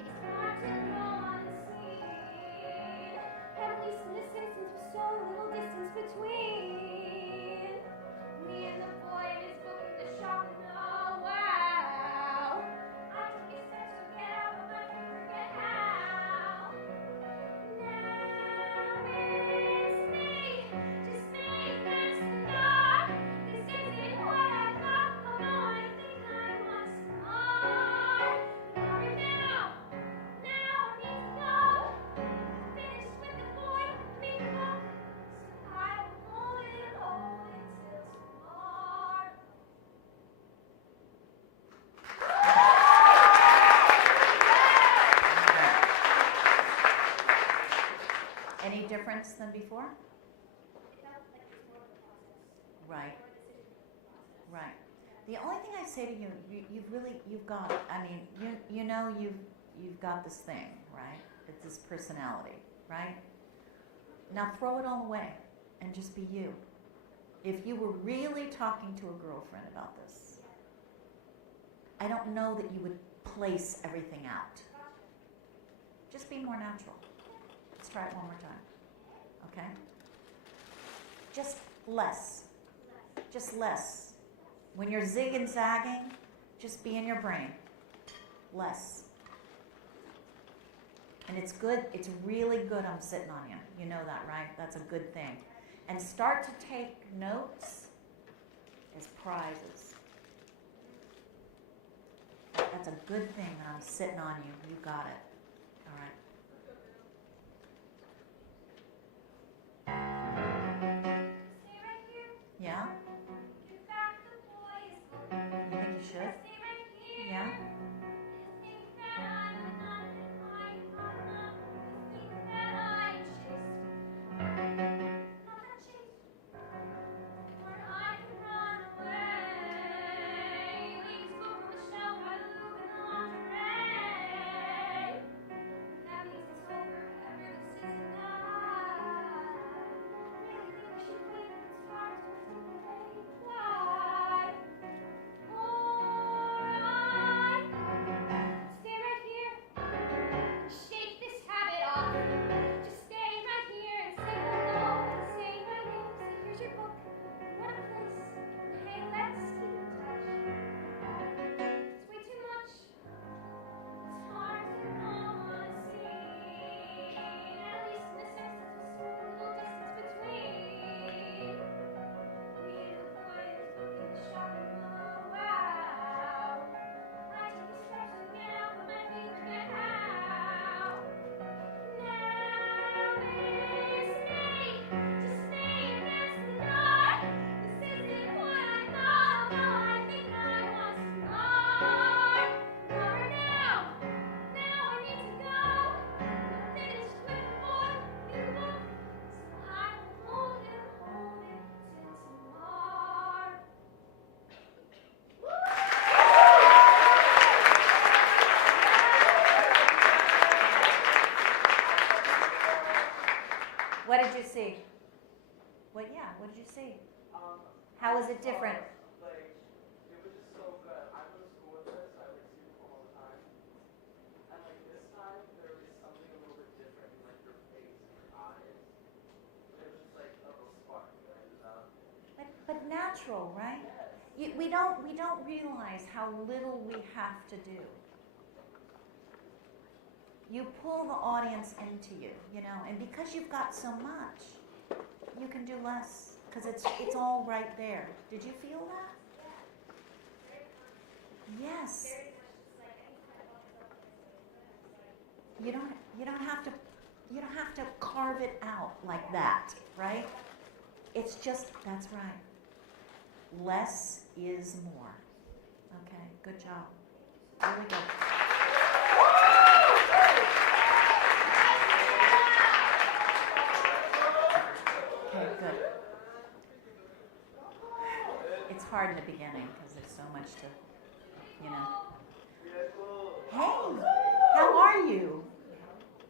It's hard to go unseen. At least in this instance, with so little distance between me and the boy and his book in the shop. And oh wow, I take a step to get out, but I can forget how. Now it's me, just me against the dark. This isn't what I thought. Oh no, I think I want some more. Hurry now, now I need to go. Finish with the boy, read the book. So I will hold it till tomorrow. Any difference than before? It felt like it was more of a process. Right. More decision process. Right. The only thing I say to you, you've got it. I mean, you know you've got this thing, right? It's this personality, right? Now throw it all away and just be you. If you were really talking to a girlfriend about this, I don't know that you would place everything out. Just be more natural. Let's try it one more time. Okay? Just less. Just less. When you're zig and zagging, just be in your brain. Less. And it's good, it's really good I'm sitting on you. You know that, right? That's a good thing. And start to take notes as prizes. That's a good thing that I'm sitting on you. You got it. All right. Stay right here. Yeah? In fact, the boy is home. You think you should? Stay right here. Yeah? You think that I'm not in my mama. You think that I chased. Not that chase. Or I can run away. Leaves go from the shelf I look in the lingerie. That means it's over. Ever this isn't night. Really think we should wait if it's far too away. Why? Alright. Stay right here. Shake this habit off. Just stay right here and say hello and say my name. Say here's your book. What a place. Hey, let's keep in touch. It's way too much. It's hard to know honestly. At least in the sense that there's a little distance between. Me and the boy in his book in the shopping mall. Wow. I take the steps to get out, but my feet forget how. Now it's me. Just stay against the door. This isn't what I thought. No, I think I want some more. More now. Now I need to go. I'm finished with the book. So I will hold it till tomorrow. What did you see? What did you see? How is it different? Like, it was just so good. I go to school with this. I like see the poem all the time. And like this time, there was something a little bit different in like your face and your eyes. It was just like a little spark, But natural, right? We don't realize how little we have to do. You pull the audience into you, and because you've got so much, you can do less because it's all right there. Did you feel that? Yes. You don't have to carve it out like that, right? It's just that's right. Less is more. Okay, good job. Really good. Okay, good. It's hard in the beginning because there's so much to, Hey, how are you?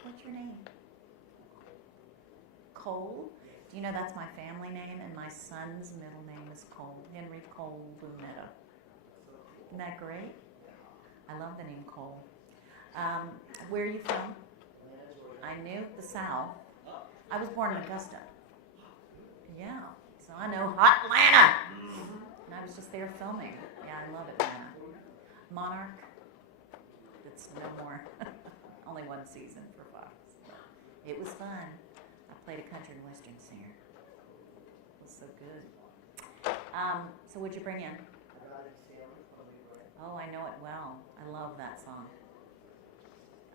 What's your name? Cole? Do you know that's my family name, and my son's middle name is Cole, Henry Cole Lunetta. Isn't that great? I love the name Cole. Where are you from? I knew the South. I was born in Augusta. Yeah, so I know hot Atlanta. And I was just there filming. Yeah, I love Atlanta. Monarch. It's no more. Only one season for Fox. It was fun. I played a country and western singer. It was so good. So what'd you bring in? Oh, I know it well. I love that song.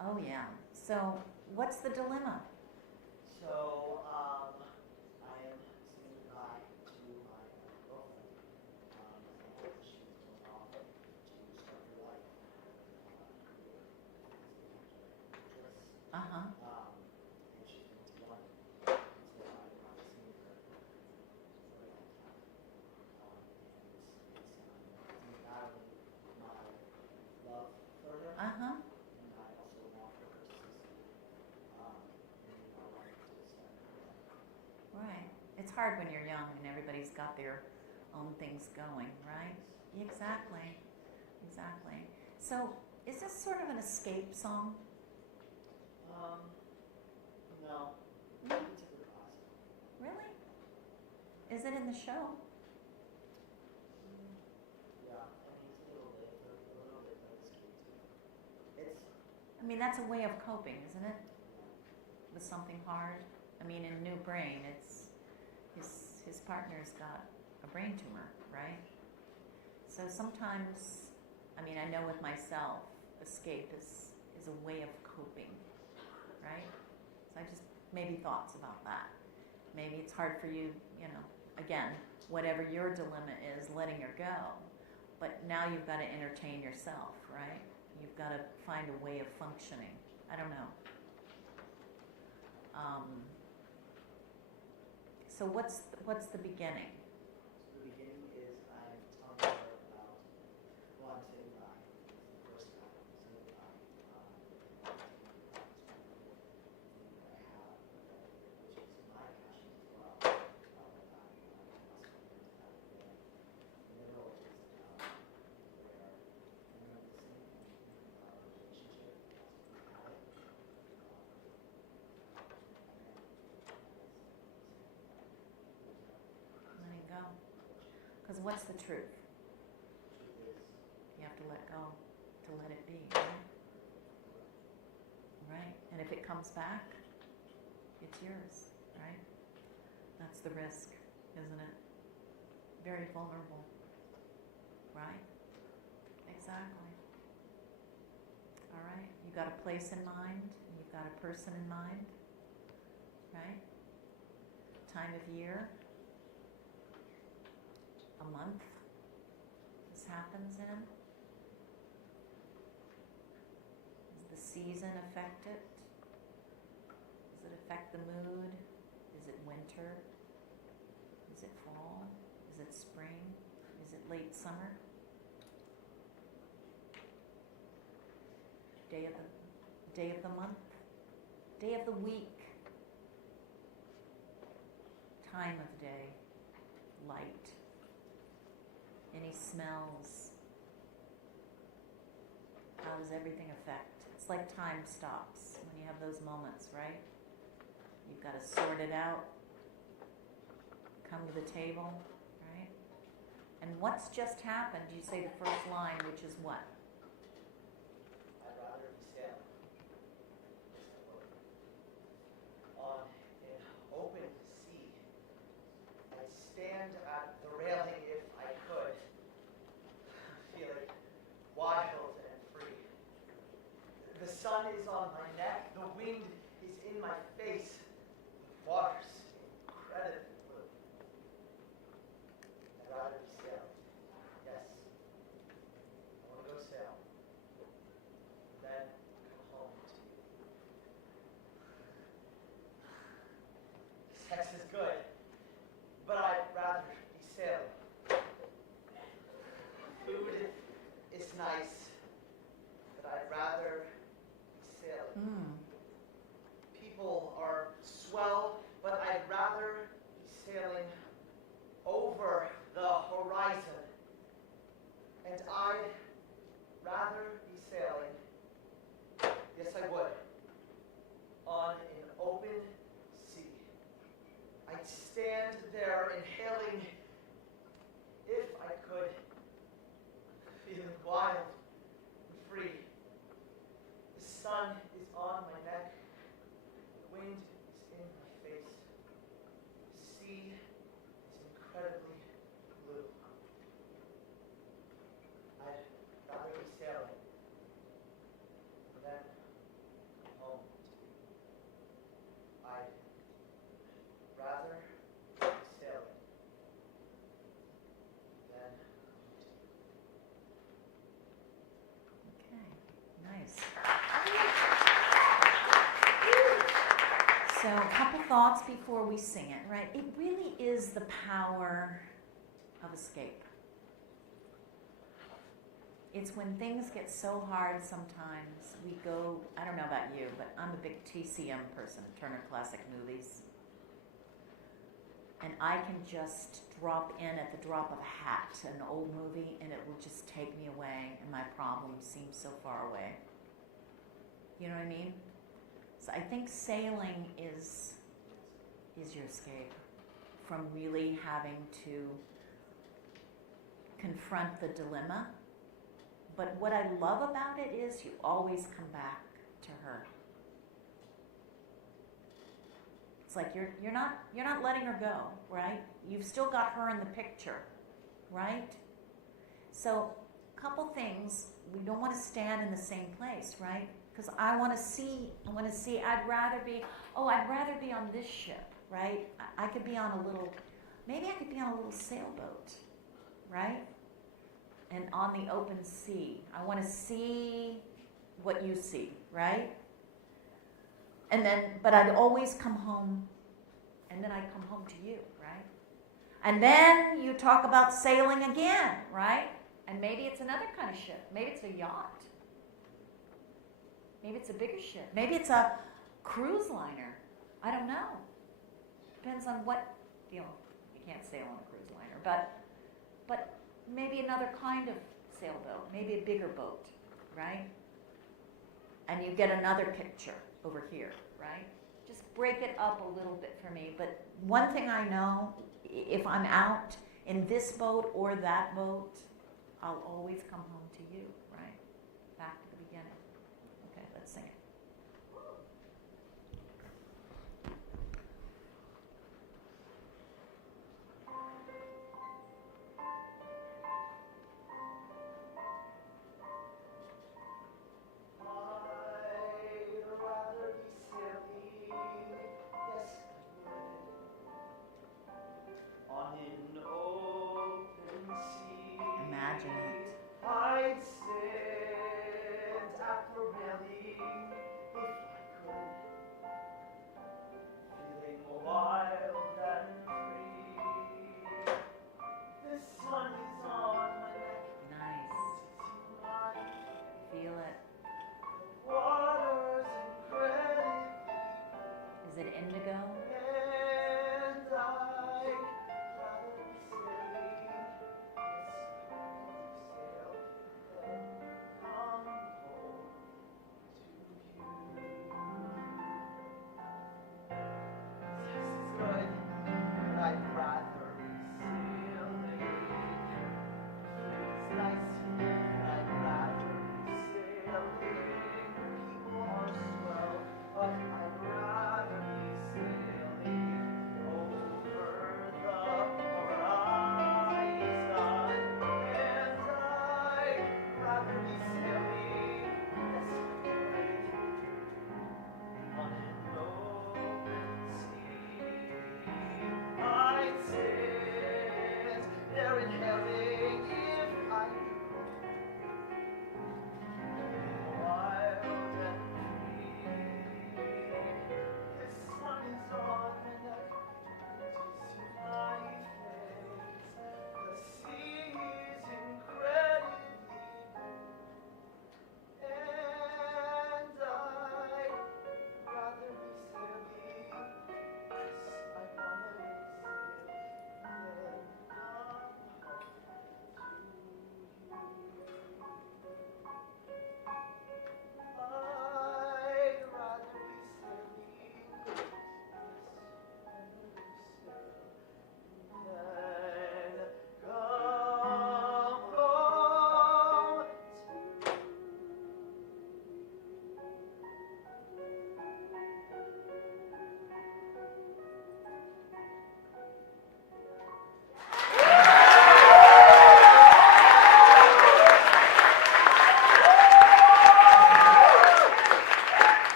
Oh yeah. So what's the dilemma? So, I am saying goodbye to my girlfriend. And she's going off to start her life. Uh-huh. And she's going to London. So I've not seen her for a long time. It's battling my love for her. Uh-huh. And I also want her to succeed in my life to start her life. Right. It's hard when you're young and everybody's got their own things going, right? Exactly. Exactly. So is this sort of an escape song? No. No. It's a good class. Really? Is it in the show? Yeah, I mean, it's a little bit, but it's good too. It's, I mean, that's a way of coping, isn't it? With something hard. I mean, in New Brain, it's his partner's got a brain tumor, right? So sometimes, I mean, I know with myself, escape is a way of coping, right? So I just, maybe thoughts about that. Maybe it's hard for you, you know, again, whatever your dilemma is, letting her go. But now you've got to entertain yourself, right? You've got to find a way of functioning. I don't know. So what's the beginning? The beginning is I'm telling her about, well, I'm saying goodbye. It's the first time I'm saying goodbye. I have, which is my passion as well. I must have learned how to live. The middle is where I'm noticing in our relationship as we had it. Letting go. Because what's the truth? You have to let go to let it be, right? Right. And if it comes back, it's yours, right? That's the risk, isn't it? Very vulnerable, right? Exactly. All right. You've got a place in mind, and you've got a person in mind, right? Time of year, a month this happens in. Does the season affect it? Does it affect the mood? Is it winter? Is it fall? Is it spring? Is it late summer? Day of the month? Day of the week? Time of day? Light? Any smells? How does everything affect? It's like time stops when you have those moments, right? You've got to sort it out, come to the table, right? And what's just happened? You say the first line, which is what? I'd rather be sailing. On an open sea, I'd stand at the railing if I could, feeling wild and free. The sun is on my neck, the wind is in my face, the water's incredibly blue. I'd rather be sailing. Yes. I want to go sail. Then come home to you. Sex is good, but I'd rather be sailing. Food is nice, but I'd rather be sailing. People are swell, but I'd rather be sailing over the horizon. And I'd rather be sailing, yes I would, on an open sea. I'd stand there inhaling, if I could, feeling wild and free. The sun is on my neck, the wind is in my face. The sea is incredibly blue. I'd rather be sailing than come home to you. I'd rather be sailing than come to you. Okay, nice. So a couple thoughts before we sing it, right? It really is the power of escape. It's when things get so hard sometimes, we go, I don't know about you, but I'm a big TCM person, Turner Classic Movies. And I can just drop in at the drop of a hat, an old movie, and it will just take me away, and my problems seem so far away. You know what I mean? So I think sailing is your escape from really having to confront the dilemma. But what I love about it is you always come back to her. It's like you're not letting her go, right? You've still got her in the picture, right? So, a couple things. We don't want to stand in the same place, right? Because I want to see, I'd rather be on this ship, right? I could be on a little, maybe I could be on a little sailboat, right? And on the open sea. I want to see what you see, right? And then, but I'd always come home, and then I'd come home to you, right? And then you talk about sailing again, right? And maybe it's another kind of ship. Maybe it's a yacht. Maybe it's a bigger ship. Maybe it's a cruise liner. I don't know. Depends on what, you can't sail on a cruise liner, but maybe another kind of sailboat, maybe a bigger boat, right? And you get another picture over here, right? Just break it up a little bit for me. But one thing I know, if I'm out in this boat or that boat, I'll always come home to you, right? Back to the beginning. Okay, let's sing it. Imagine it. I'd stand at the railing if I could, feeling wild and free. The sun is on my neck. Nice. Feel it. The water's incredibly Is it indigo? and I'd rather be sailing.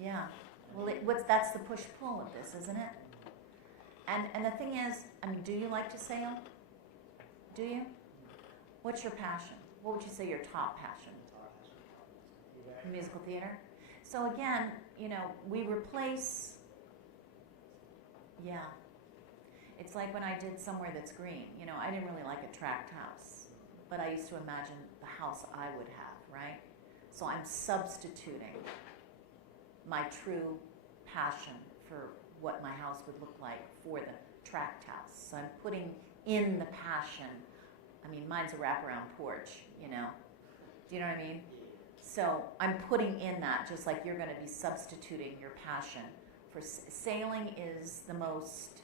Yeah. Well, that's the push-pull of this, isn't it? And the thing is, I mean, do you like to sail? Do you? What's your passion? What would you say your top passion? Musical theater. So again, we replace. Yeah. It's like when I did Somewhere That's Green. I didn't really like a tract house, but I used to imagine the house I would have, right? So I'm substituting my true passion for what my house would look like for the tract house. So I'm putting in the passion. I mean, mine's a wraparound porch, Do you know what I mean? So I'm putting in that, just like you're going to be substituting your passion for sailing is the most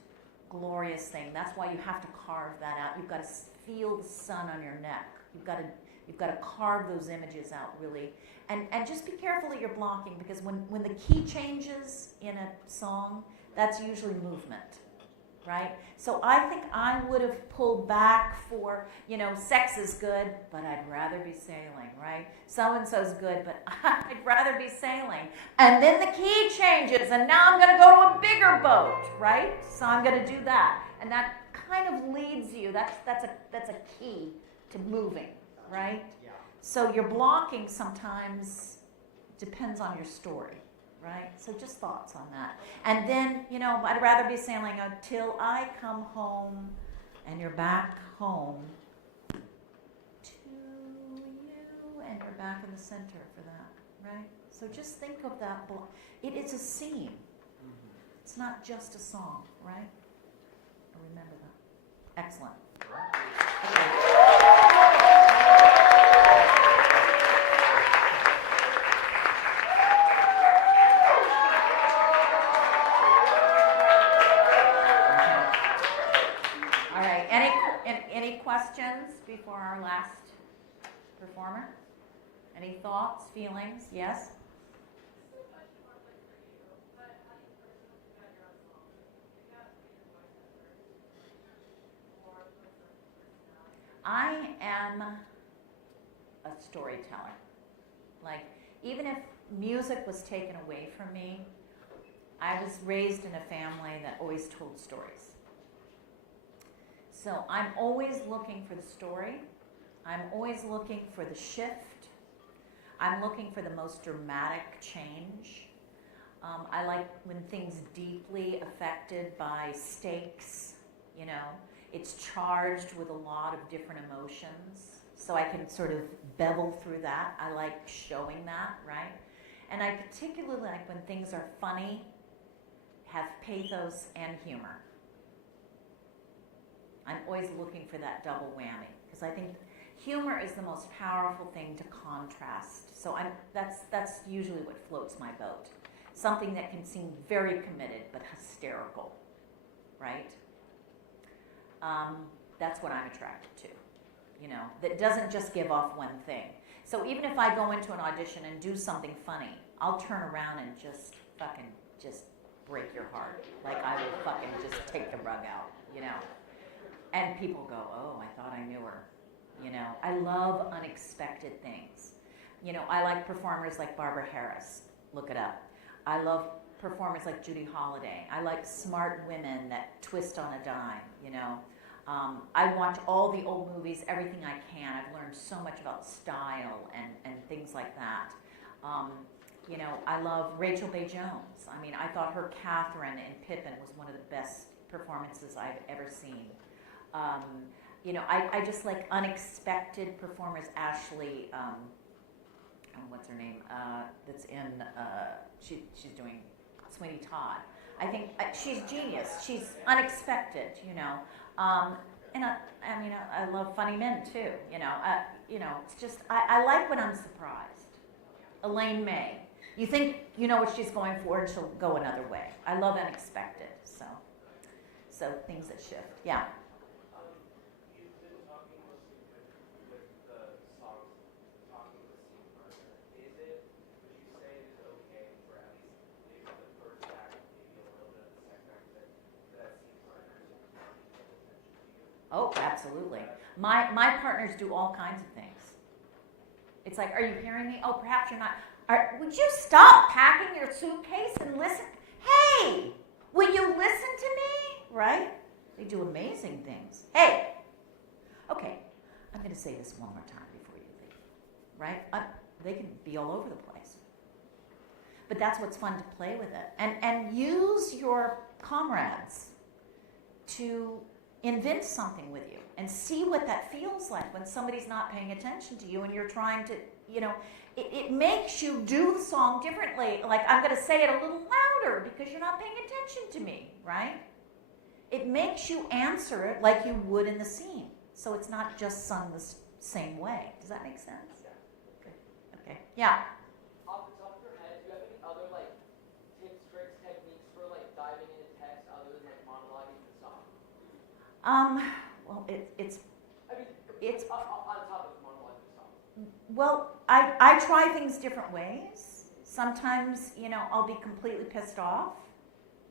glorious thing. That's why you have to carve that out. You've got to feel the sun on your neck. You've got to carve those images out really. And just be careful that you're blocking, because when the key changes in a song, that's usually movement, right? So I think I would have pulled back for, sex is good, but I'd rather be sailing, right? So-and-so's good, but I'd rather be sailing. And then the key changes, and now I'm going to go to a bigger boat, right? So I'm going to do that. And that kind of leads you, that's a key to moving, right? Yeah. So your blocking sometimes depends on your story, right? So just thoughts on that. And then, I'd rather be sailing until I come home, and you're back home to you, and you're back in the center for that, right? So just think of that block. It is a scene. It's not just a song, right? Remember that. Excellent. Okay. Any questions before our last performer? Any thoughts, feelings? Yes? I am a storyteller. Like, even if music was taken away from me, I was raised in a family that always told stories. So I'm always looking for the story. I'm always looking for the shift. I'm looking for the most dramatic change. I like when things deeply affected by stakes, It's charged with a lot of different emotions. So I can sort of bevel through that. I like showing that, right? And I particularly like when things are funny, have pathos and humor. I'm always looking for that double whammy, because I think humor is the most powerful thing to contrast. So that's usually what floats my boat. Something that can seem very committed but hysterical, right? That's what I'm attracted to, that doesn't just give off one thing. So even if I go into an audition and do something funny, I'll turn around and just fucking just break your heart. Like I will fucking just take the rug out, And people go, oh, I thought I knew her. I love unexpected things. I like performers like Barbara Harris. Look it up. I love performers like Judy Holliday. I like smart women that twist on a dime, I watch all the old movies, everything I can. I've learned so much about style and things like that. I love Rachel Bay Jones. I thought her Catherine in Pippin was one of the best performances I've ever seen. I just like unexpected performers. Ashley, what's her name? That's in, she's doing Sweeney Todd. I think she's genius. She's unexpected, And I love funny men too, It's just, I like when I'm surprised. Elaine May. You think you know what she's going for, and she'll go another way. I love unexpected, so things that shift. Yeah. You've been talking mostly with the songs, talking with the scene partner. Would you say it is okay for at least maybe the first act, maybe a little bit of the second act, for that scene partner to pay attention to you? Oh, absolutely. My partners do all kinds of things. It's like, are you hearing me? Oh, perhaps you're not. Would you stop packing your suitcase and listen? Hey, will you listen to me? Right? They do amazing things. Hey, okay, I'm going to say this one more time before you leave. Right? They can be all over the place. But that's what's fun to play with it. And use your comrades to invent something with you and see what that feels like when somebody's not paying attention to you and you're trying to, it makes you do the song differently. Like, I'm going to say it a little louder because you're not paying attention to me, right? It makes you answer it like you would in the scene. So it's not just sung the same way. Does that make sense? Yeah. Good. Okay. Yeah. Off the top of your head, do you have any other tips, tricks, techniques for diving into text other than monologuing the song? Well, it's I mean, It's- on top of monologue itself. well, I try things different ways. Sometimes, you know, I'll be completely pissed off,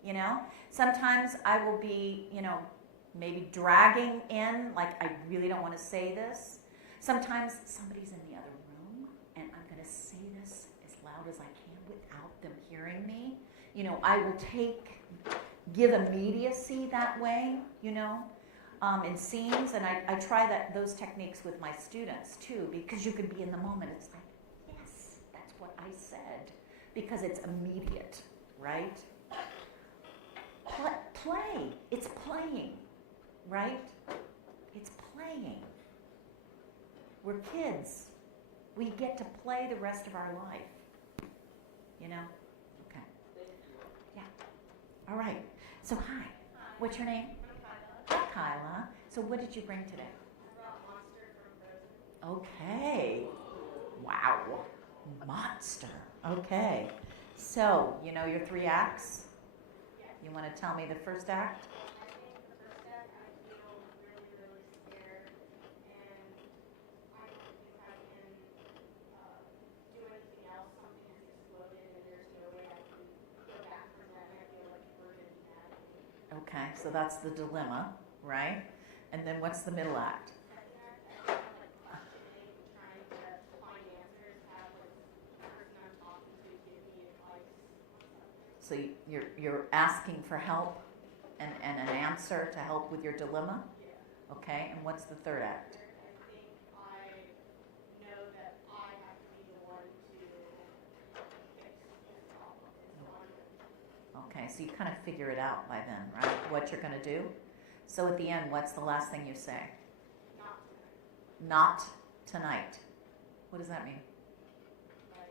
you know. Sometimes I will be, you know, maybe dragging in, like I really don't want to say this. Sometimes somebody's in the other room and I'm going to say this as loud as I can without them hearing me. You know, I will give immediacy that way, you know, in scenes, and I try those techniques with my students too, because you can be in the moment. It's like, yes, that's what I said, because it's immediate, right? Play. It's playing, right? It's playing. We're kids. We get to play the rest of our life. You know? Okay. Yeah. All right. So, hi. What's your name? Hi, Kyla. So, what did you bring today? I brought Monster from Frozen. Okay. Wow. Monster. Okay. So, you know your 3 acts? You want to tell me the first act? I think the first step, I feel really, really scared, and I don't think I can do anything else. Something has exploded, and there's no way I can go back from that. I feel like we're going to be mad at me. Okay, so that's the dilemma, right? And then what's the middle act? Second act, I feel like questioning, trying to find answers, have like the person I'm talking to give me advice on something. So you're asking for help and an answer to help with your dilemma? Yeah. Okay, and what's the third act? I think I know that I have to be the one to fix this problem. And so I'm going to. Okay, so you kind of figure it out by then, right? What you're going to do? So at the end, what's the last thing you say? Not tonight. Not tonight. What does that mean? Like,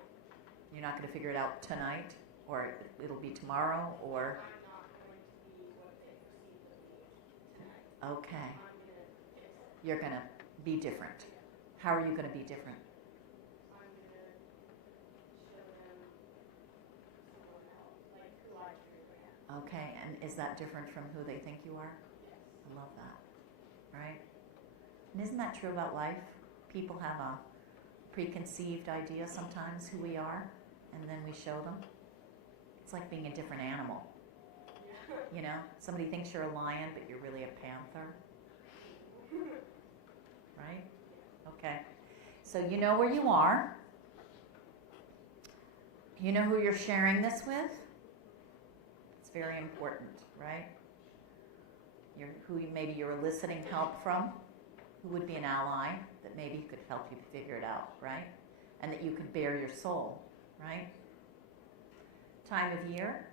You're not going to figure it out tonight? Or it'll be tomorrow? Or. I'm not going to be what they perceive of me tonight. Okay, I'm going to fix it. you're going to be different. How are you going to be different? I'm going to show them someone else, like who I truly am. Okay, and is that different from who they think you are? Yes. I love that, right? And isn't that true about life? People have a preconceived idea sometimes who we are, and then we show them. It's like being a different animal. Yeah. You know, somebody thinks you're a lion, but you're really a panther. Right? Okay. So you know where you are. You know who you're sharing this with. It's very important, right? Maybe you're eliciting help from. Who would be an ally that maybe could help you figure it out, right? And that you could bare your soul, right? Time of year,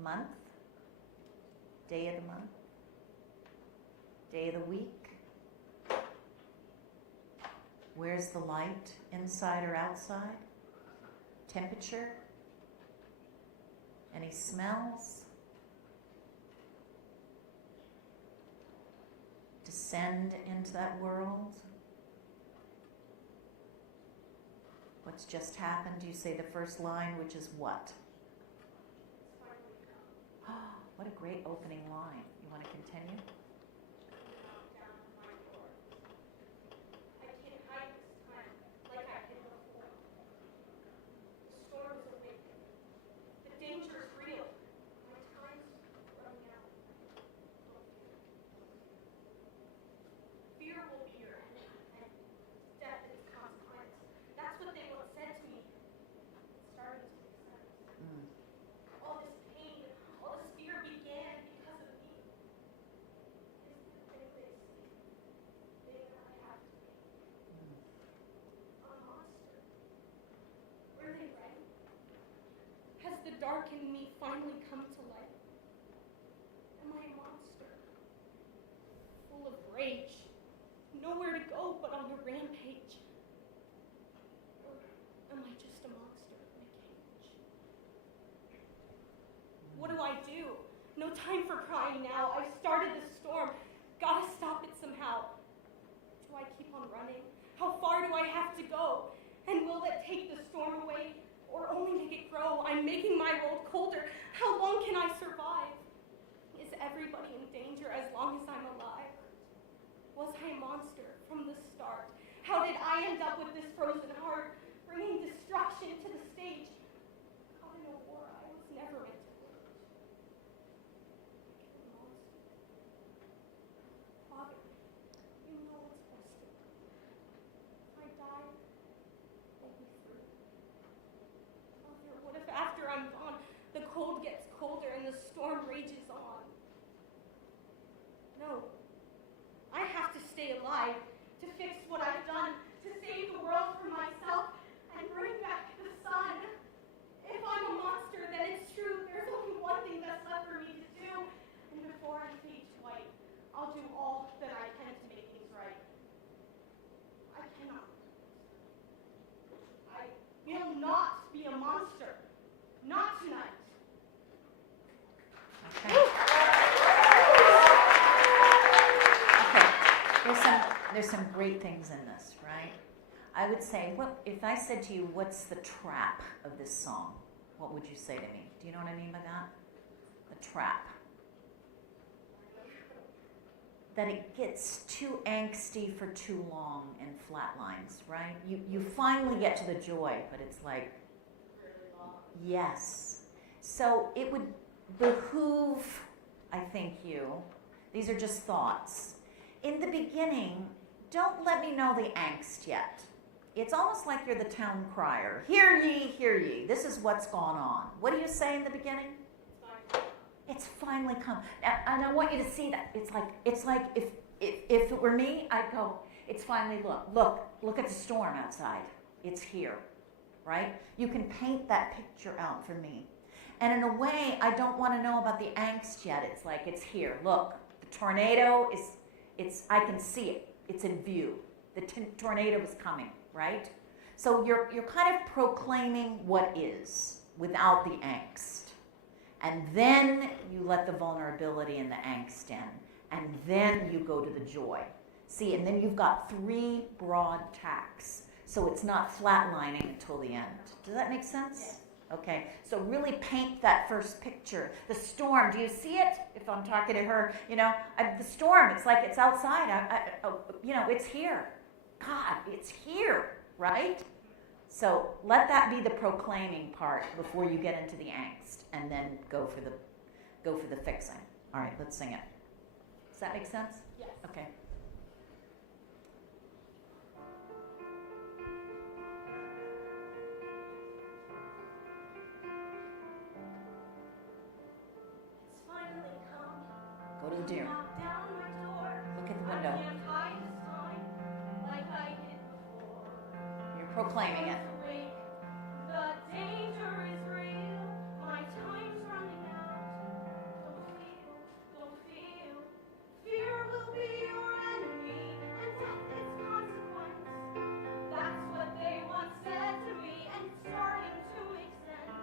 month, day of the month, day of the week. Where's the light, inside or outside? Temperature? Any smells? Descend into that world. What's just happened? You say the first line, which is what? It's finally come. What a great opening line. You want to continue? Knock down my door. I can't hide this time like I did before. The storm is awakening. The danger is real. My time's running out. Fear will be your enemy, and death is consequence. That's what they once said to me. It's starting to make sense. Mm. All this pain, all this fear began because of me. Is the thing they see, thing that I have to be. A monster. Were they right? Has the dark in me finally come to light? Am I a monster? Full of rage. Nowhere to go but on a rampage. Or am I just a monster in a cage? What do I do? No time for crying now. I've started the storm. Gotta stop it somehow. Do I keep on running? How far do I have to go? And will it take the storm away or only make it grow? I'm making my world colder. How long can I survive? Is everybody in danger as long as I'm alive? Was I a monster from the start? How did I end up with this frozen heart, bringing destruction to the stage? Caught in a war I was never meant to wage. A monster. Father, you know what's best for me. If I die, make me free. Father, what if after I'm gone, the cold gets colder and the storm rages on? No. I have to stay alive to fix what I've done, to save the world from myself and bring back the sun. If I'm a monster, then it's true. There's only one thing that's left for me to do. And before I fade to white, I'll do all that I can to make things right. I cannot. I will not be a monster. Not tonight. Okay. There's some great things in this, right? I would say, if I said to you, what's the trap of this song? What would you say to me? Do you know what I mean by that? The trap. That it gets too angsty for too long and flatlines, right? You finally get to the joy, but it's like, yes. So it would behoove, I think these are just thoughts. In the beginning, don't let me know the angst yet. It's almost like you're the town crier. Hear ye, this is what's gone on. What do you say in the beginning? It's finally come. And I want you to see that. It's like if it were me, I'd go, it's finally, look at the storm outside. It's here, right? You can paint that picture out for me. And in a way, I don't want to know about the angst yet. It's like, it's here. Look, the tornado I can see it. It's in view. The tornado is coming, right? So you're kind of proclaiming what is without the angst. And then you let the vulnerability and the angst in. And then you go to the joy. See, and then you've got 3 broad tacks. So it's not flatlining until the end. Does that make sense? Yes. Okay, so really paint that first picture. The storm, do you see it? If I'm talking to her, the storm, it's like it's outside. It's here. God, it's here, right? So let that be the proclaiming part before you get into the angst, and then go for the fixing. All right, let's sing it. Does that make sense? Yes. Okay. Go to the deer. Knock down my door. Look at the I window. can't hide this time like I did before. You're proclaiming it. Awake. The danger is real. My time's running out. Don't feel. Fear will be your enemy, and death its consequence. That's what they once said to me, and it's starting to make sense.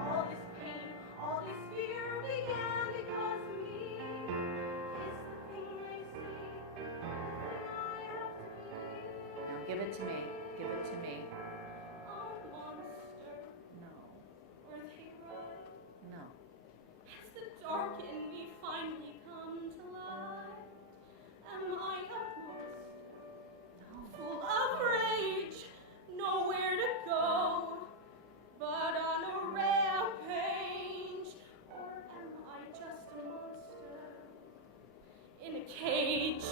All this pain, all this fear began because of me. Now give it to me. Give it to me. A monster. No. Were they right? No. Has the dark in me finally come to light? Am I a monster? Full of rage, nowhere to go, but on a rampage? Or am I just a monster in a cage?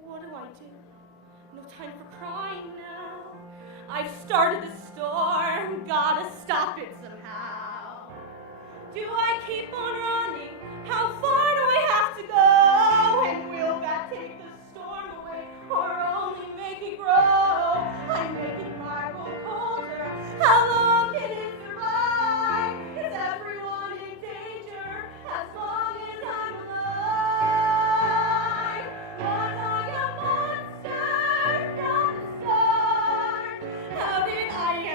What do I do? No time for crying now. I've started the storm, gotta stop it somehow. Do I keep on running? How far do I have to go? And will that take the storm away, or only make it grow? I'm making my world colder. How long can it survive? Is everyone in danger as long as I'm alive? Was I a monster from the start? How did I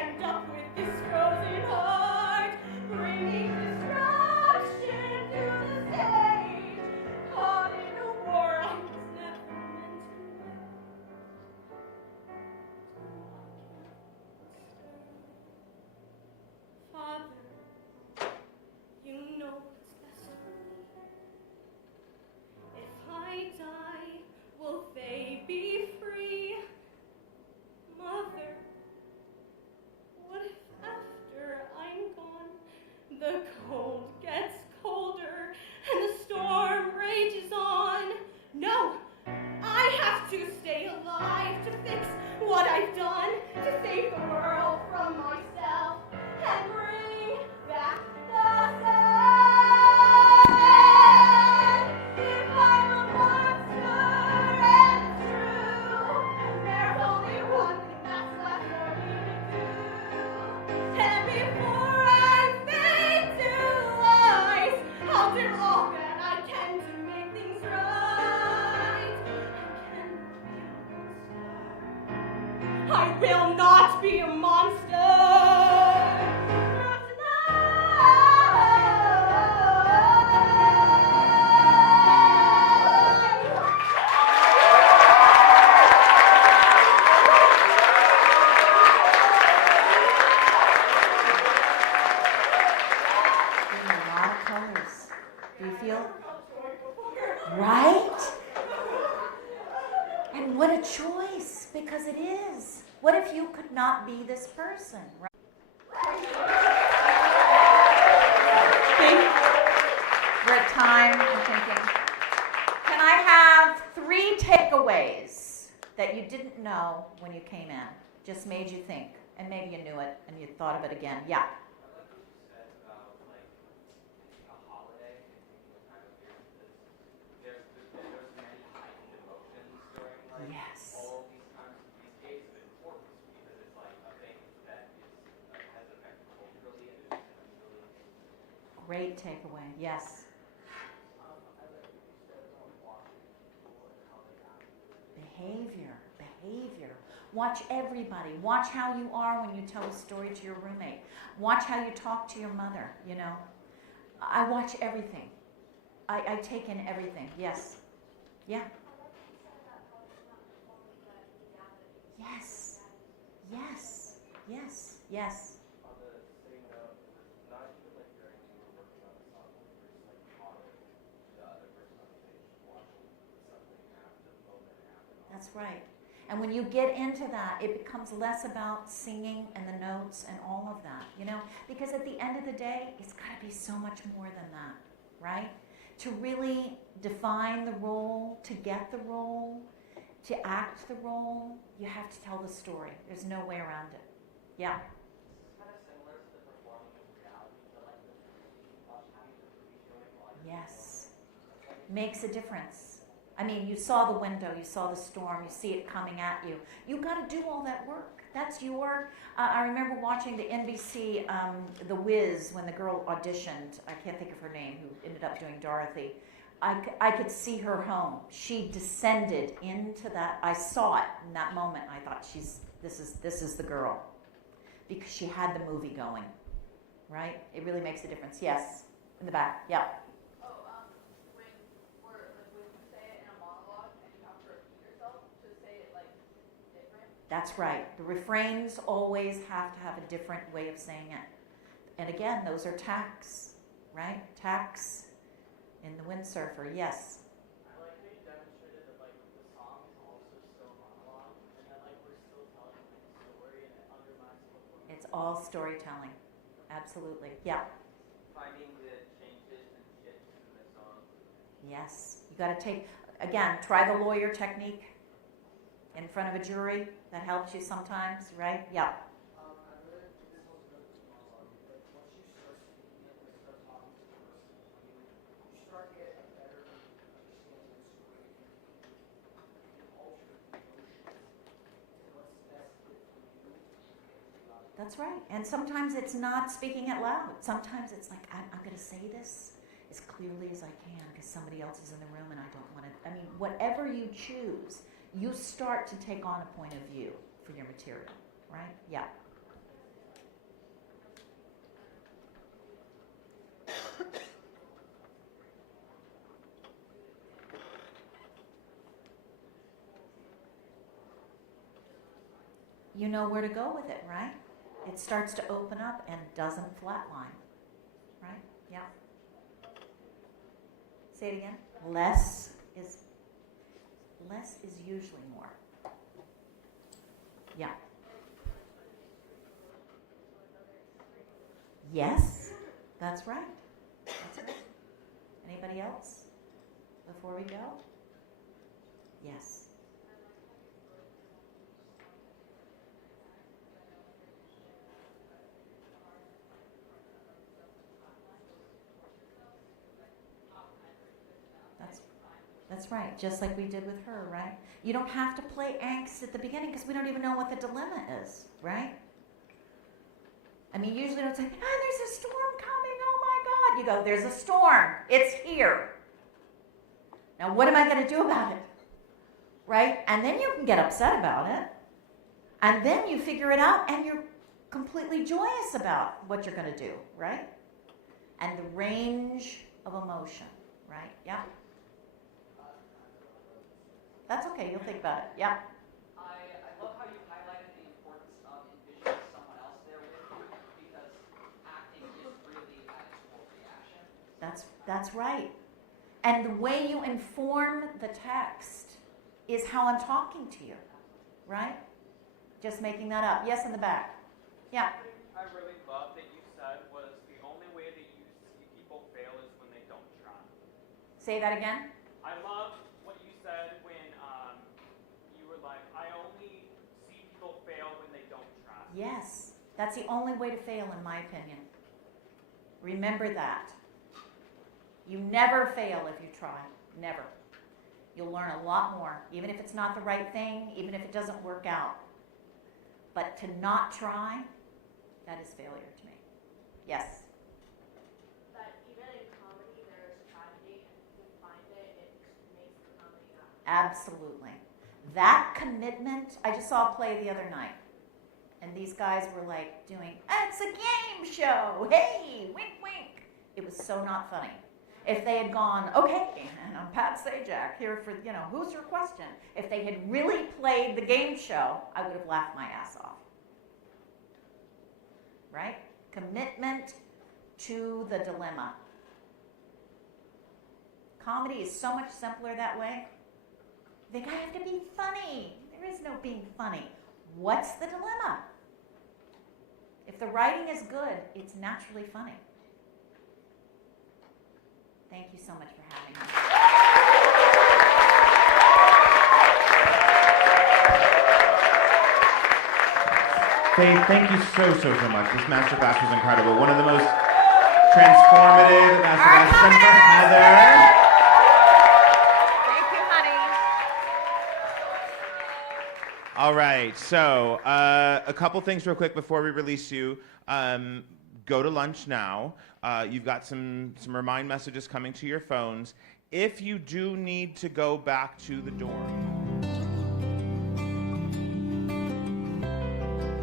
will not be a monster. Not There's a lot of colors. Do you feel? Right? And what a choice, because it is. What if you could not be this person? Right? We're at time, I'm thinking. Can I have 3 takeaways that you didn't know when you came in? Just made you think, and maybe you knew it and you thought of it again. Yeah. Yes. All of these times, these days of importance, because it's like a thing that has affected culturally and individually. Great takeaway. Yes. Behavior. Watch everybody. Watch how you are when you tell a story to your roommate. Watch how you talk to your mother, you know. I watch everything. I take in everything. Yes. Yeah. Yes. Yes. Yes. Yes. On the same note, not even like during you were working on the song, when you were just like on the other person on the stage watching something happen, a moment happen. That's right. And when you get into that, it becomes less about singing and the notes and all of that, you know? Because at the end of the day, it's got to be so much more than that, right? To really define the role, to get the role, to act the role, you have to tell the story. There's no way around it. Yeah. It's kind of similar to the performing of reality, but like having the movie showing life. Yes. Makes a difference. I mean, you saw the window, you saw the storm, you see it coming at you. You got to do all that work. That's your. I remember watching the NBC, The Wiz, when the girl auditioned. I can't think of her name, who ended up doing Dorothy. I could see her home. She descended into that. I saw it in that moment. I thought, this is the girl, because she had the movie going, right? It really makes a difference. Yes, in the back. Yeah. When you say it in a monologue and you have to repeat yourself, to say it like different. That's right. The refrains always have to have a different way of saying it. And again, those are tacks, right? Tacks in the windsurfer. Yes. I like that you demonstrated that like the song is also still monologue, and that like we're still telling like a story, and it undermines the performance. It's all storytelling. Absolutely. Yeah. Finding the changes and shifts in the song. Yes. You got to take, again, try the lawyer technique in front of a jury. That helps you sometimes, right? Yeah. I really think this holds good with monologue. Like once you start speaking it and start talking to the person, you start to get a better understanding of the story and you can alter the emotions to what's best fit for you. That's right. And sometimes it's not speaking it loud. Sometimes it's like, I'm going to say this as clearly as I can because somebody else is in the room and I don't want to. I mean, whatever you choose, you start to take on a point of view for your material, right? Yeah. You know where to go with it, right? It starts to open up and doesn't flatline, right? Yeah. Say it again. Less is usually more. Yeah. Yes, that's right. That's right. Anybody else before we go? Yes. That's right, just like we did with her, right? You don't have to play angst at the beginning because we don't even know what the dilemma is, right? I mean, usually it's like, there's a storm coming, oh my God. You go, there's a storm, it's here. Now what am I going to do about it? Right? And then you can get upset about it. And then you figure it out and you're completely joyous about what you're going to do, right? And the range of emotion, right? Yeah. That's okay. You'll think about it. Yeah. I love how you highlighted the importance of envisioning someone else there with you, because acting is really at its core reaction. That's right. And the way you inform the text is how I'm talking to you, right? Just making that up. Yes, in the back. Yeah. I really love that you said was the only way that you see people fail is when they don't try. Say that again. I love what you said when you were like, I only see people fail when they don't try. Yes. That's the only way to fail, in my opinion. Remember that. You never fail if you try. Never. You'll learn a lot more, even if it's not the right thing, even if it doesn't work out. But to not try, that is failure to me. Yes? That even in comedy there is tragedy, and if you find it, it makes the comedy happen. Absolutely. That commitment, I just saw a play the other night, and these guys were like doing, it's a game show, hey, wink, wink. It was so not funny. If they had gone, okay, and I'm Pat Sajak here for, who's your question? If they had really played the game show, I would have laughed my ass off. Right? Commitment to the dilemma. Comedy is so much simpler that way. You think, I have to be funny. There is no being funny. What's the dilemma? If the writing is good, it's naturally funny. Thank you so much for having me. Faith, thank you so much. This masterclass was incredible. One of the most transformative masterclasses. And for Heather. Thank you, honey. All right, so a couple things real quick before we release you. Go to lunch now. You've got some remind messages coming to your phones. If you do need to go back to the dorm,